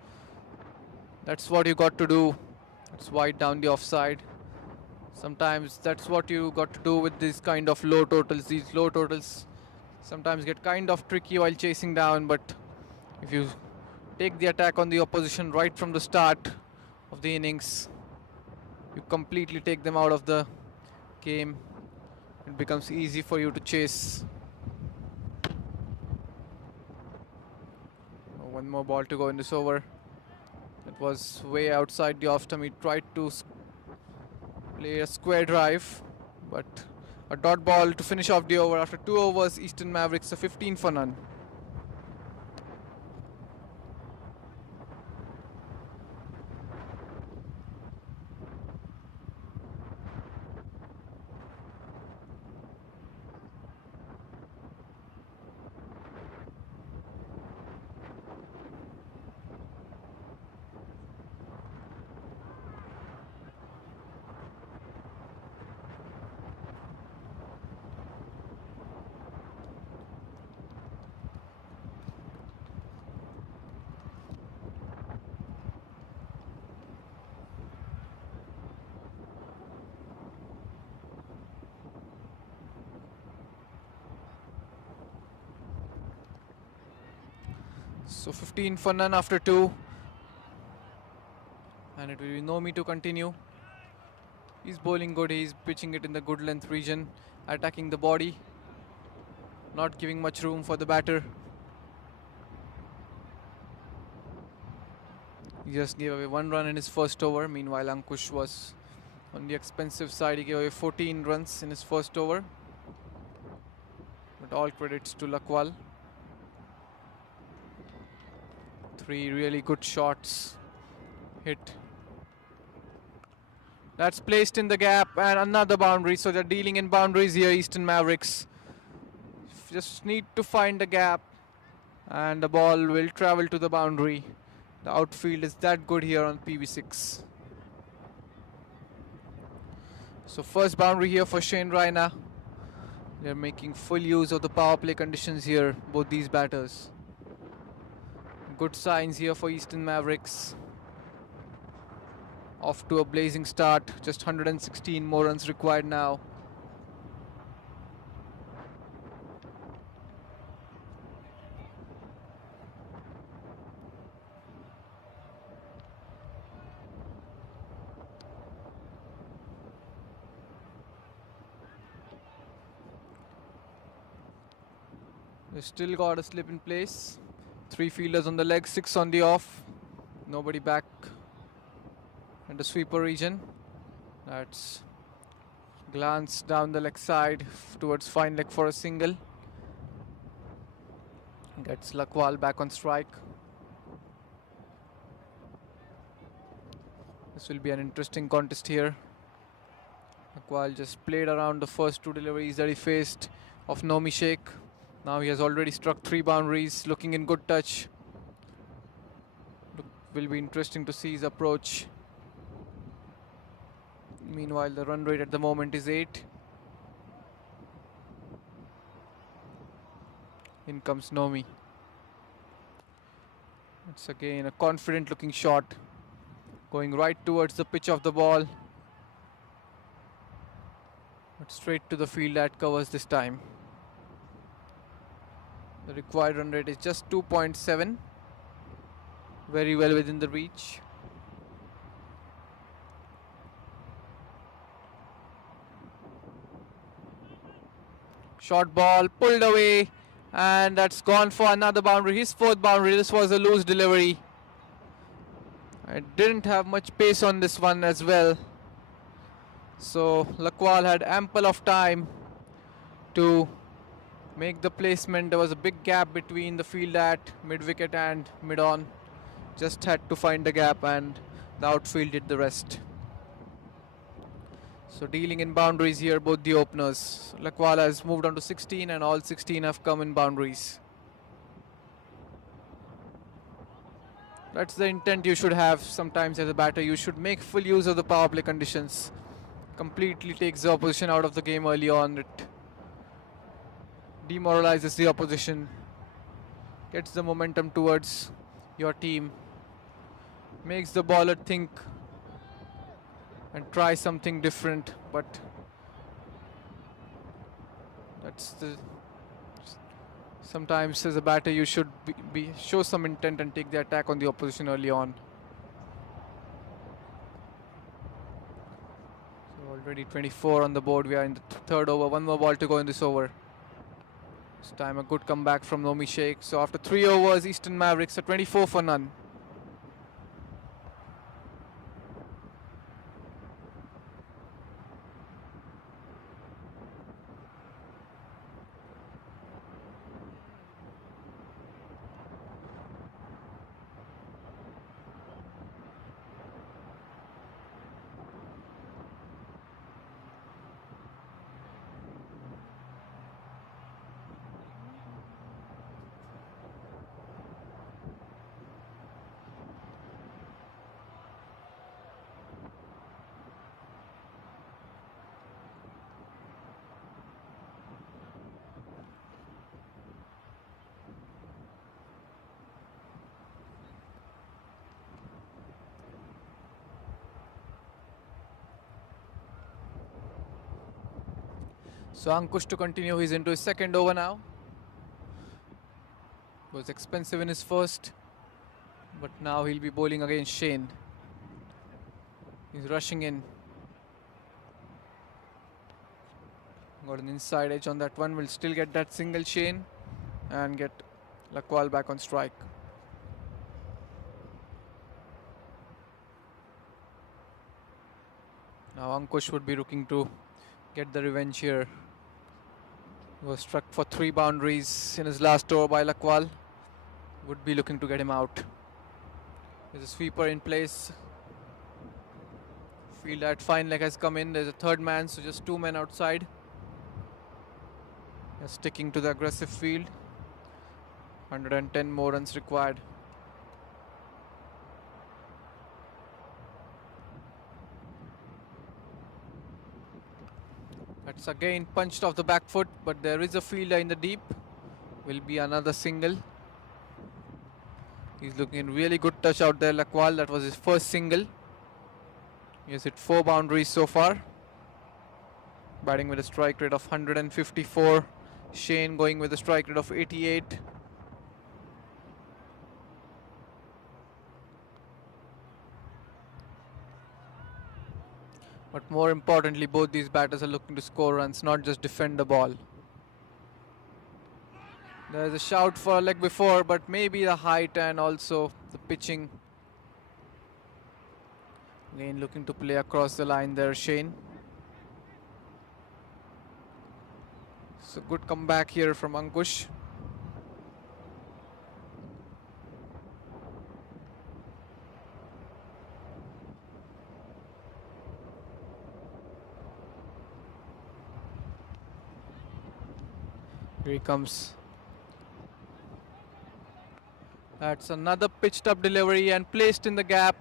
That's what you got to do. It's wide down the offside. Sometimes that's what you got to do with these kind of low totals. These low totals sometimes get kind of tricky while chasing down, but if you take the attack on the opposition right from the start of the innings, you completely take them out of the game. It becomes easy for you to chase. One more ball to go in this over. It was way outside the off stump. He tried to play a square drive, but a dot ball to finish off the over. After 2 overs, Eastern Mavericks a 15 for none. So 15 for none after 2. And it will be Nomi to continue. He's bowling good, he's pitching it in the good length region, attacking the body, not giving much room for the batter. He just gave away 1 run in his first over. Meanwhile, Ankush was on the expensive side. He gave away 14 runs in his first over. But all credits to Lakwal. 3 really good shots hit. That's placed in the gap and another boundary. So they're dealing in boundaries here, Eastern Mavericks. Just need to find the gap and the ball will travel to the boundary. The outfield is that good here on PV6. So first boundary here for Shane Raina. They're making full use of the power play conditions here, both these batters. Good signs here for Eastern Mavericks. Off to a blazing start, just 116 more runs required now. They still got a slip in place. 3 fielders on the leg, 6 on the off. Nobody back in the sweeper region. That's glance down the leg side towards fine leg for a single. Gets Lakwal back on strike. This will be an interesting contest here. Lakwal just played around the first 2 deliveries that he faced of Nomi Sheikh. Now he has already struck 3 boundaries, looking in good touch. Will be interesting to see his approach. Meanwhile, the run rate at the moment is 8. In comes Nomi. It's again a confident looking shot. Going right towards the pitch of the ball. But straight to the field that covers this time. The required run rate is just 2.7. Very well within the reach. Short ball pulled away and that's gone for another boundary. His 4th boundary. This was a loose delivery. I didn't have much pace on this one as well. So Lakwal had ample of time to make the placement. There was a big gap between the field at mid-wicket and mid-on. Just had to find the gap and the outfield did the rest. So dealing in boundaries here, both the openers. Lakwal has moved on to 16 and all 16 have come in boundaries. That's the intent you should have sometimes as a batter. You should make full use of the power play conditions. Completely takes the opposition out of the game early on. It demoralizes the opposition. Gets the momentum towards your team. Makes the bowler think and try something different, but that's the sometimes as a batter you should show some intent and take the attack on the opposition early on. So already 24 on the board. We are in the 3rd over. 1 more ball to go in this over. This time a good comeback from Nomi Sheikh. So after 3 overs, Eastern Mavericks are 24 for none. So Ankush to continue. He's into his 2nd over now. Was expensive in his first, but now he'll be bowling against Shane. He's rushing in. Got an inside edge on that one. Will still get that single, Shane, and get Lakwal back on strike. Now Ankush would be looking to get the revenge here. He was struck for 3 boundaries in his last over by Lakwal. Would be looking to get him out. There's a sweeper in place. Field at fine leg has come in. There's a third man, so just 2 men outside. They're sticking to the aggressive field. 110 more runs required. That's again punched off the back foot, but there is a fielder in the deep. Will be another single. He's looking in really good touch out there, Lakwal. That was his first single. He has hit 4 boundaries so far. Batting with a strike rate of 154. Shane going with a strike rate of 88. But more importantly, both these batters are looking to score runs, not just defend the ball. There's a shout for a leg before, but maybe the height and also the pitching. Again looking to play across the line there, Shane. So good comeback here from Ankush. Here he comes. That's another pitched up delivery and placed in the gap.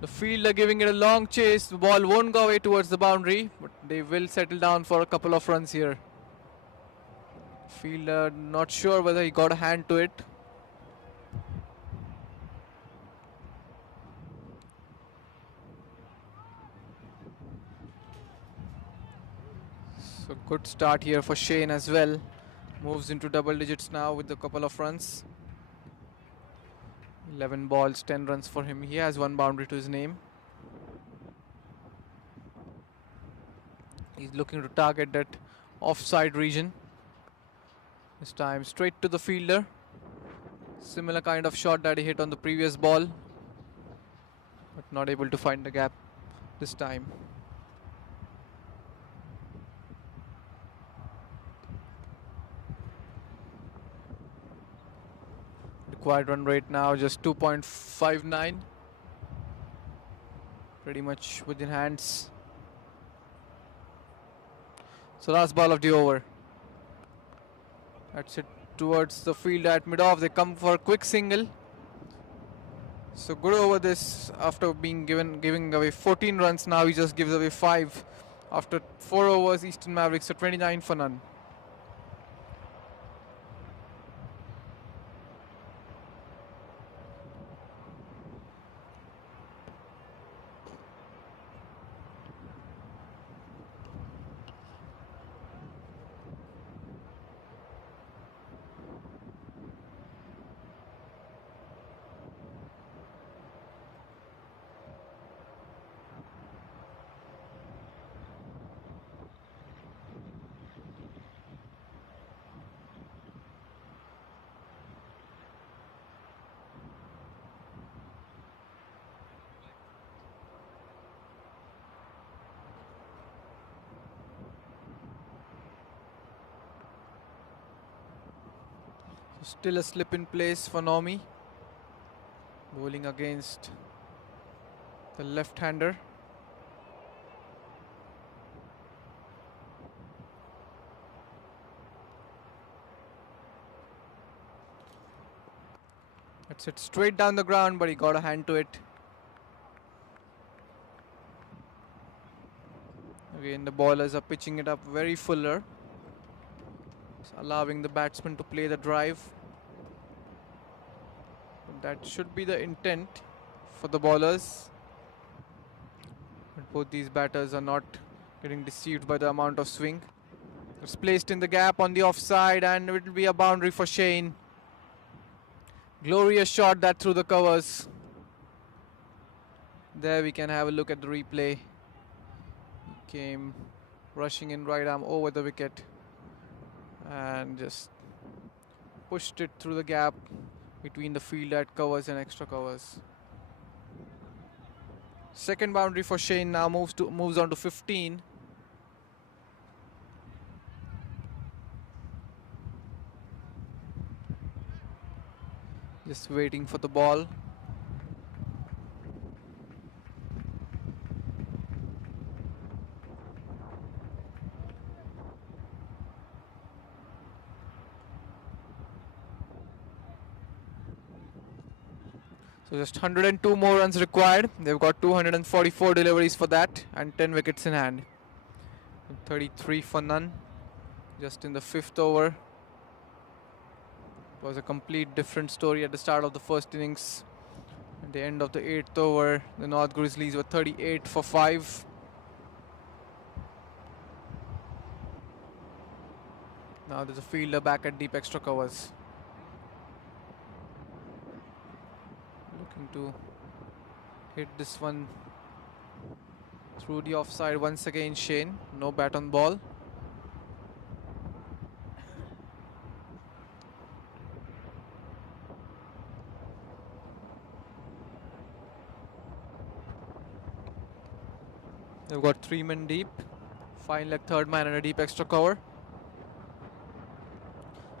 The fielder giving it a long chase. The ball won't go away towards the boundary, but they will settle down for a couple of runs here. Fielder not sure whether he got a hand to it. So good start here for Shane as well. Moves into double digits now with a couple of runs. 11 balls, 10 runs for him. He has 1 boundary to his name. He's looking to target that offside region. This time straight to the fielder. Similar kind of shot that he hit on the previous ball, but not able to find the gap this time. Required run rate now just 2.59. Pretty much within hands. So last ball of the over. That's it towards the field at mid-off. They come for a quick single. So good over this after giving away 14 runs. Now he just gives away 5 after 4 overs. Eastern Mavericks are 29 for none. Still a slip in place for Nomi. Bowling against the left-hander. That's it straight down the ground, but he got a hand to it. Again, the bowlers are pitching it up very fuller, allowing the batsman to play the drive. That should be the intent for the bowlers. But both these batters are not getting deceived by the amount of swing. It's placed in the gap on the offside, and it will be a boundary for Shane. Glorious shot that through the covers. There we can have a look at the replay. He came rushing in right arm over the wicket and just pushed it through the gap between the field at covers and extra covers. Second boundary for Shane now moves on to 15. Just waiting for the ball. So just 102 more runs required. They've got 244 deliveries for that and 10 wickets in hand. 33 for none. Just in the 5th over. It was a complete different story at the start of the first innings. At the end of the 8th over, the North Grizzlies were 38 for 5. Now there's a fielder back at deep extra covers. Looking to hit this one through the offside once again. Shane, no bat on ball. They've got 3 men deep, fine leg third man and a deep extra cover.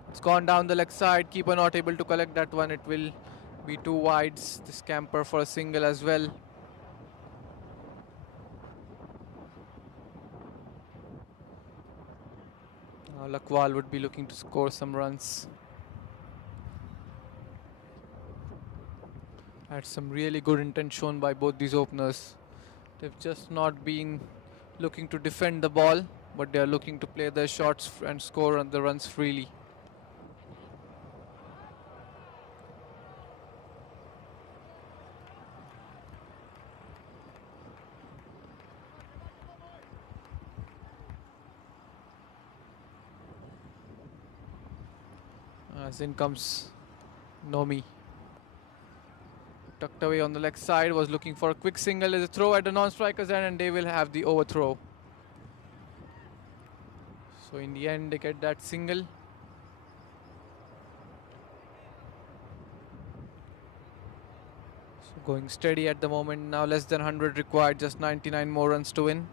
It's gone down the leg side, keeper not able to collect that one. It will be 2 wides. The scamper for a single as well. Now Lakwal would be looking to score some runs. Had some really good intent shown by both these openers. They've just not been looking to defend the ball, but they are looking to play their shots and score on the runs freely. As in comes Nomi. Tucked away on the leg side, was looking for a quick single. There's a throw at the non-striker's end and they will have the overthrow. So in the end they get that single. So going steady at the moment, now less than 100 required, just 99 more runs to win.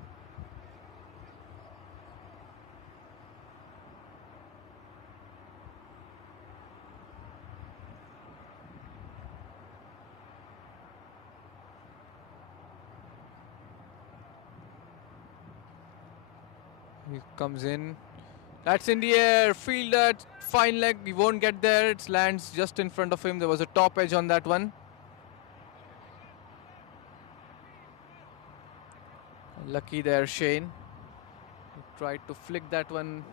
He comes in. That's in the air. Fielder, fine leg. He won't get there. It lands just in front of him. There was a top edge on that one. Lucky there, Shane. He tried to flick that one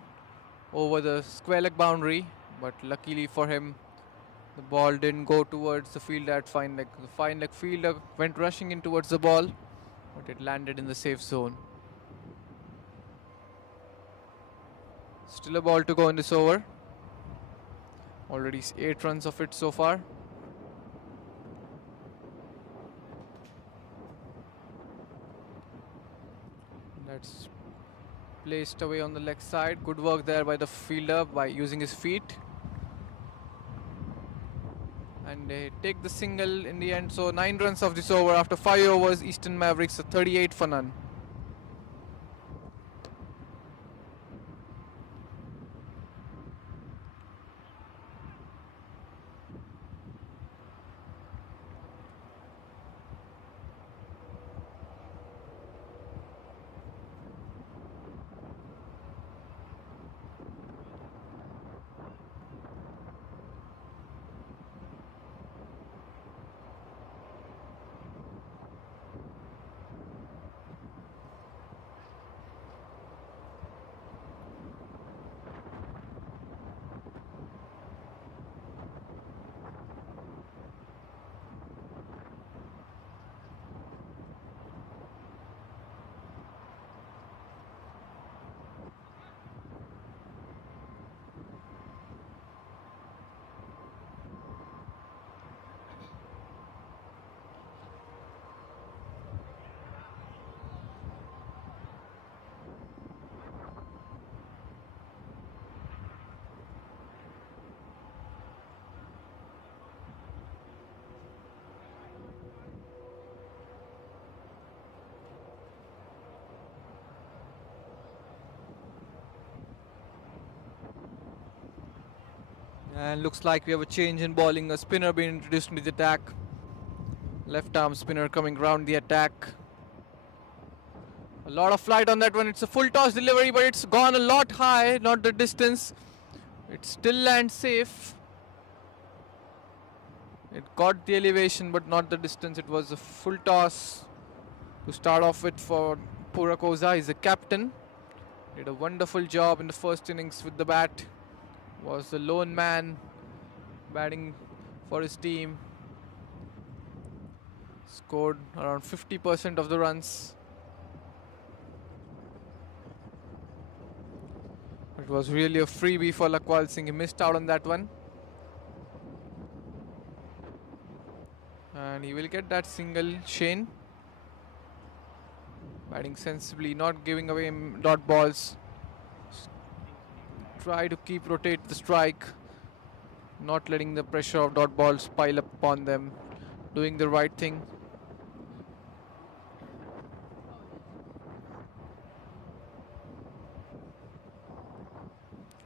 over the square leg boundary, but luckily for him, the ball didn't go towards the fielder at fine leg. The fine leg fielder went rushing in towards the ball, but it landed in the safe zone. Still a ball to go in this over. Already 8 runs of it so far. That's placed away on the leg side. Good work there by the fielder by using his feet. And they take the single in the end. So 9 runs of this over after 5 overs. Eastern Mavericks are 38 for none. And looks like we have a change in bowling. A spinner being introduced into the attack. Left arm spinner coming round the attack. A lot of flight on that one. It's a full toss delivery, but it's gone a lot high, not the distance. It still lands safe. It got the elevation, but not the distance. It was a full toss to start off with for Purakoza. He's the captain. Did a wonderful job in the first innings with the bat. Was the lone man batting for his team. Scored around 50% of the runs. It was really a freebie for Lakwal Singh. He missed out on that one. And he will get that single, Shane. Batting sensibly, not giving away dot balls. Try to keep rotate the strike. Not letting the pressure of dot balls pile up upon them. Doing the right thing.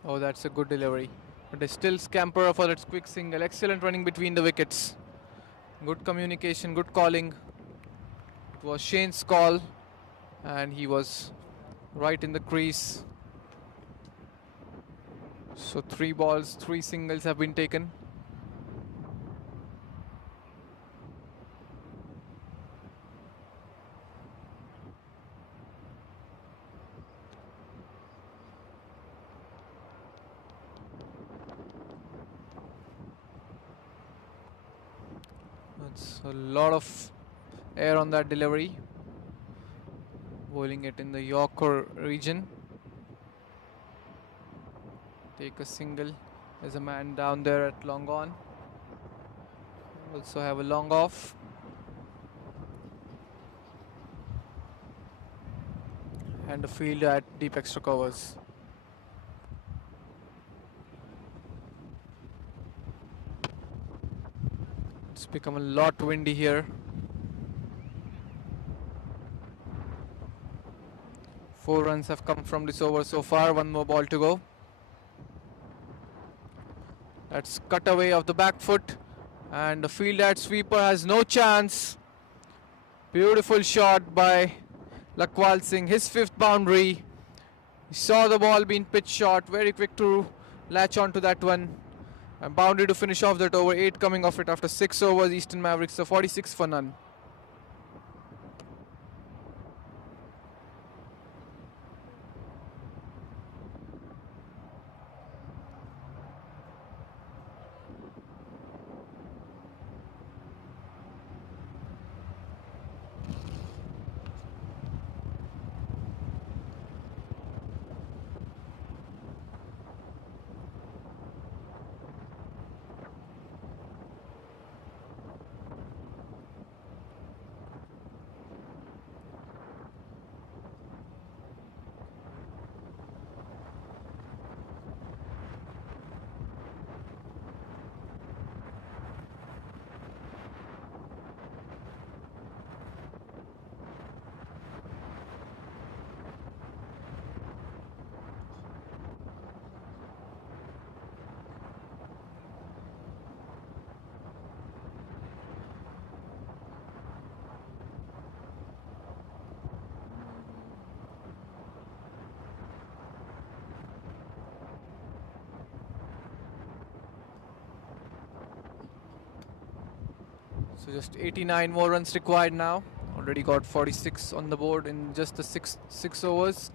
Oh, that's a good delivery. But they still scamper for that quick single. Excellent running between the wickets. Good communication, good calling. It was Shane's call. And he was right in the crease. So 3 balls, 3 singles have been taken. That's a lot of air on that delivery. Bowling it in the Yorker region. Take a single. There's a man down there at long on. Also have a long off. And a field at deep extra covers. It's become a lot windy here. 4 runs have come from this over so far. 1 more ball to go. That's cut away of the back foot. And the field at sweeper has no chance. Beautiful shot by Lakwal Singh. His 5th boundary. He saw the ball being pitch shot. Very quick to latch onto that one. And boundary to finish off that over. 8 coming off it after 6 overs. Eastern Mavericks, so 46 for none. So just 89 more runs required now. Already got 46 on the board in just the six overs.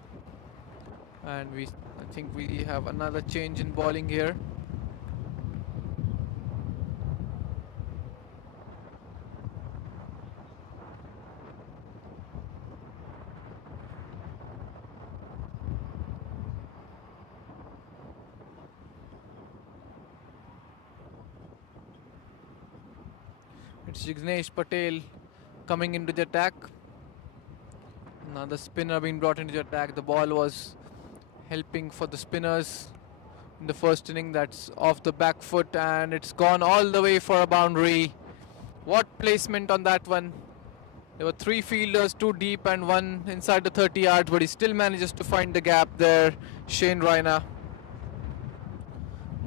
And I think we have another change in bowling here. It's Jignesh Patel coming into the attack. Another spinner being brought into the attack. The ball was helping for the spinners in the first inning. That's off the back foot and it's gone all the way for a boundary. What placement on that one. There were 3 fielders, 2 deep and 1 inside the 30 yards, but he still manages to find the gap there. Shane Raina.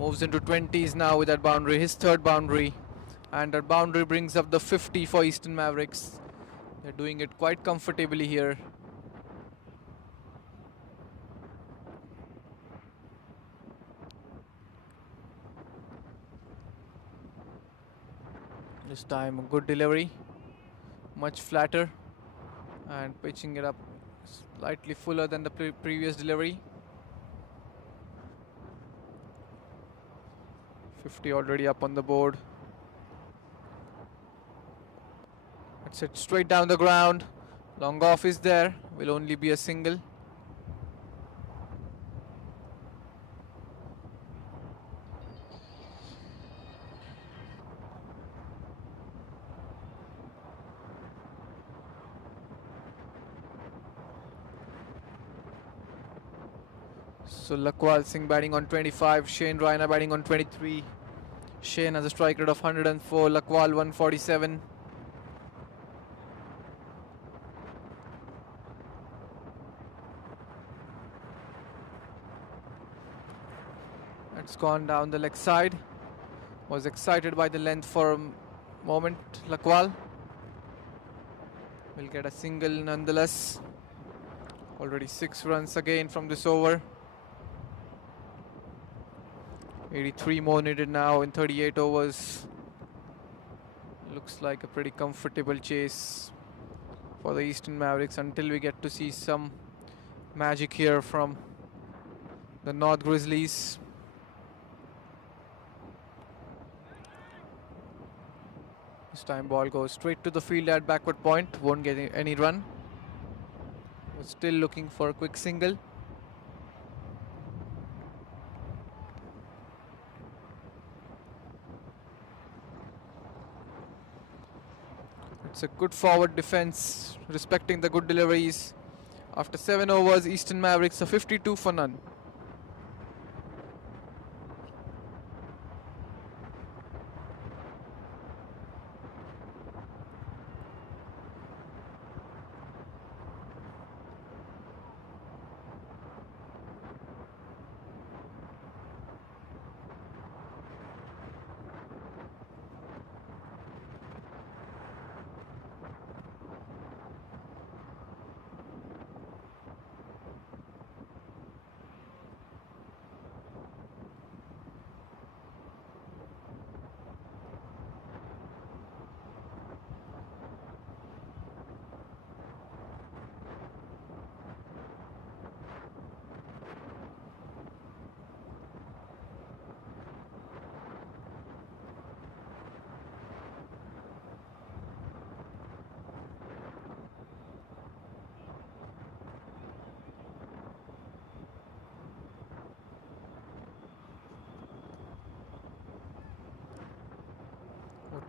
Moves into 20s now with that boundary, his third boundary. And that boundary brings up the 50 for Eastern Mavericks. They're doing it quite comfortably here. This time a good delivery, much flatter, and pitching it up slightly fuller than the previous delivery. 50 already up on the board. That's it straight down the ground. Long off is there, will only be a single. So Lakwal Singh batting on 25, Shane Raina batting on 23. Shane has a strike rate of 104, Lakwal 147. It's gone down the leg side. Was excited by the length for a moment, Lakwal. Will get a single nonetheless. Already 6 runs again from this over. 83 more needed now in 38 overs. Looks like a pretty comfortable chase for the Eastern Mavericks until we get to see some magic here from the North Grizzlies. This time ball goes straight to the field at backward point, won't get any run. But still looking for a quick single. It's a good forward defense, respecting the good deliveries. After 7 overs, Eastern Mavericks are 52 for none.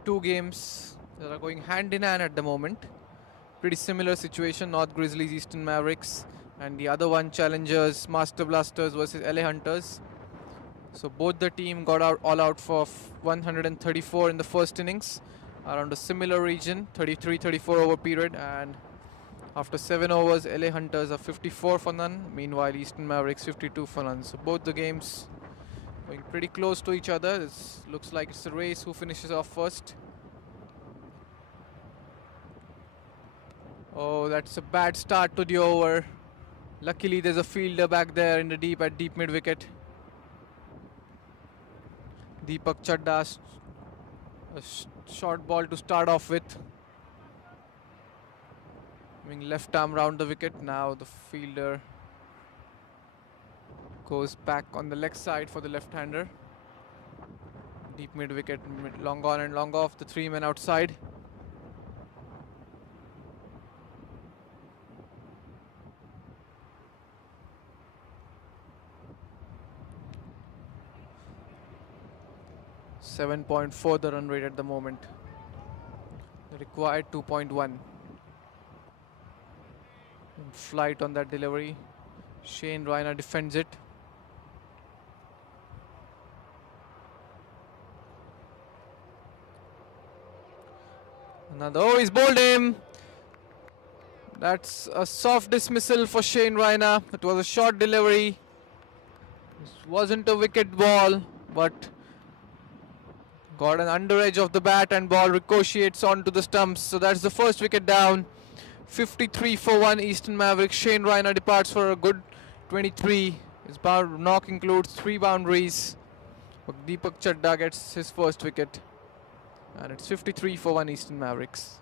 Two games that are going hand in hand at the moment. Pretty similar situation, North Grizzlies, Eastern Mavericks, and the other one, Challengers, Master Blasters versus LA Hunters. So both the team got out all out for 134 in the first innings, around a similar region, 33-34 over period, and after 7 overs, LA Hunters are 54 for none, meanwhile Eastern Mavericks 52 for none. So both the games going pretty close to each other. This looks like it's a race who finishes off first. Oh, that's a bad start to the over. Luckily there's a fielder back there in the deep at deep mid wicket. Deepak Chadda, a short ball to start off with. Moving left arm round the wicket. Now the fielder goes back on the leg side for the left-hander. Deep mid wicket, long on and long off, the 3 men outside. .4 the run rate at the moment. The required 2.1. Flight on that delivery. Shane Raina defends it. Another, oh, he's bowled him. That's a soft dismissal for Shane Raina. It was a short delivery. This wasn't a wicket ball. but got an under edge of the bat and ball ricochets onto the stumps. So that's the first wicket down. 53 for 1 Eastern Mavericks. Shane Reiner departs for a good 23. His knock includes 3 boundaries. But Deepak Chadda gets his first wicket. And it's 53 for 1 Eastern Mavericks.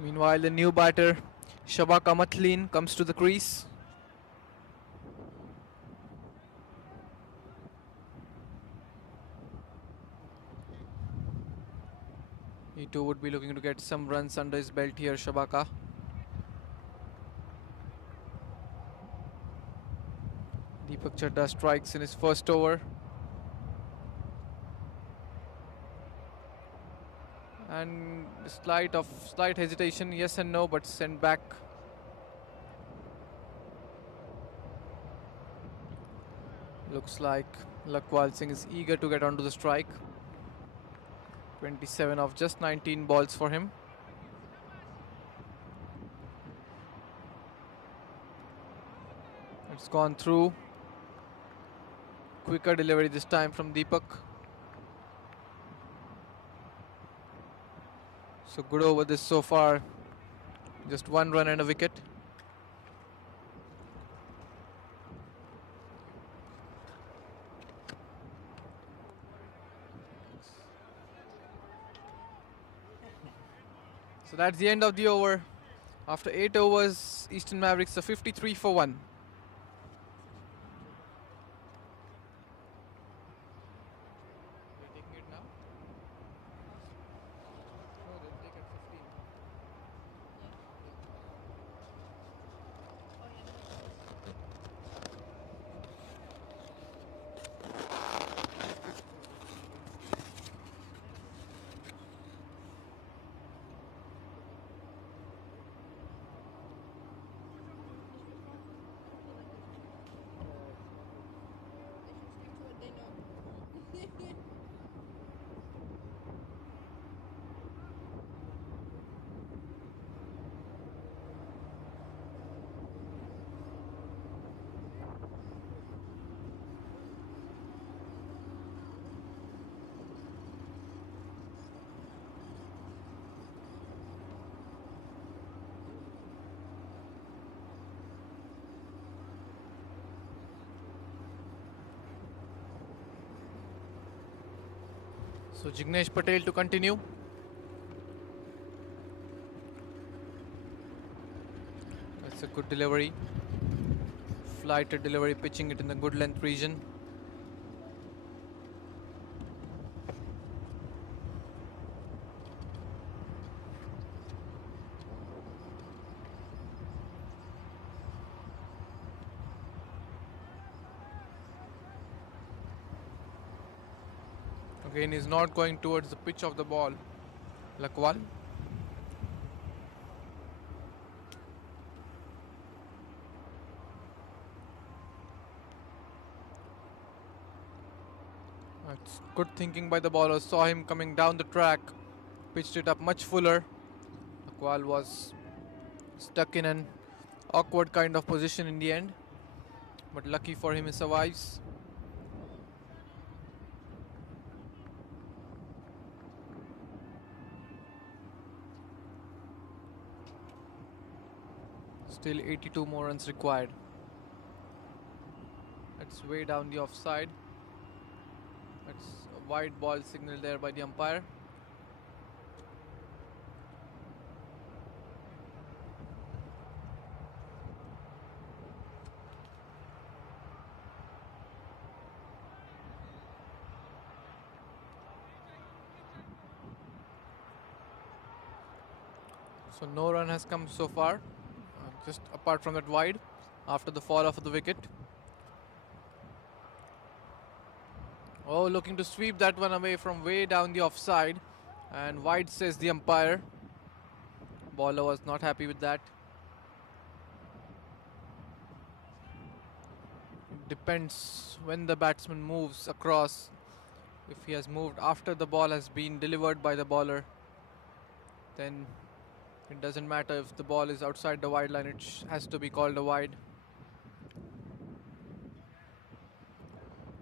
Meanwhile, the new batter, Shabaka Mathlin, comes to the crease. He too would be looking to get some runs under his belt here, Shabaka. Deepak Chadda strikes in his first over. And slight hesitation, yes and no, but sent back. Looks like Lakwal Singh is eager to get onto the strike. 27 of just 19 balls for him. It's gone through. Quicker delivery this time from Deepak. So good over this so far. Just 1 run and a wicket. So that's the end of the over. After 8 overs, Eastern Mavericks are 53 for 1. So Jignesh Patel to continue. That's a good delivery. Flighted delivery, pitching it in the good length region. Again, he's not going towards the pitch of the ball. Lakwal. That's good thinking by the bowler. Saw him coming down the track. Pitched it up much fuller. Lakwal was stuck in an awkward kind of position in the end. But lucky for him, he survives. Still 82 more runs required. That's way down the offside. That's a wide ball signal there by the umpire. So no run has come so far, just apart from that wide after the fall off of the wicket. Oh, looking to sweep that one away from way down the offside, and wide says the umpire. Bowler was not happy with that. It depends when the batsman moves across. If he has moved after the ball has been delivered by the bowler, then it doesn't matter if the ball is outside the wide line, it has to be called a wide.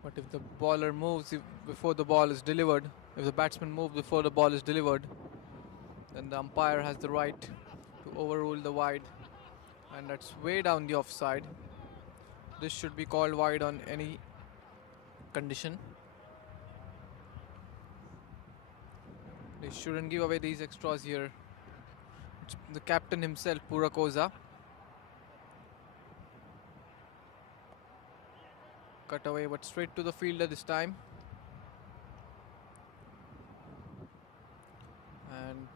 But if the bowler moves before the ball is delivered, if the batsman moves before the ball is delivered, then the umpire has the right to overrule the wide, and that's way down the offside. This should be called wide on any condition. They shouldn't give away these extras here. It's the captain himself, Purakoza. Cut away, but straight to the fielder this time. And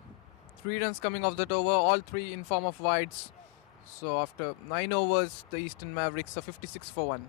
3 runs coming off that over, all 3 in form of wides. So after 9 overs, the Eastern Mavericks are 56 for 1.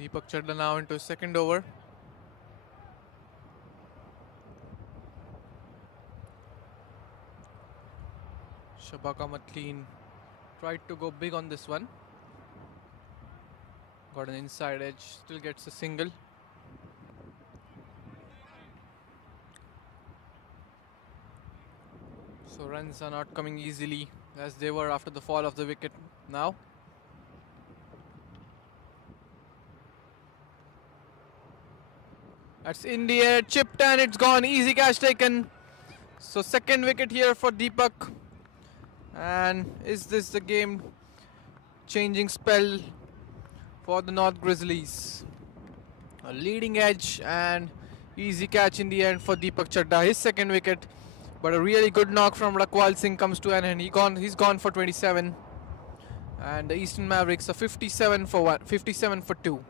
Deepak Chadda now into his second over. Shabak Ahmed clean. Tried to go big on this one. Got an inside edge. Still gets a single. So runs are not coming easily as they were after the fall of the wicket now. That's in the air, chipped and it's gone. Easy catch taken. So second wicket here for Deepak. And is this the game changing spell for the North Grizzlies? A leading edge and easy catch in the end for Deepak Chadda. His second wicket, but a really good knock from Rakwal Singh comes to an end. He's gone for 27. And the Eastern Mavericks are 57 for 2.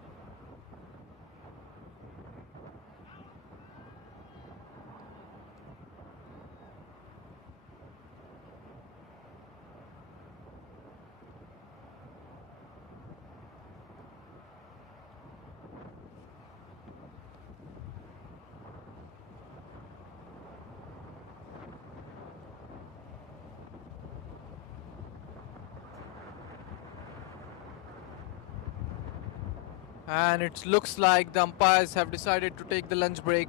And it looks like the umpires have decided to take the lunch break.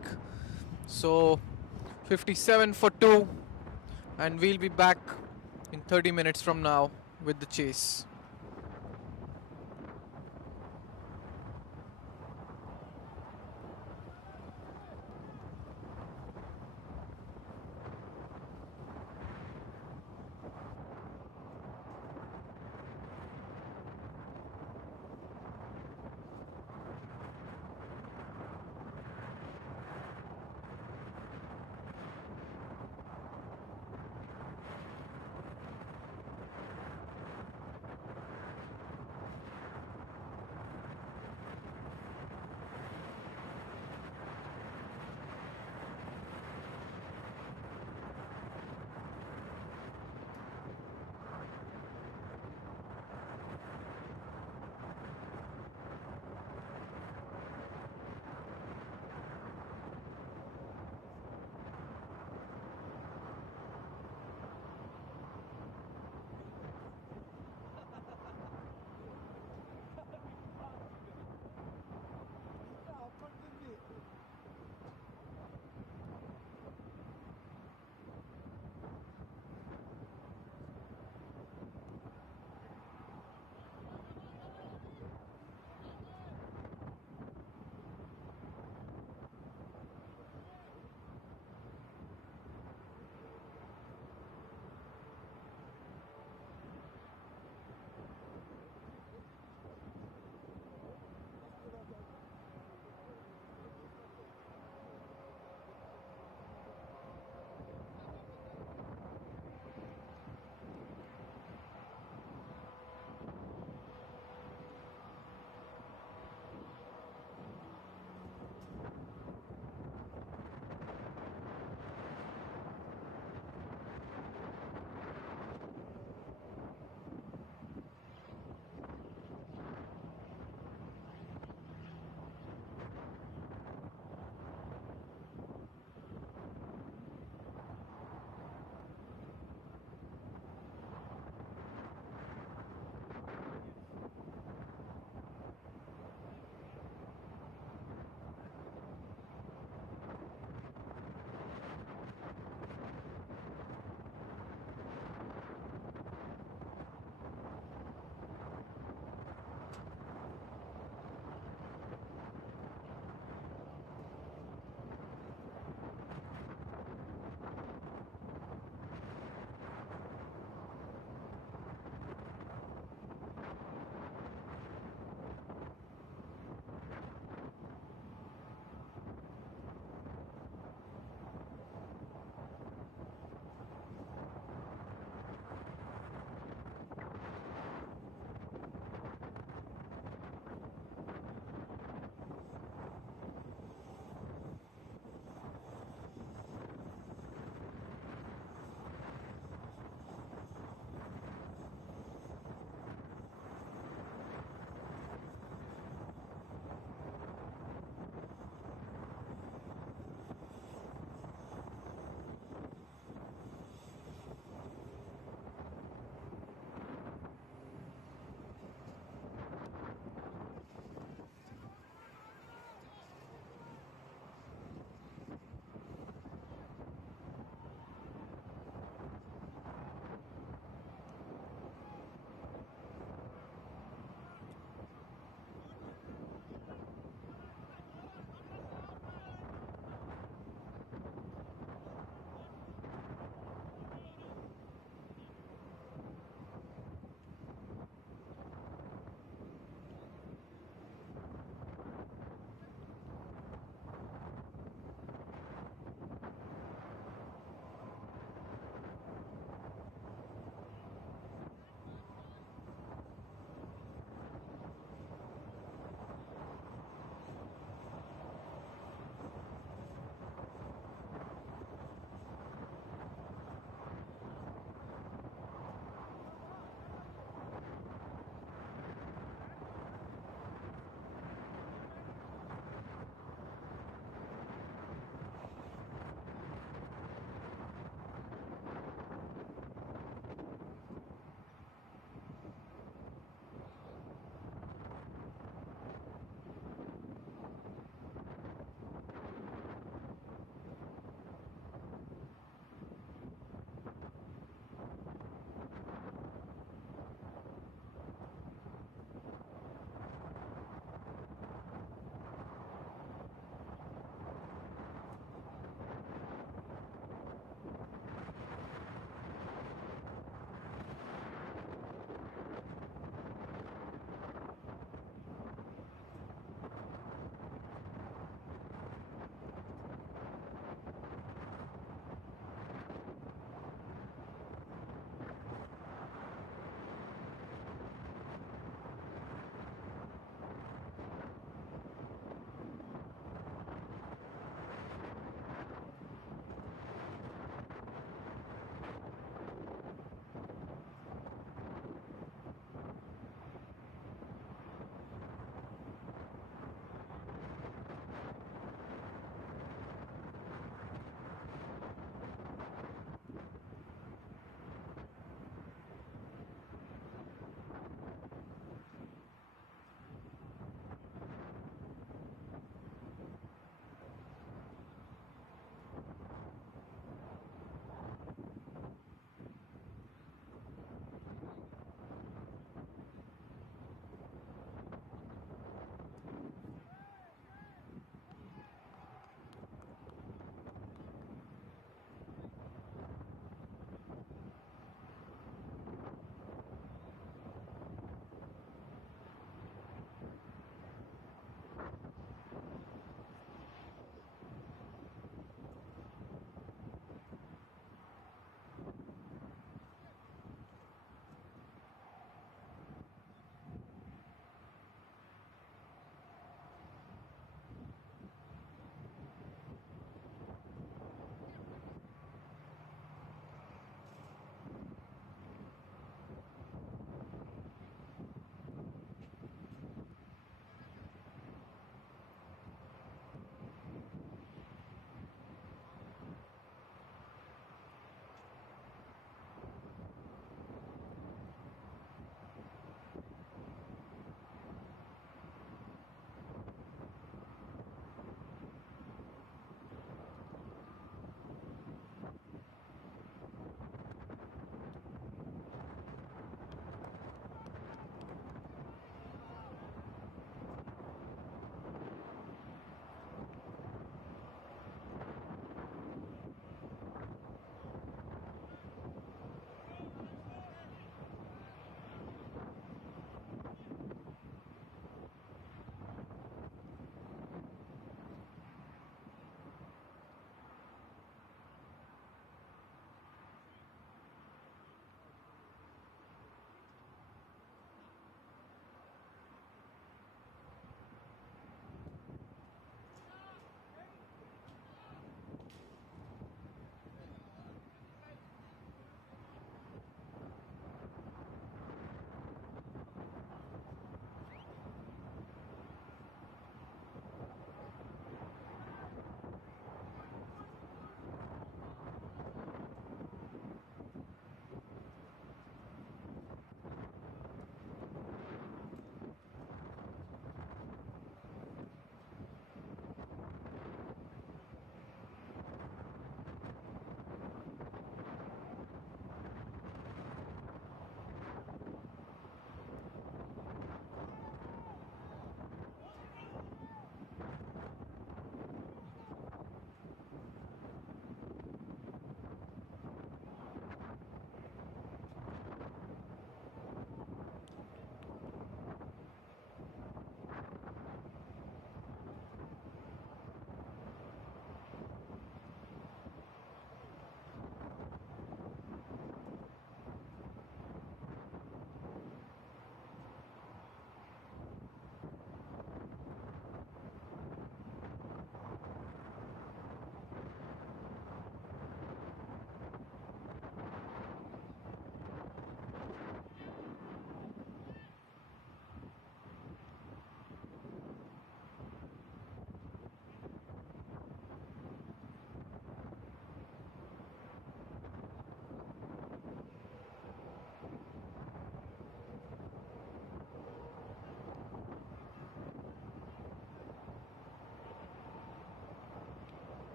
So 57 for 2, and we'll be back in 30 minutes from now with the chase.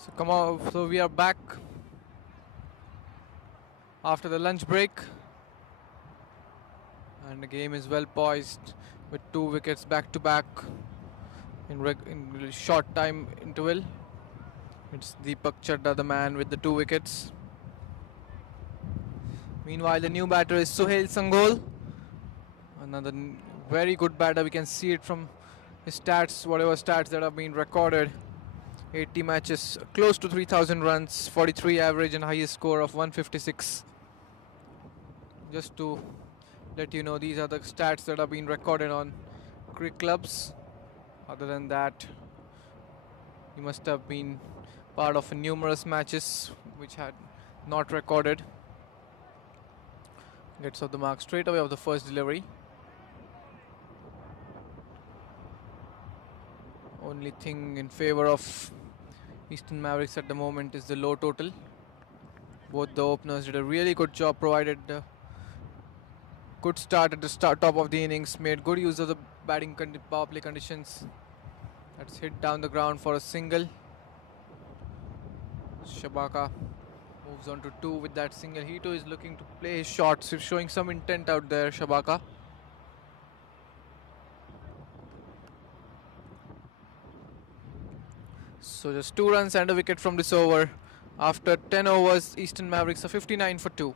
So come on, so we are back after the lunch break, and the game is well poised with 2 wickets back to back in really short time interval. It's Deepak Chadda, the man with the 2 wickets. Meanwhile, the new batter is Suhail Sangol, another very good batter. We can see it from his stats, whatever stats that have been recorded. 80 matches, close to 3,000 runs, 43 average, and highest score of 156. Just to let you know, these are the stats that have been recorded on cricket clubs. Other than that, he must have been part of numerous matches which had not recorded. Gets off the mark straight away of the first delivery. Only thing in favor of Eastern Mavericks at the moment is the low total. Both the openers did a really good job, provided a good start at the top of the innings, made good use of the batting power play conditions. That's hit down the ground for a single. Shabaka moves on to 2 with that single. He too is looking to play his shots, showing some intent out there, Shabaka. So just 2 runs and a wicket from this over. After 10 overs, Eastern Mavericks are 59 for 2.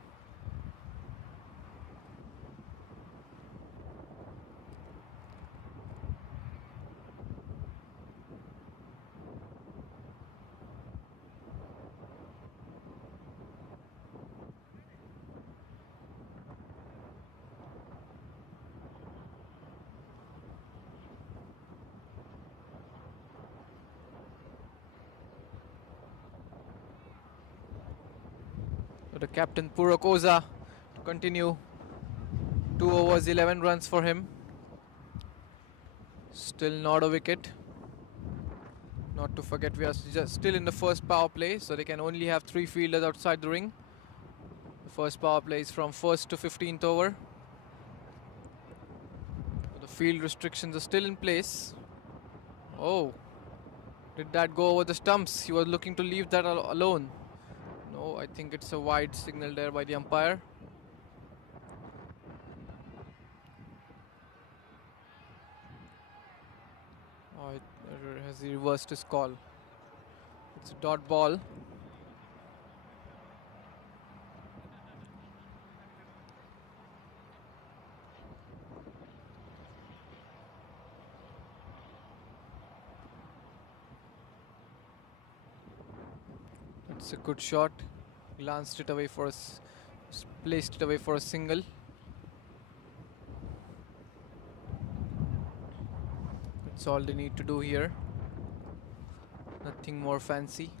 The captain Purokoza to continue. 2 overs, 11 runs for him. Still not a wicket. Not to forget, we are just still in the first power play, so they can only have 3 fielders outside the ring. The first power play is from 1st to 15th over. The field restrictions are still in place. Oh, did that go over the stumps? He was looking to leave that alone. No, I think it's a wide signal there by the umpire. Oh, has he reversed his call? It's a dot ball. It's a good shot. Glanced it away for us, placed it away for a single. That's all they need to do here. Nothing more fancy.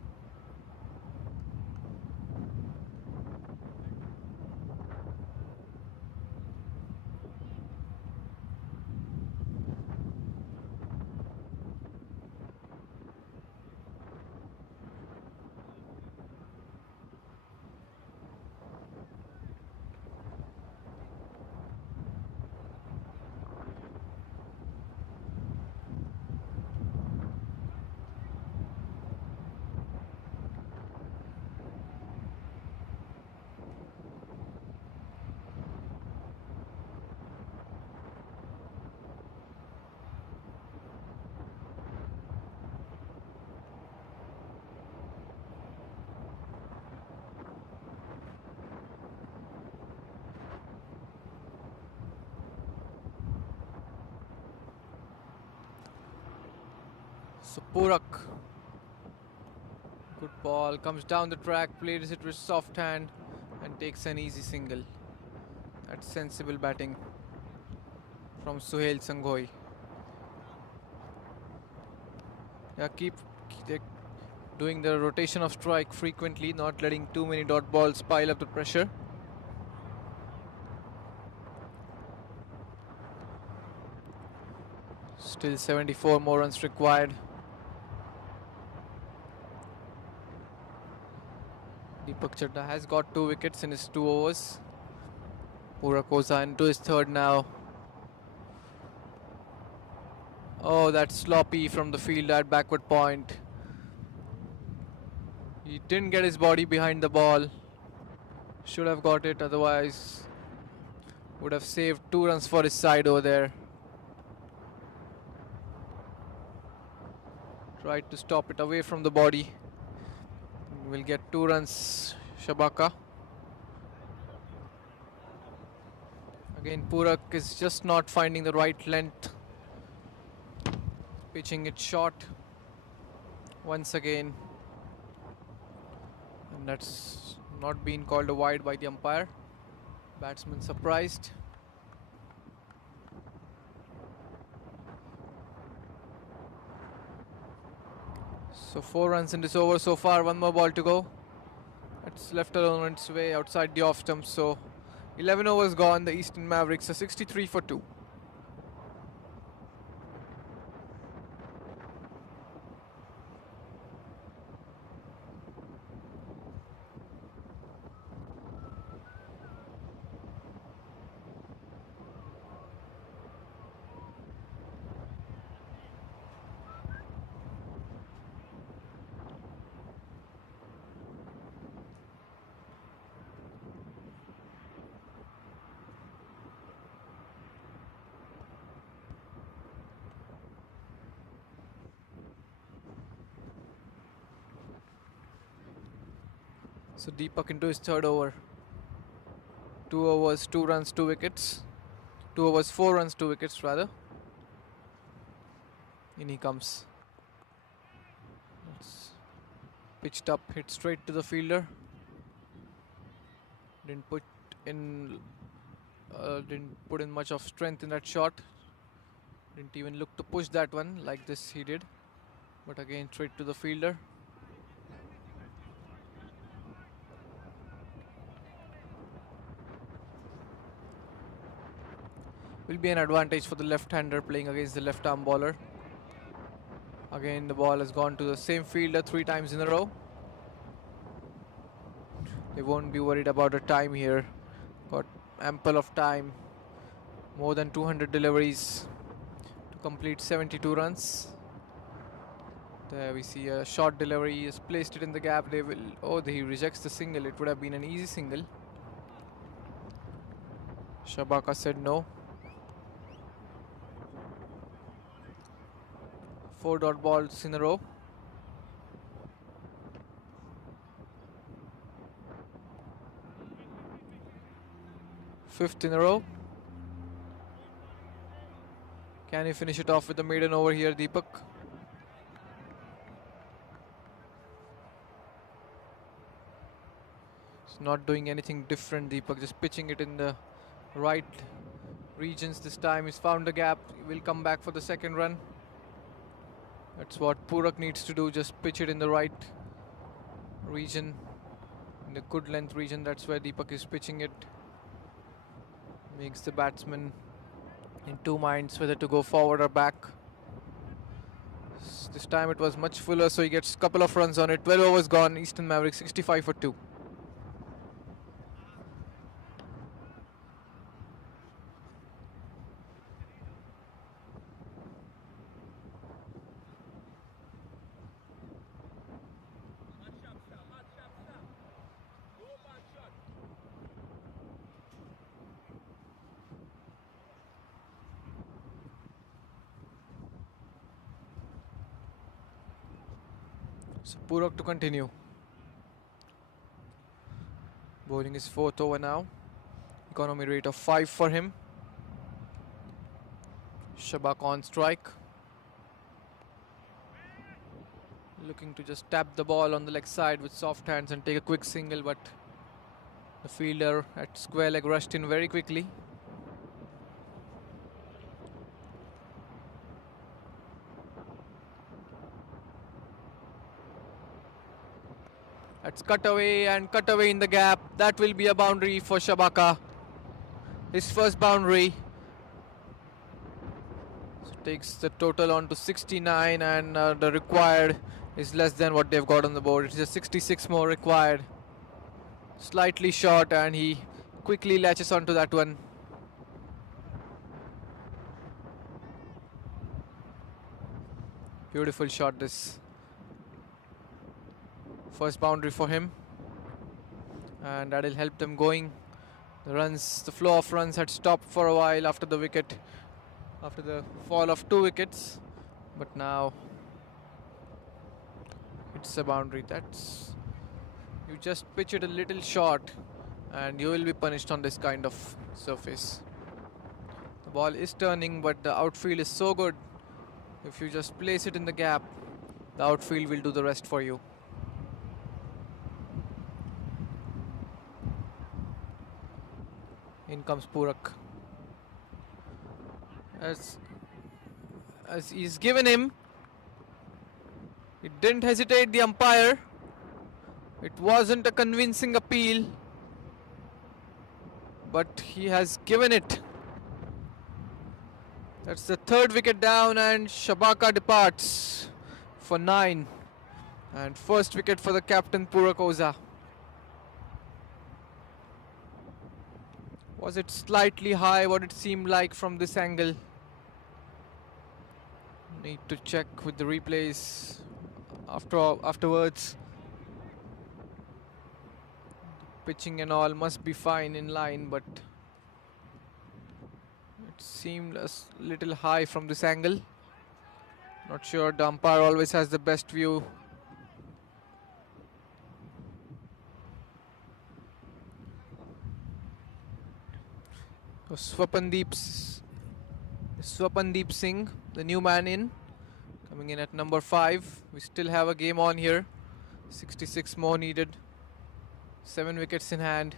So Purak, good ball, comes down the track, plays it with soft hand and takes an easy single. That's sensible batting from Suhail Sangoi. They're doing the rotation of strike frequently, not letting too many dot balls pile up the pressure. Still 74 more runs required. Deepak Chadda has got 2 wickets in his 2 overs. Purokoza into his 3rd now. Oh, that's sloppy from the field at backward point. He didn't get his body behind the ball. Should have got it, otherwise would have saved 2 runs for his side over there. Tried to stop it away from the body. Will get 2 runs, Shabaka. Again, Purak is just not finding the right length. Pitching it short once again. And that's not been called a wide by the umpire. Batsman surprised. So 4 runs in this over so far, 1 more ball to go. It's left alone on its way outside the off stump. So 11 overs gone, the Eastern Mavericks are 63 for 2. So Deepak into his third over. 2 overs, 2 runs, 2 wickets. 2 overs, 4 runs, 2 wickets rather. In he comes. It's pitched up, hit straight to the fielder. Didn't put in much of strength in that shot. Didn't even look to push that one like this he did. But again, straight to the fielder. Will be an advantage for the left-hander playing against the left-arm bowler. Again, the ball has gone to the same fielder 3 times in a row. They won't be worried about the time here. Got ample of time. More than 200 deliveries to complete 72 runs. There we see a short delivery. He has placed it in the gap. They will. Oh, he rejects the single. It would have been an easy single. Shabaka said no. 4 dot balls in a row. Fifth in a row. Can he finish it off with the maiden over here, Deepak? He's not doing anything different, Deepak, just pitching it in the right regions this time. He's found the gap. He will come back for the second run. That's what Purak needs to do, just pitch it in the right region, in the good length region. That's where Deepak is pitching it. Makes the batsman in 2 minds whether to go forward or back. This time it was much fuller, so he gets a couple of runs on it. 12 overs gone, Eastern Mavericks 65 for 2. So Purak to continue. Bowling his 4th over now. Economy rate of 5 for him. Shabak on strike. Looking to just tap the ball on the leg side with soft hands and take a quick single, but the fielder at square leg rushed in very quickly. That's cut away in the gap. That will be a boundary for Shabaka. His first boundary. So takes the total on to 69, and the required is less than what they've got on the board. It's just 66 more required. Slightly short, and he quickly latches onto that one. Beautiful shot this. First boundary for him, and that'll help them going. The flow of runs had stopped for a while after the fall of 2 wickets, but now it's a boundary. You just pitch it a little short and you will be punished on this kind of surface. The ball is turning, but the outfield is so good. If you just place it in the gap, the outfield will do the rest for you. In comes Purak. As he's given him, it didn't hesitate the umpire. It wasn't a convincing appeal, but he has given it. That's the 3rd wicket down, and Shabaka departs for 9. And first wicket for the captain, Purakoza. Was it slightly high, what it seemed like from this angle? Need to check with the replays afterwards. Pitching and all must be fine in line, but it seemed a little high from this angle. Not sure, the umpire always has the best view. Swapandeep Singh, the new man coming in at number 5. We still have a game on here. 66 more needed. 7 wickets in hand.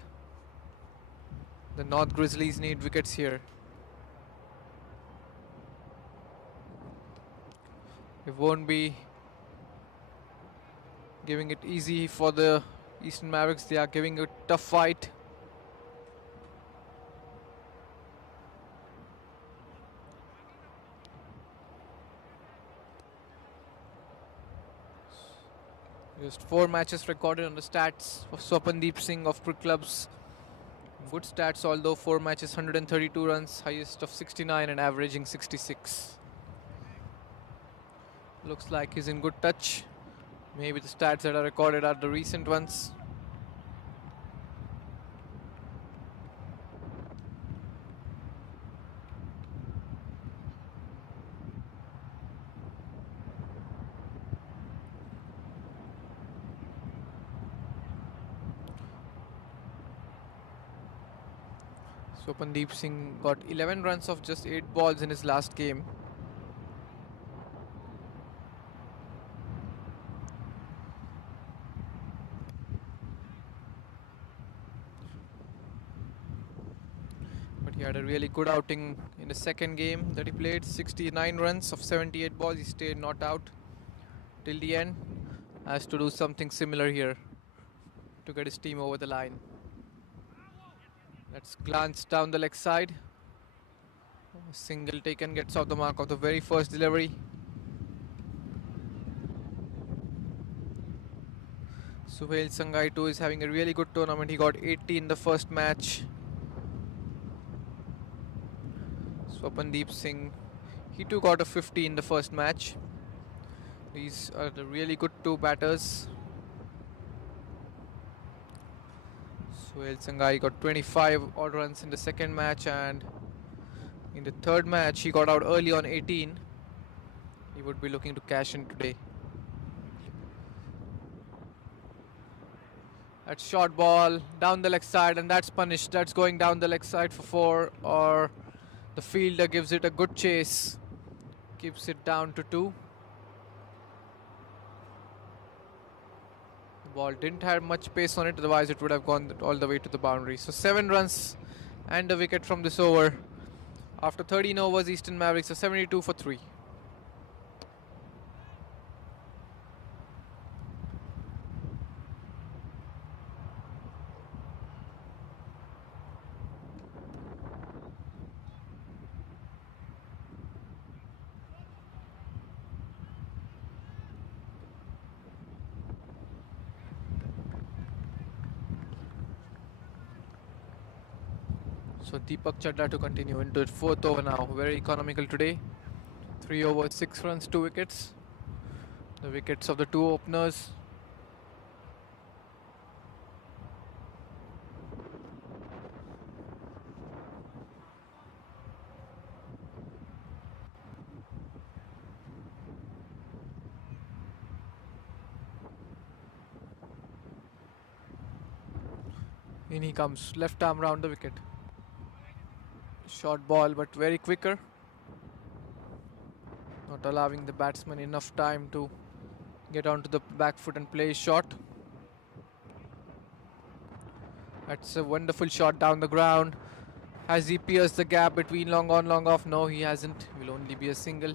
The North Grizzlies need wickets here. It won't be giving it easy for the Eastern Mavericks. They are giving a tough fight. Just 4 matches recorded on the stats for Swapandeep Singh of Cricket Clubs. Good stats, although 4 matches, 132 runs, highest of 69 and averaging 66. Looks like he's in good touch. Maybe the stats that are recorded are the recent ones. Swapandeep Singh got 11 runs off just 8 balls in his last game. But he had a really good outing in the second game that he played. 69 runs of 78 balls. He stayed not out till the end. Has to do something similar here to get his team over the line. Let's glance down the leg side. A single taken gets off the mark of the very first delivery. Suhail Sangai too is having a really good tournament. He got 80 in the first match. Swapandeep Singh, he too got a 50 in the first match. These are the really good 2 batters. Suhail Sangai got 25 odd runs in the second match, and in the third match he got out early on 18. He would be looking to cash in today. That's short ball down the leg side, and that's punished. That's going down the leg side for 4, or the fielder gives it a good chase, keeps it down to 2. Ball didn't have much pace on it, otherwise it would have gone all the way to the boundary. So 7 runs and a wicket from this over. After 13 overs, Eastern Mavericks are 72 for 3. So Deepak Chadda to continue into the 4th over now. Very economical today. 3 overs, 6 runs, 2 wickets. The wickets of the 2 openers. In he comes, left arm round the wicket. Short ball, but very quicker. Not allowing the batsman enough time to get onto the back foot and play his shot. That's a wonderful shot down the ground. Has he pierced the gap between long on, long off? No, he hasn't. Will only be a single.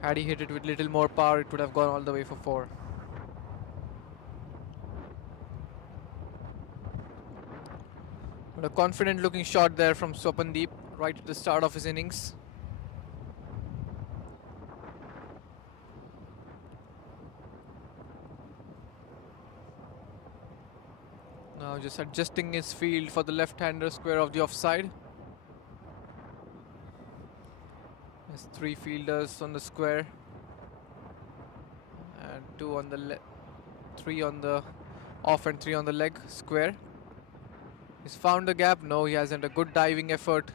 Had he hit it with little more power, it would have gone all the way for 4. But a confident looking shot there from Swapandeep right at the start of his innings. Now just adjusting his field for the left-hander square of the offside. There's 3 fielders on the square and 2 on the 3 on the off and 3 on the leg square. He's found the gap. No, he hasn't. A good diving effort.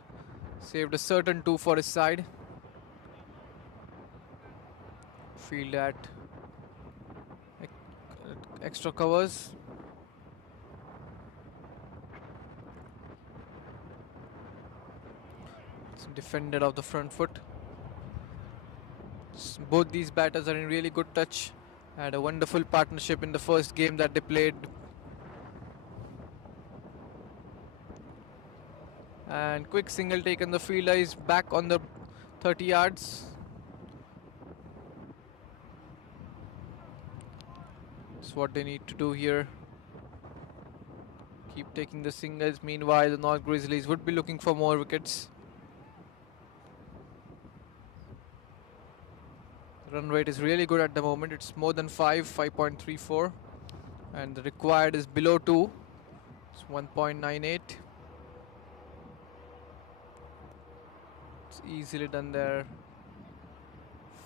Saved a certain 2 for his side. Field at extra covers. It's defended off the front foot. Both these batters are in really good touch. Had a wonderful partnership in the first game that they played. And quick single taken. The fielder is back on the 30 yards. That's what they need to do here. Keep taking the singles. Meanwhile, the North Grizzlies would be looking for more wickets. Run rate is really good at the moment. It's more than 5.34, and the required is below 2. It's 1.98. It's easily done there.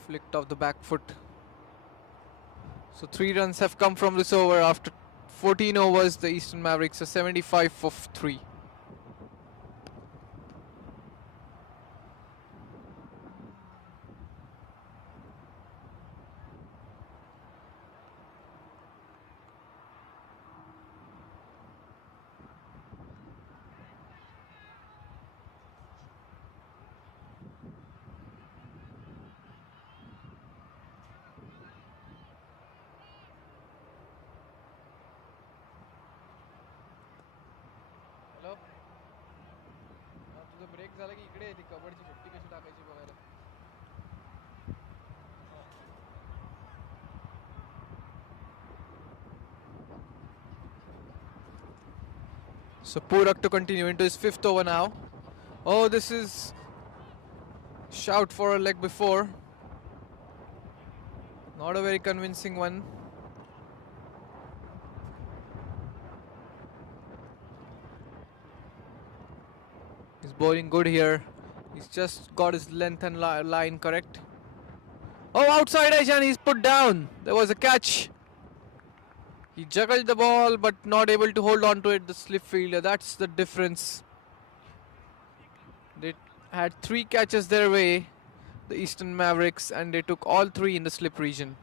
Flicked off the back foot. So 3 runs have come from this over. After 14 overs, the Eastern Mavericks are 75 for 3. तुझं break झाला की इकडे ती कबड्डीची सुट्टी कशी टाकायची बघायला. So Purak to continue into his 5th over now. Oh, this is shout for a leg before. Not a very convincing one. He's bowling good here. He's just got his length and line correct. Oh, outside edge, and he's put down. There was a catch. He juggled the ball but not able to hold on to it, the slip fielder. That's the difference. They had 3 catches their way, the Eastern Mavericks, and they took all 3 in the slip region.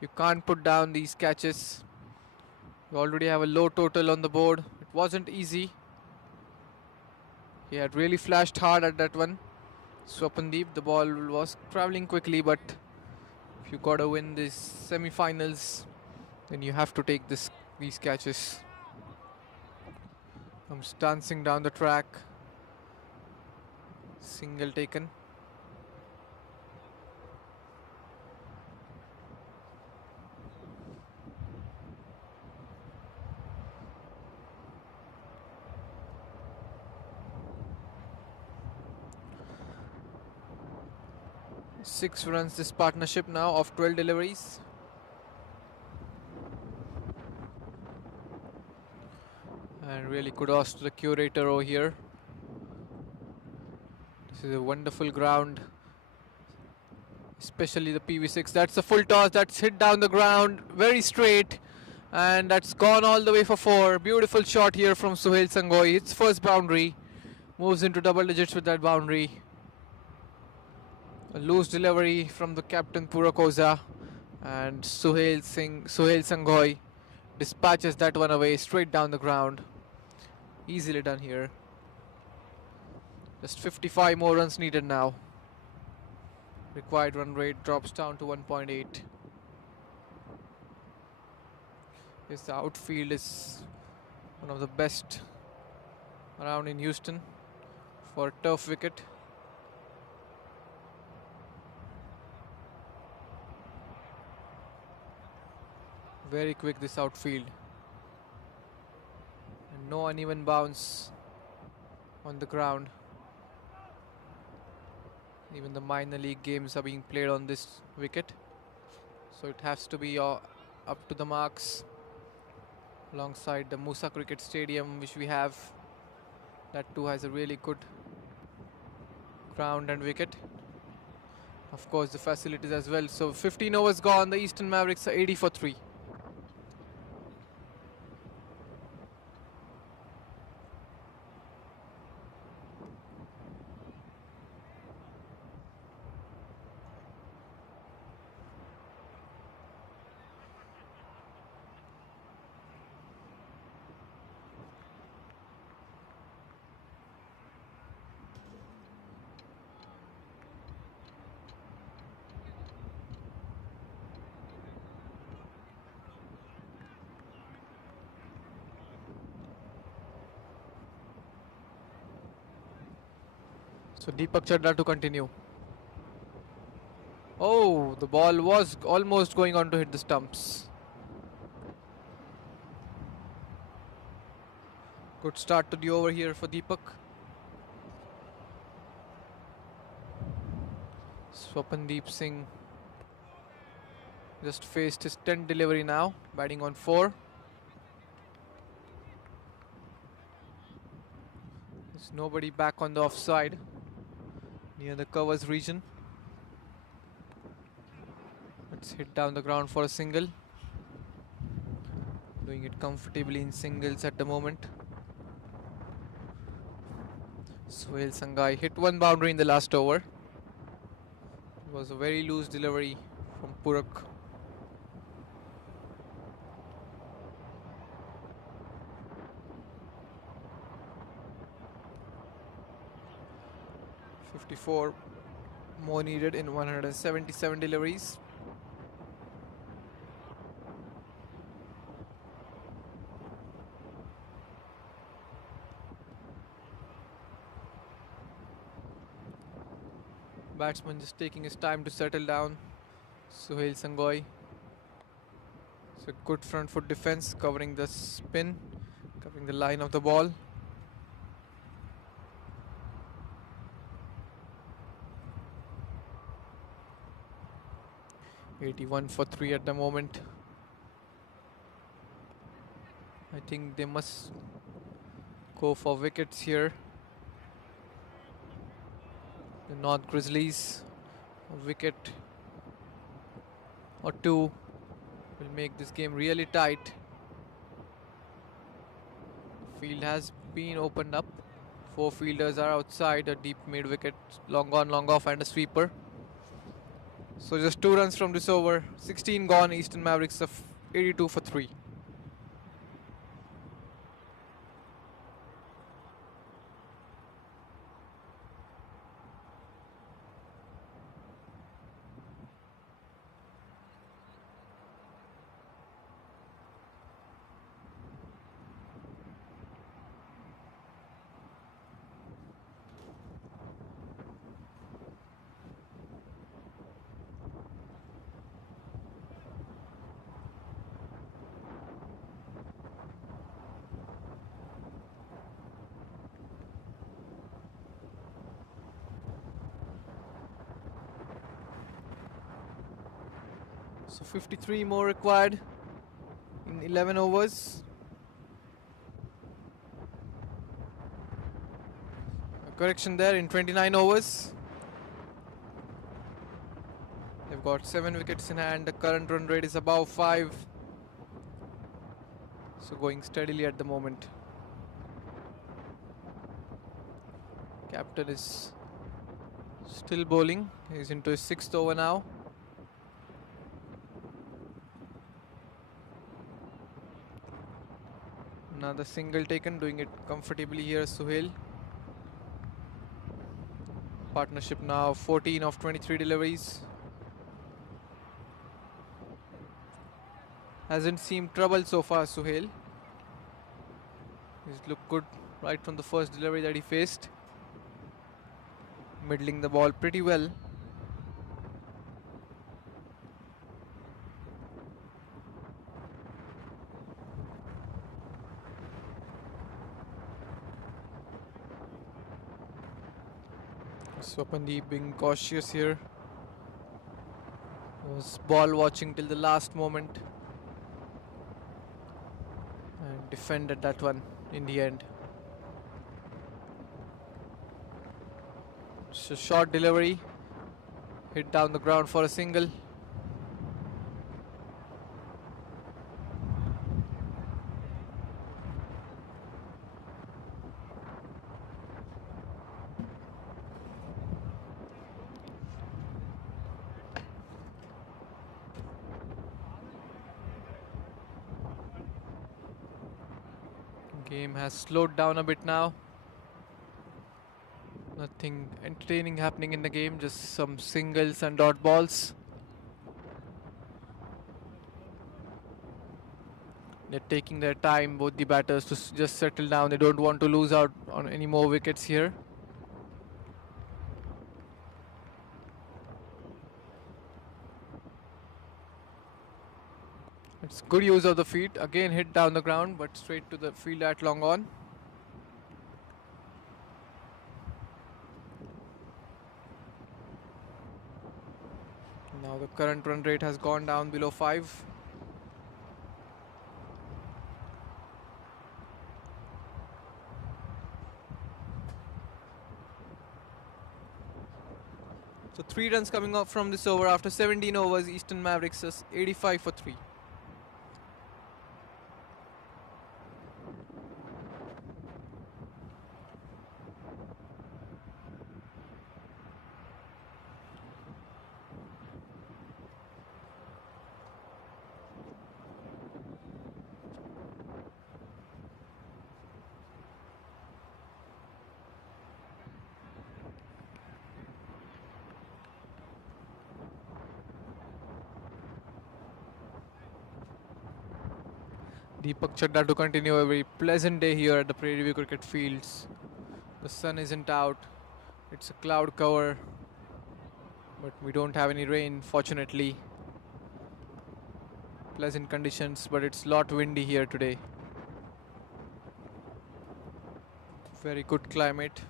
You can't put down these catches. You already have a low total on the board. It wasn't easy. He had really flashed hard at that one. Swapandeep, the ball was travelling quickly, but if you gotta win these semi-finals, then you have to take these catches. Comes dancing down the track. Single taken. Six runs this partnership now of 12 deliveries. And really kudos to the curator over here. This is a wonderful ground, especially the PV6. That's a full toss. That's hit down the ground very straight, and that's gone all the way for 4. Beautiful shot here from Suhail Sangoi. It's first boundary. Moves into double digits with that boundary. A loose delivery from the captain Purakoza, and Suhail Sangoi dispatches that one away straight down the ground. Easily done here. Just 55 more runs needed now. Required run rate drops down to 1.8. Yes, the outfield is one of the best around in Houston for a turf wicket. Very quick this outfield. And no uneven bounce on the ground. Even the minor league games are being played on this wicket. So it has to be up to the marks. Alongside the Musa Cricket Stadium, which we have. That too has a really good ground and wicket. Of course, the facilities as well. So 15 overs gone. The Eastern Mavericks are 80 for 3. So Deepak Chadha to continue. Oh, the ball was almost going on to hit the stumps. Good start to the over here for Deepak. Swapandeep Singh just faced his 10th delivery now, batting on 4. There's nobody back on the offside near the covers region. Let's hit down the ground for a single. Doing it comfortably in singles at the moment. Sohail Sangai hit one boundary in the last over. It was a very loose delivery from Purak. .54 more needed in 177 deliveries. Batsman just taking his time to settle down. Sohail Sangai. It's a good front foot defense covering the spin, covering the line of the ball. .81 for 3 at the moment. I think they must go for wickets here. The North Grizzlies, a wicket or two will make this game really tight. Field has been opened up. 4 fielders are outside, a deep mid wicket, long on, long off, and a sweeper. So just 2 runs from this over. 16 gone. Eastern Mavericks of 82 for 3. So 53 more required in 11 overs. A correction there in 29 overs. They've got 7 wickets in hand. The current run rate is above 5. So going steadily at the moment. Captain is still bowling. He's into his 6th over now. Another single taken, doing it comfortably here, Suhail. Partnership now 14 of 23 deliveries. Hasn't seemed trouble so far, Suhail. He's looked good right from the first delivery that he faced. Middling the ball pretty well. Swapandeep being cautious here. Was ball watching till the last moment. And defended that one in the end. It's a short delivery. Hit down the ground for a single. Game has slowed down a bit now. Nothing entertaining happening in the game, just some singles and dot balls. They're taking their time, both the batters, to just settle down. They don't want to lose out on any more wickets here. It's good use of the feet. Again hit down the ground, but straight to the field at long on. Now the current run rate has gone down below 5. So 3 runs coming up from this over after 17 overs. Eastern Mavericks is 85 for 3. Deepak Chadda to continue a very pleasant day here at the Prairie View Cricket Fields. The sun isn't out, it's a cloud cover, but we don't have any rain, fortunately. Pleasant conditions, but it's a lot windy here today. Very good climate.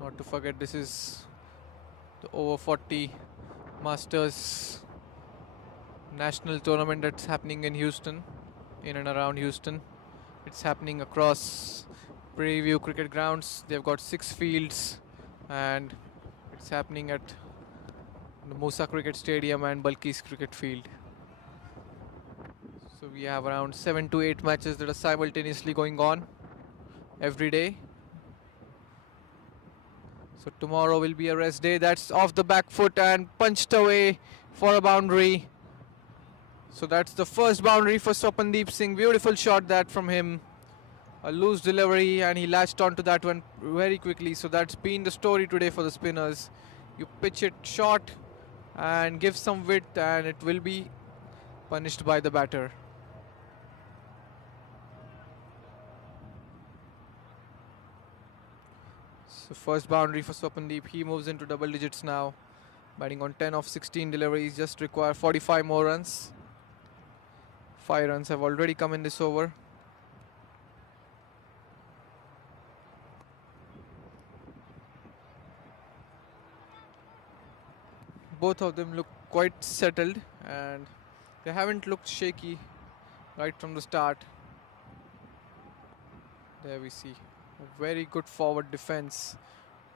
Not to forget, this is the over 40 Masters national tournament that's happening in Houston. In and around Houston. It's happening across Prairie View cricket grounds. They've got 6 fields and it's happening at the Musa Cricket Stadium and Balkis Cricket Field. So we have around 7 to 8 matches that are simultaneously going on every day. So tomorrow will be a rest day. That's off the back foot and punched away for a boundary. So that's the first boundary for Swapandeep Singh. Beautiful shot that from him. A loose delivery and he latched onto that one very quickly. So that's been the story today for the spinners. You pitch it short and give some width and it will be punished by the batter. So first boundary for Swapandeep. He moves into double digits now. Batting on 10 of 16 deliveries. Just require 45 more runs. 5 runs have already come in this over. Both of them look quite settled and they haven't looked shaky right from the start. There we see a very good forward defense,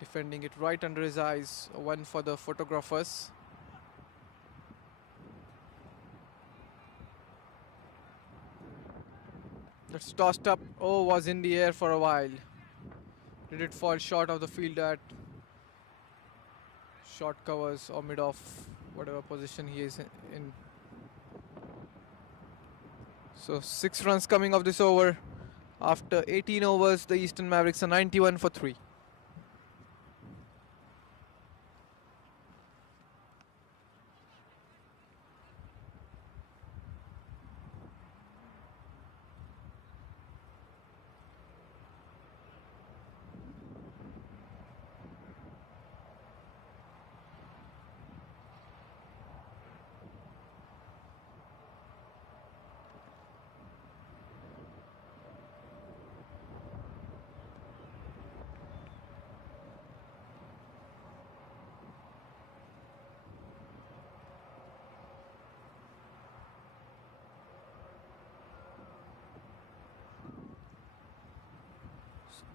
defending it right under his eyes. One for the photographers. That's tossed up. Oh, was in the air for a while. Did it fall short of the field at short covers or mid off, whatever position he is in. So 6 runs coming off this over. After 18 overs, the Eastern Mavericks are 91 for 3.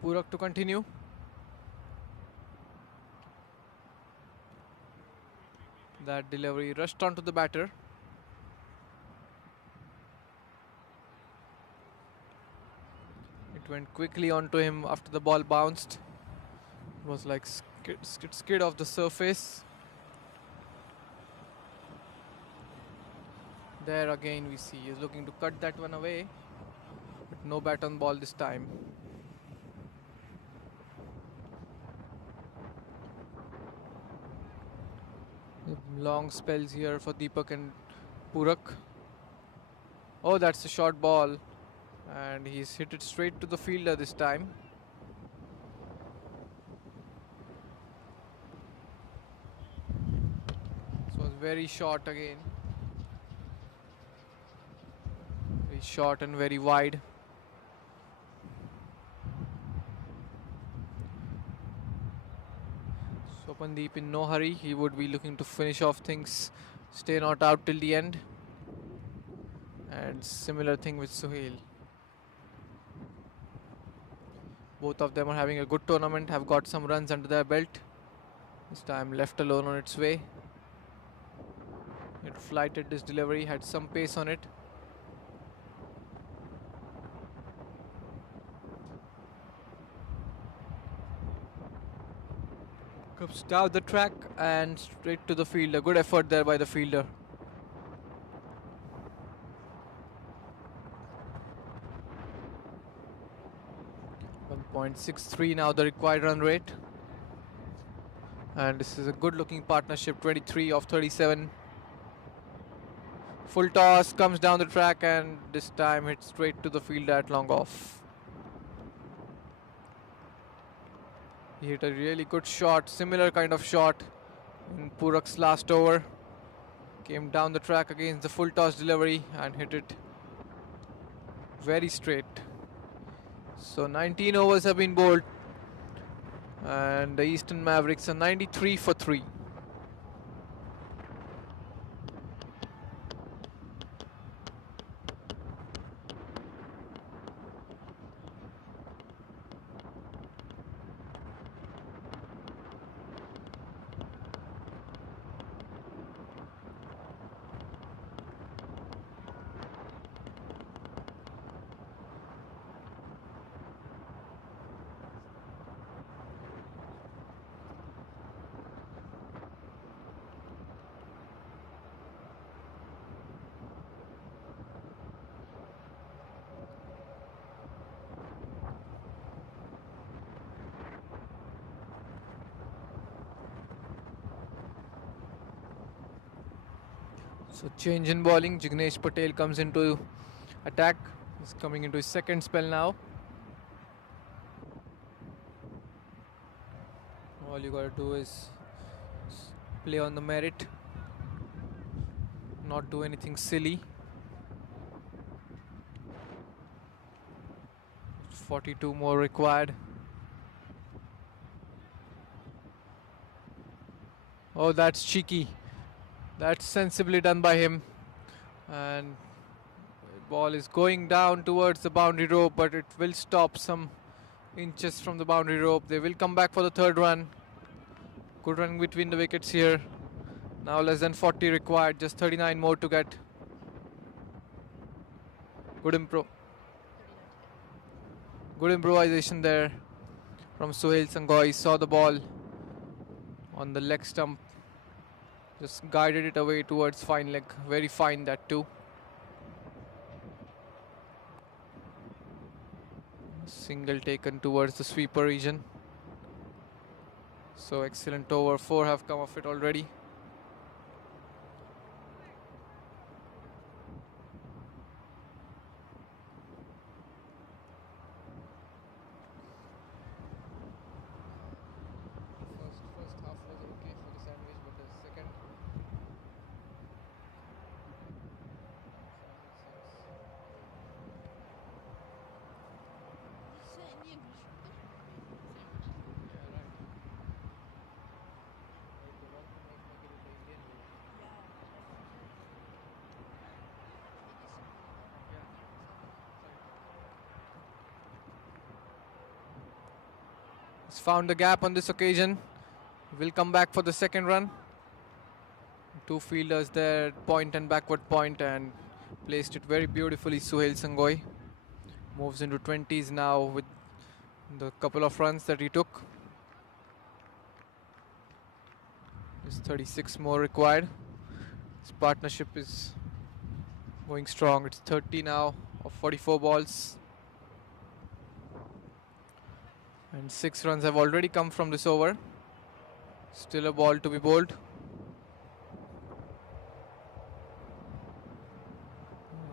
Purak to continue. That delivery rushed onto the batter. It went quickly onto him after the ball bounced. It was like skid off the surface. There again we see he's looking to cut that one away, but no bat on ball this time. Long spells here for Deepak and Purak. Oh, that's a short ball, and he's hit it straight to the fielder this time. This was very short again. Very short and very wide. Sopandeep in no hurry. He would be looking to finish off things, stay not out till the end. And similar thing with Sohail. Both of them are having a good tournament, have got some runs under their belt. This time left alone on its way. It flighted this delivery, had some pace on it. Comes down the track and straight to the fielder. Good effort there by the fielder. .63 now the required run rate, and this is a good looking partnership. 23 of 37. Full toss comes down the track and this time hits straight to the fielder at long off. He hit a really good shot, similar kind of shot in Purak's last over. Came down the track against the full toss delivery and hit it very straight. So 19 overs have been bowled and the Eastern Mavericks are 93 for 3. So change in bowling. Jignesh Patel comes into attack. He's coming into his second spell now. All you gotta do is play on the merit, not do anything silly. 42 more required. Oh, that's cheeky. That's sensibly done by him, and the ball is going down towards the boundary rope, but it will stop some inches from the boundary rope. They will come back for the third run. Good run between the wickets here. Now less than 40 required, just 39 more to get. Good improvisation there from Sohail Sanghoi. He saw the ball on the leg stump, just guided it away towards fine leg. Very fine, that too. Single taken towards the sweeper region. So excellent over. 4 have come off it already. First half was okay for the sandwich, but the second he's found the gap on this occasion. Will come back for the second run. Two fielders there, point and backward point, and placed it very beautifully. Suhail Sangoi moves into 20s now with the couple of runs that he took. There's 36 more required. His partnership is going strong. It's 30 now of 44 balls. And 6 runs have already come from this over. Still a ball to be bowled.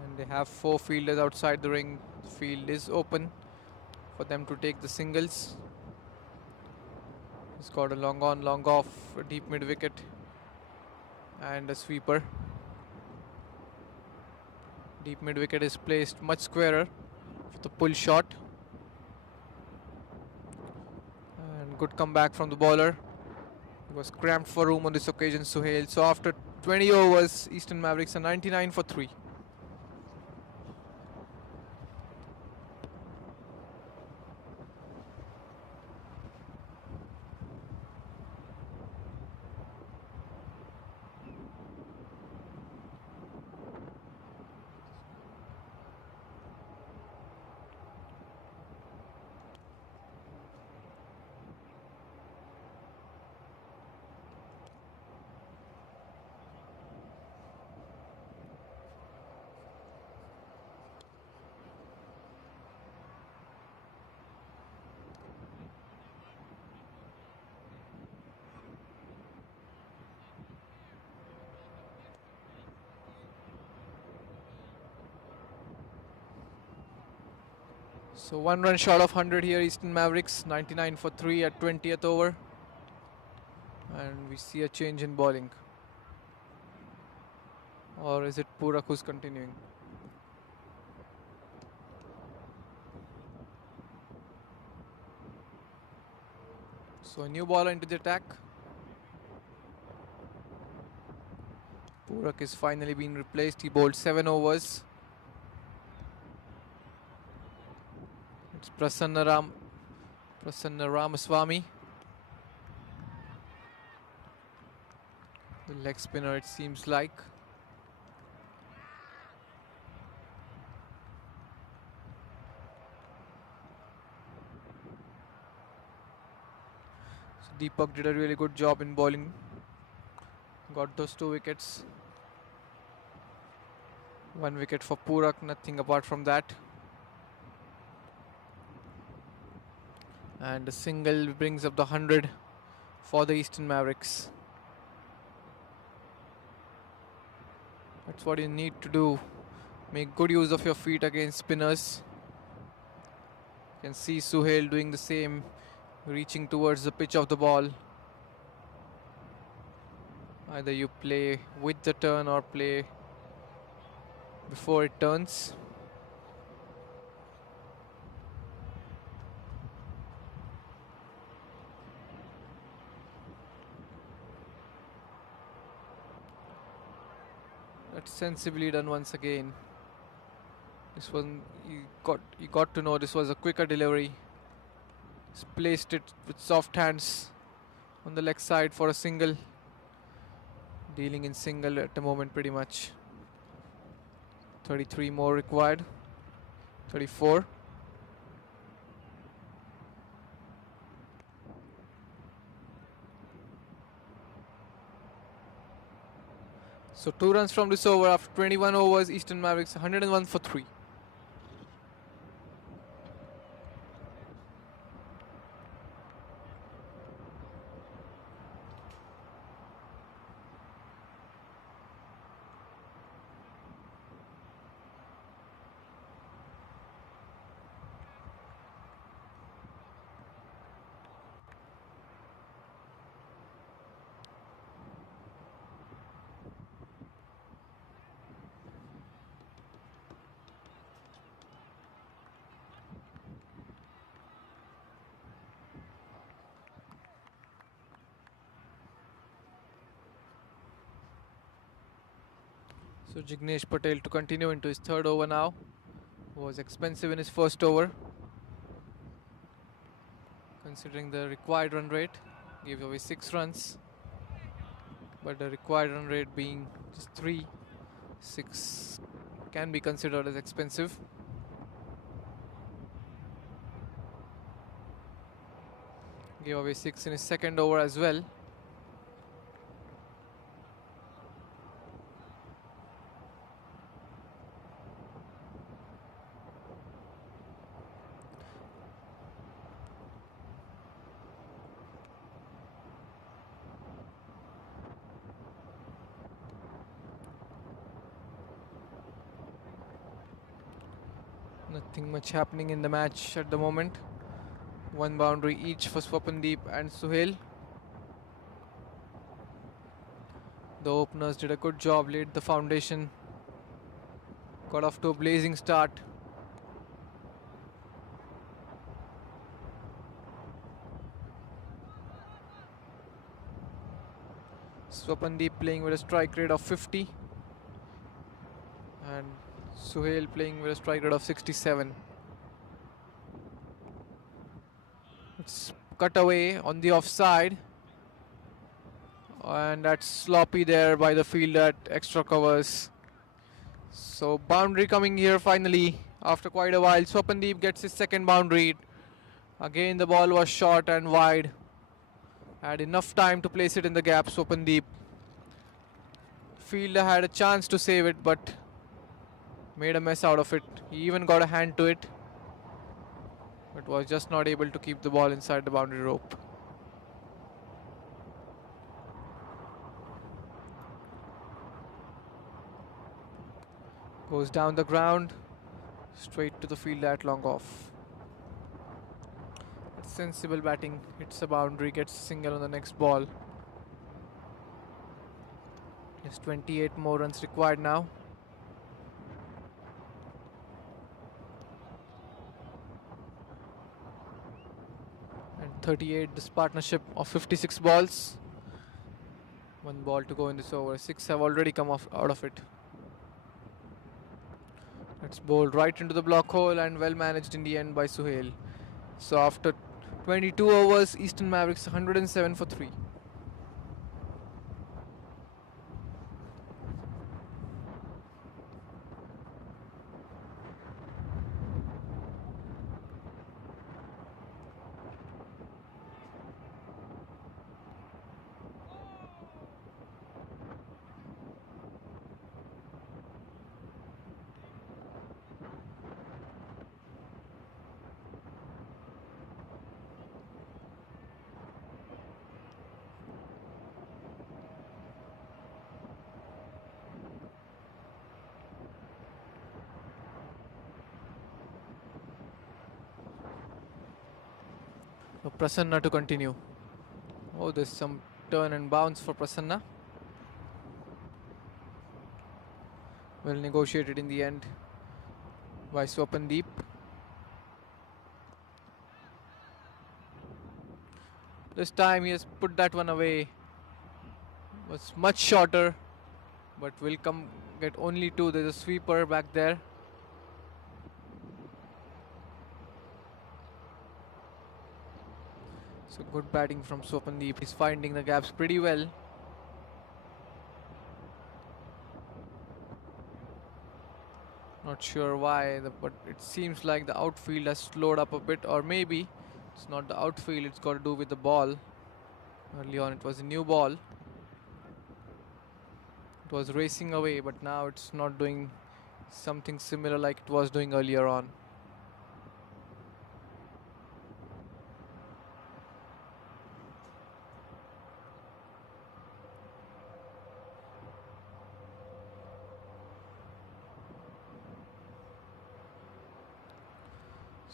And they have 4 fielders outside the ring. The field is open for them to take the singles. He's got a long on, long off, a deep mid wicket, and a sweeper. Deep mid wicket is placed much squarer for the pull shot. And good comeback from the bowler. He was cramped for room on this occasion, Suhail. So after 20 overs, Eastern Mavericks are 99 for 3. So 1 run short of 100 here, Eastern Mavericks, 99 for 3 at 20th over. And we see a change in bowling. Or is it Purak who's continuing? So a new bowler into the attack. Purak is finally being replaced. He bowled 7 overs. It's Prasanna Ramaswamy, the leg spinner, it seems like. So Deepak did a really good job in bowling. Got those 2 wickets. 1 wicket for Purak, nothing apart from that. And a single brings up the 100 for the Eastern Mavericks. That's what you need to do. Make good use of your feet against spinners. You can see Suhail doing the same, reaching towards the pitch of the ball. Either you play with the turn or play before it turns. That's sensibly done once again. This one, you got to know this was a quicker delivery. He's placed it with soft hands on the leg side for a single. Dealing in single at the moment pretty much. 33 more required. 34. So 2 runs from this over after 21 overs. Eastern Mavericks 101 for 3. So Jignesh Patel to continue into his third over now. Was expensive in his first over, considering the required run rate. Gave away 6 runs, but the required run rate being just 3, 6 can be considered as expensive. Gave away 6 in his second over as well. Nothing much happening in the match at the moment. 1 boundary each for Swapandeep and Suhail. The openers did a good job, laid the foundation, got off to a blazing start. Swapandeep playing with a strike rate of 50 and Suhail playing with a strike rate of 67. It's cut away on the offside, and that's sloppy there by the fielder at extra covers. So boundary coming here finally after quite a while. Swapandeep gets his second boundary. Again the ball was short and wide. Had enough time to place it in the gap. Swapandeep. Fielder had a chance to save it, but made a mess out of it. He even got a hand to it, but was just not able to keep the ball inside the boundary rope. Goes down the ground, straight to the fielder at long off. Sensible batting, hits a boundary, gets a single on the next ball. Just 28 more runs required now. And 38 this partnership of 56 balls. 1 ball to go in this over. 6 have already come out of it. It's bowled right into the block hole and well managed in the end by Suhail. So after 22 overs, Eastern Mavericks 107 for 3. So Prasanna to continue. Oh, there's some turn and bounce for Prasanna. Well negotiated in the end by Swapandeep. This time he has put that one away. Was much shorter, but will come get only 2. There's a sweeper back there. So good batting from Swapandeep. He's finding the gaps pretty well. Not sure why, but it seems like the outfield has slowed up a bit, or maybe it's not the outfield, it's got to do with the ball. Early on it was a new ball. It was racing away, but now it's not doing something similar like it was doing earlier on.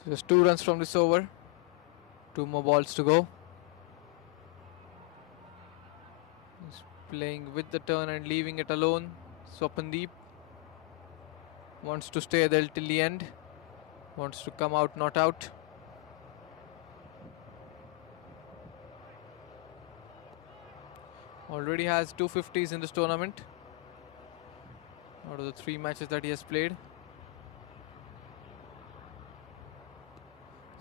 So just 2 runs from this over. 2 more balls to go. He's playing with the turn and leaving it alone. Swapandeep wants to stay there till the end. Wants to come out, not out. Already has 250s in this tournament. out of the 3 matches that he has played.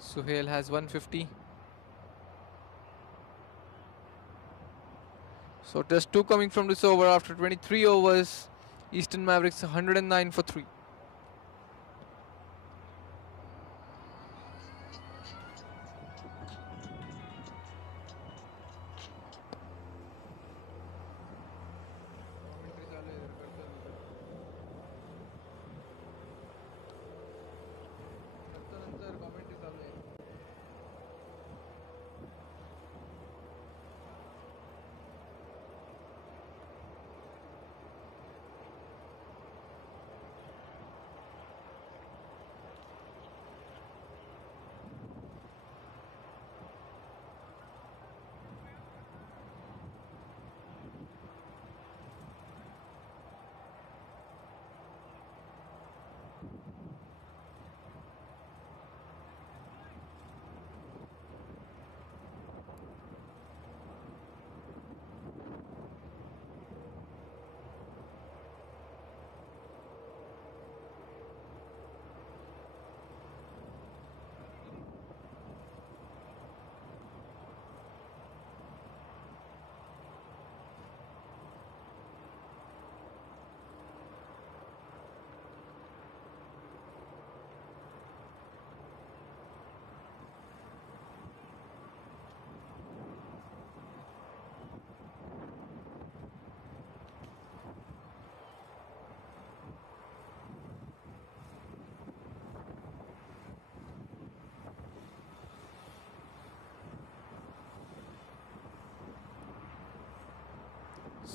Suhail has 150. So test 2 coming from this over after 23 overs. Eastern Mavericks 109 for 3.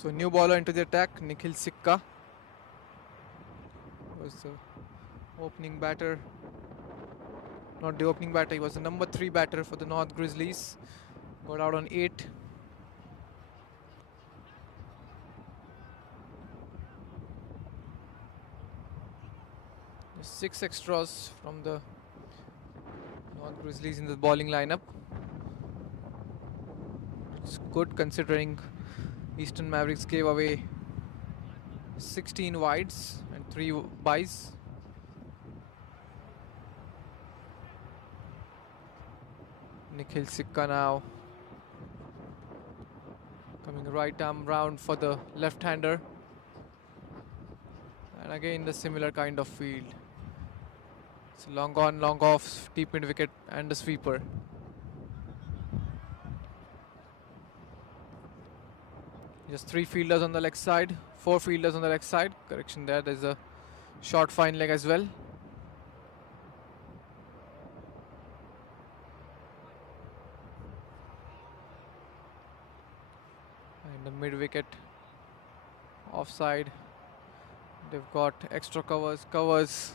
So new bowler into the attack, Nikhil Sikka was the opening batter. Not the opening batter, he was the number 3 batter for the North Grizzlies. Got out on 8. There's 6 extras from the North Grizzlies in the bowling lineup. It's good considering Eastern Mavericks gave away 16 wides and 3 byes. Nikhil Sikka now coming right arm round for the left-hander, and again the similar kind of field. It's long on, long off, deep mid wicket and a sweeper. Just 3 fielders on the leg side, 4 fielders on the leg side. Correction there, there's a short fine leg as well. And the mid wicket offside. They've got extra covers,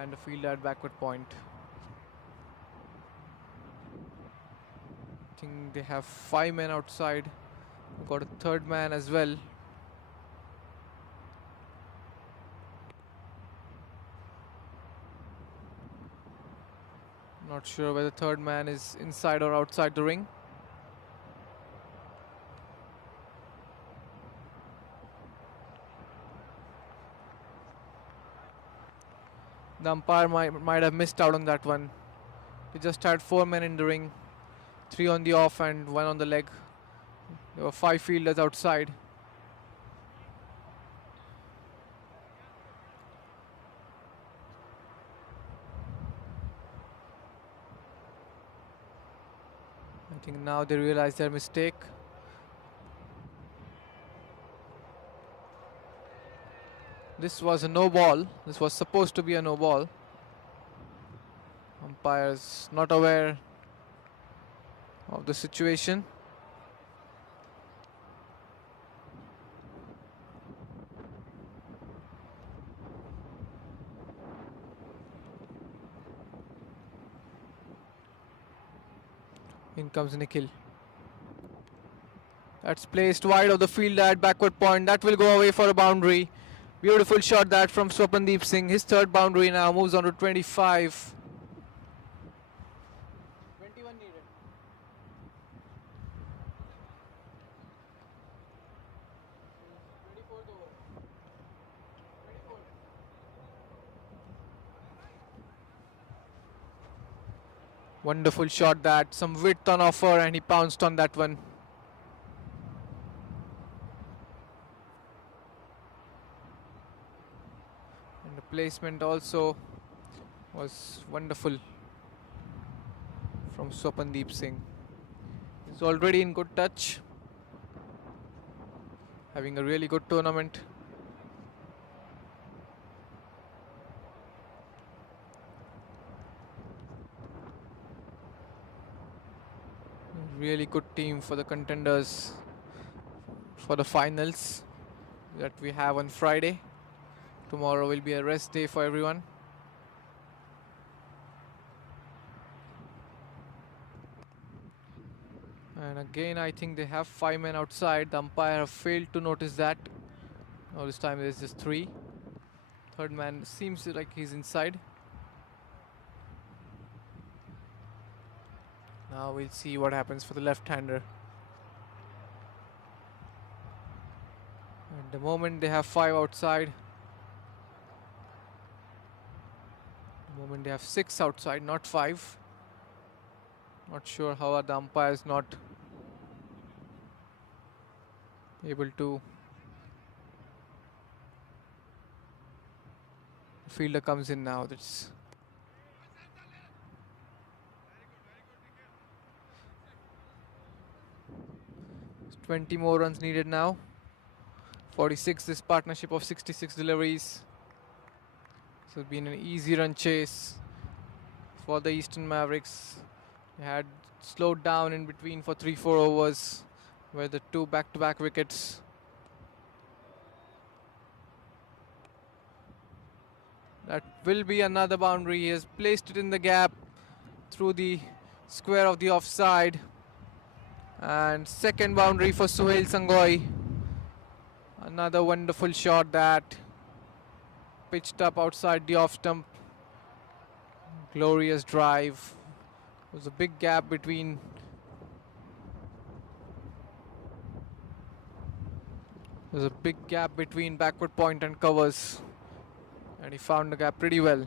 and a fielder at backward point. I think they have 5 men outside. Got a 3rd man as well. Not sure whether the 3rd man is inside or outside the ring. The umpire might have missed out on that one. He just had 4 men in the ring, 3 on the off and 1 on the leg. There were 5 fielders outside. I think now they realize their mistake. This was a no ball. This was supposed to be a no ball. Umpires not aware of the situation. In comes Nikhil. That's placed wide of the field at backward point. That will go away for a boundary. Beautiful shot that from Swapandeep Singh. His 3rd boundary now moves on to 25. 21 needed. Wonderful shot, that some width on offer, and he pounced on that one. And the placement also was wonderful from Swapandeep Singh. He's already in good touch, having a really good tournament. Really good team for the contenders for the finals that we have on Friday. Tomorrow will be a rest day for everyone. And again, I think they have 5 men outside. The umpire have failed to notice that. Now this time there's just 3. Third man seems like he's inside. Now we'll see what happens for the left-hander. At the moment they have 5 outside. At the moment they have 6 outside, not 5. Not sure how are the umpires not able to. The fielder comes in now. That's 20 more runs needed now. 46, this partnership of 66 deliveries. So it's been an easy run chase for the Eastern Mavericks. They had slowed down in between for 3-4 overs where the 2 back-to-back wickets. That will be another boundary. He has placed it in the gap through the square of the offside. And second boundary for Suhail Sangoi. Another wonderful shot that pitched up outside the off stump. Glorious drive. There was a big gap between backward point and covers, and he found the gap pretty well.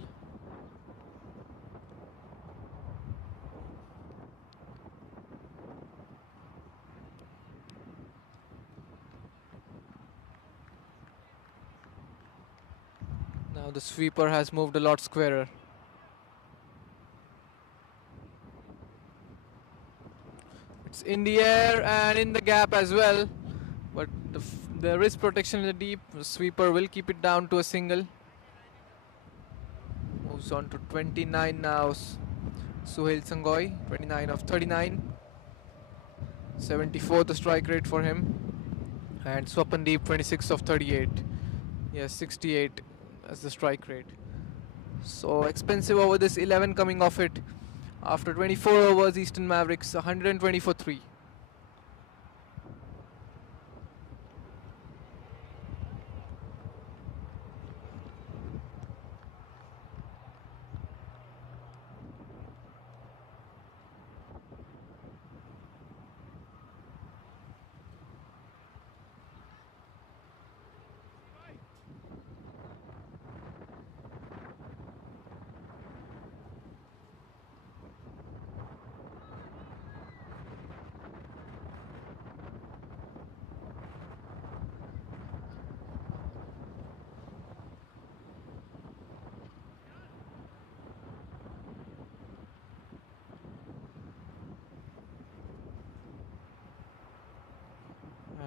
Now the sweeper has moved a lot squarer. It's in the air and in the gap as well, but there is protection in the deep. The sweeper will keep it down to a single. Moves on to 29 now. Suhail Sangoi, 29 of 39. 74 the strike rate for him. And Swapandeep, 26 of 38. Yes, 68 as the strike rate. So expensive over this 11 coming off it. After 24 overs, Eastern Mavericks 120 for 3.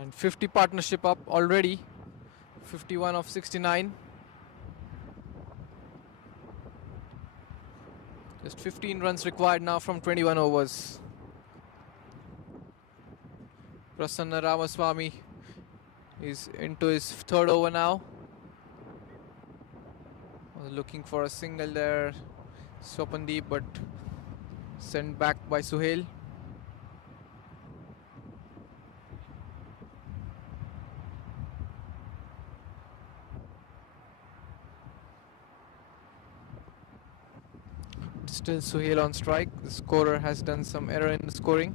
And 50 partnership up already. 51 of 69. Just 15 runs required now from 21 overs. Prasanna Ramaswamy is into his third over now. Was looking for a single there, Swapandeep, but sent back by Suhail. Still Suhail on strike. The scorer has done some error in the scoring.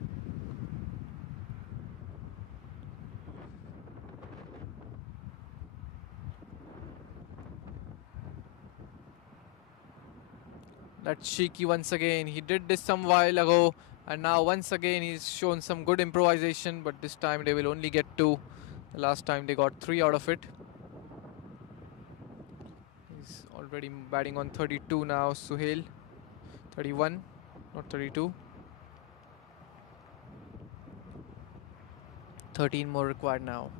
That's cheeky once again. He did this some while ago, and now once again he's shown some good improvisation, but this time they will only get 2. The last time they got 3 out of it. He's already batting on 32 now, Suhail. 31, not 32. 13 more required now.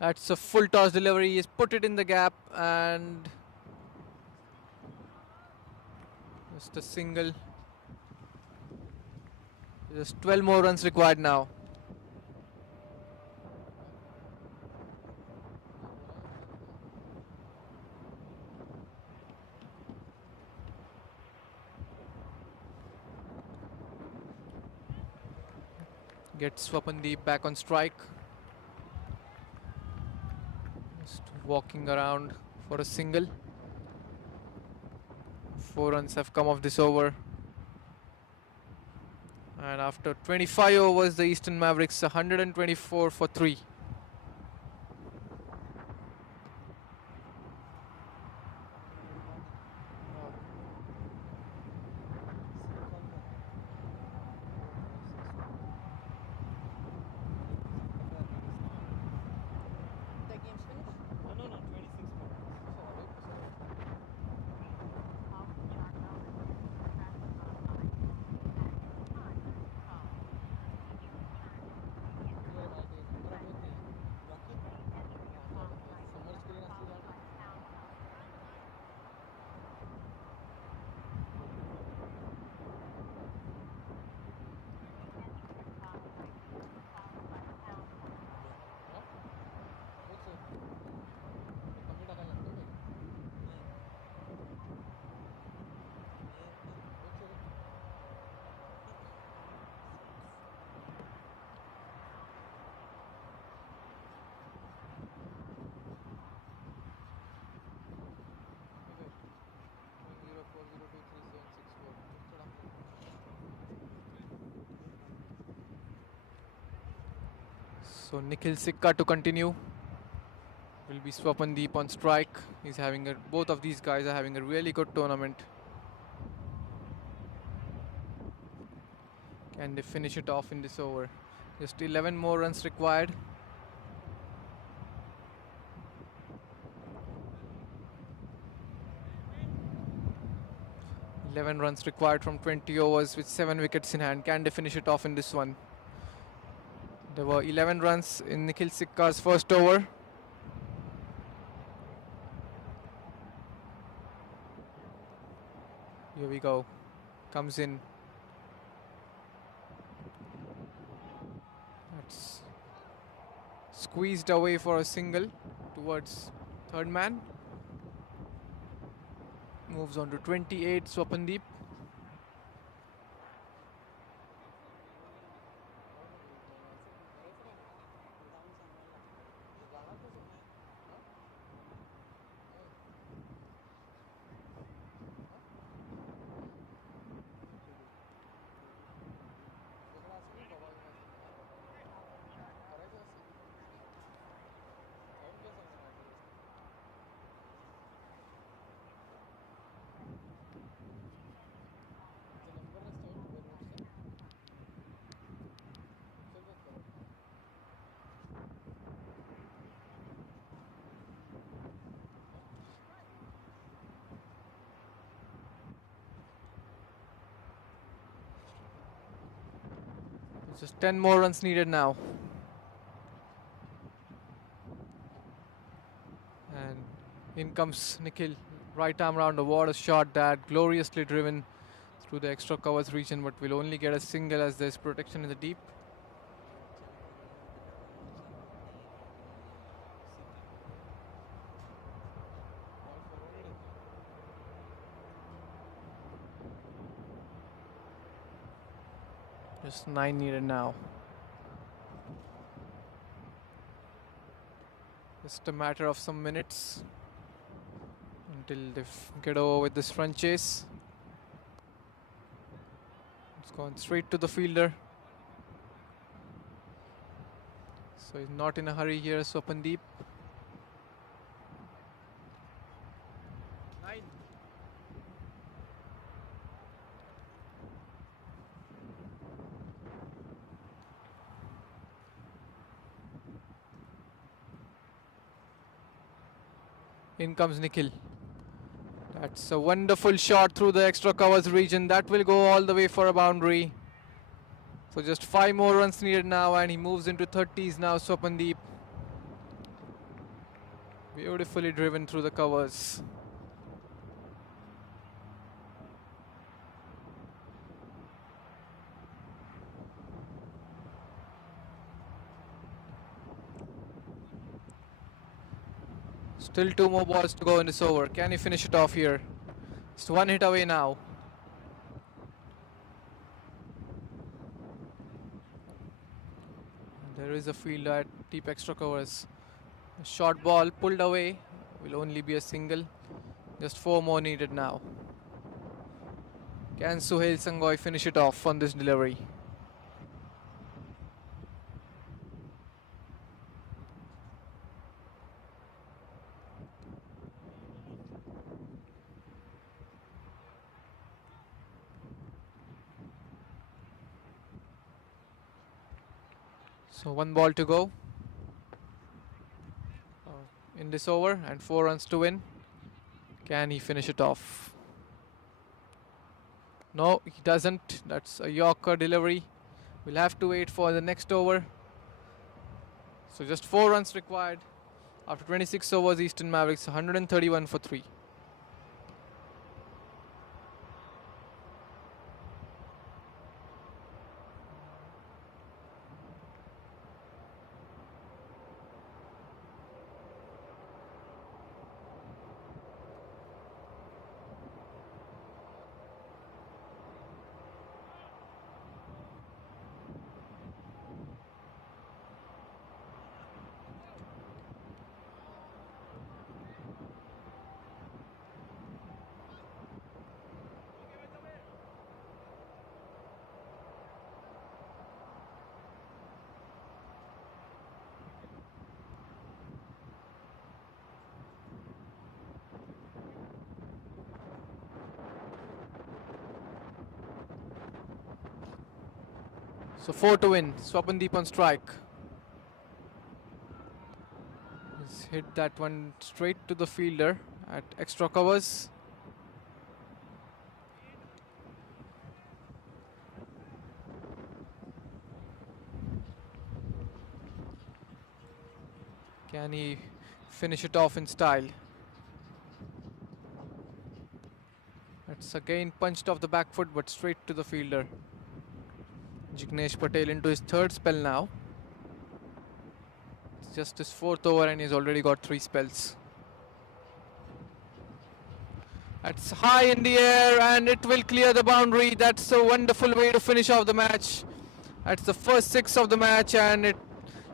That's a full toss delivery. He's put it in the gap and just a single. Just 12 more runs required now. Gets Swapandeep back on strike. Just walking around for a single. 4 runs have come off this over. And after 25 overs, the Eastern Mavericks 124 for 3. So Nikhil Sikka to continue. Will be Swapandeep on strike. He's having both of these guys are having a really good tournament. Can they finish it off in this over? Just 11 more runs required. Eleven runs required from 20 overs with 7 wickets in hand. Can they finish it off in this one? There were 11 runs in Nikhil Sikka's first over. Here we go. Comes in. That's squeezed away for a single towards third man. Moves on to 28, Swapandeep. Just 10 more runs needed now. And in comes Nikhil. Right arm round, what a shot that gloriously driven through the extra covers region, but will only get a single as there's protection in the deep. Just 9 needed now. Just a matter of some minutes until they get over with this front chase. It's gone straight to the fielder. So he's not in a hurry here, Swapandeep. 9. In comes Nikhil. That's a wonderful shot through the extra covers region. That will go all the way for a boundary. So just 5 more runs needed now, and he moves into 30s now, Swapandeep. Beautifully driven through the covers. Still 2 more balls to go in this over. Can he finish it off here? Just 1 hit away now. There is a fielder at deep extra covers. A short ball pulled away. Will only be a single. Just 4 more needed now. Can Suhail Sangoy finish it off on this delivery? So 1 ball to go in this over and 4 runs to win. Can he finish it off? No, he doesn't. That's a Yorker delivery. We'll have to wait for the next over. So just 4 runs required. After 26 overs, Eastern Mavericks 131 for 3. So 4 to win. Swapandeep on strike. He's hit that one straight to the fielder at extra covers. Can he finish it off in style? That's again punched off the back foot but straight to the fielder. Jignesh Patel into his 3rd spell now. It's just his 4th over and he's already got 3 spells. That's high in the air and it will clear the boundary. That's a wonderful way to finish off the match. That's the first 6 of the match, and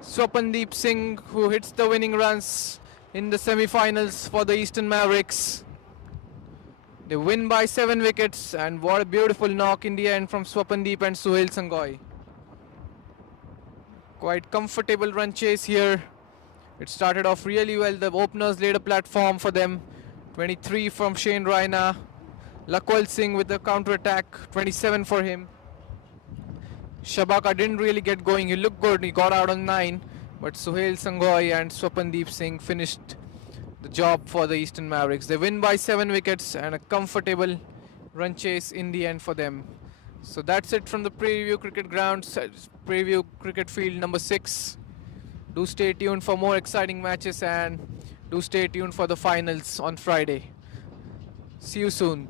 Swapandeep Singh who hits the winning runs in the semi-finals for the Eastern Mavericks. They win by 7 wickets, and what a beautiful knock in the end from Swapandeep and Suhail Sangoy. Quite comfortable run chase here. It started off really well. The openers laid a platform for them. 23 from Shane Raina. Lakwal Singh with the counter-attack. 27 for him. Shabaka didn't really get going. He looked good. He got out on 9. But Suhail Sangoy and Swapandeep Singh finished the job for the Eastern Mavericks. They win by 7 wickets and a comfortable run chase in the end for them. So that's it from the Prairie View Cricket Grounds, Prairie View Cricket Field number 6. Do stay tuned for more exciting matches, and do stay tuned for the finals on Friday. See you soon.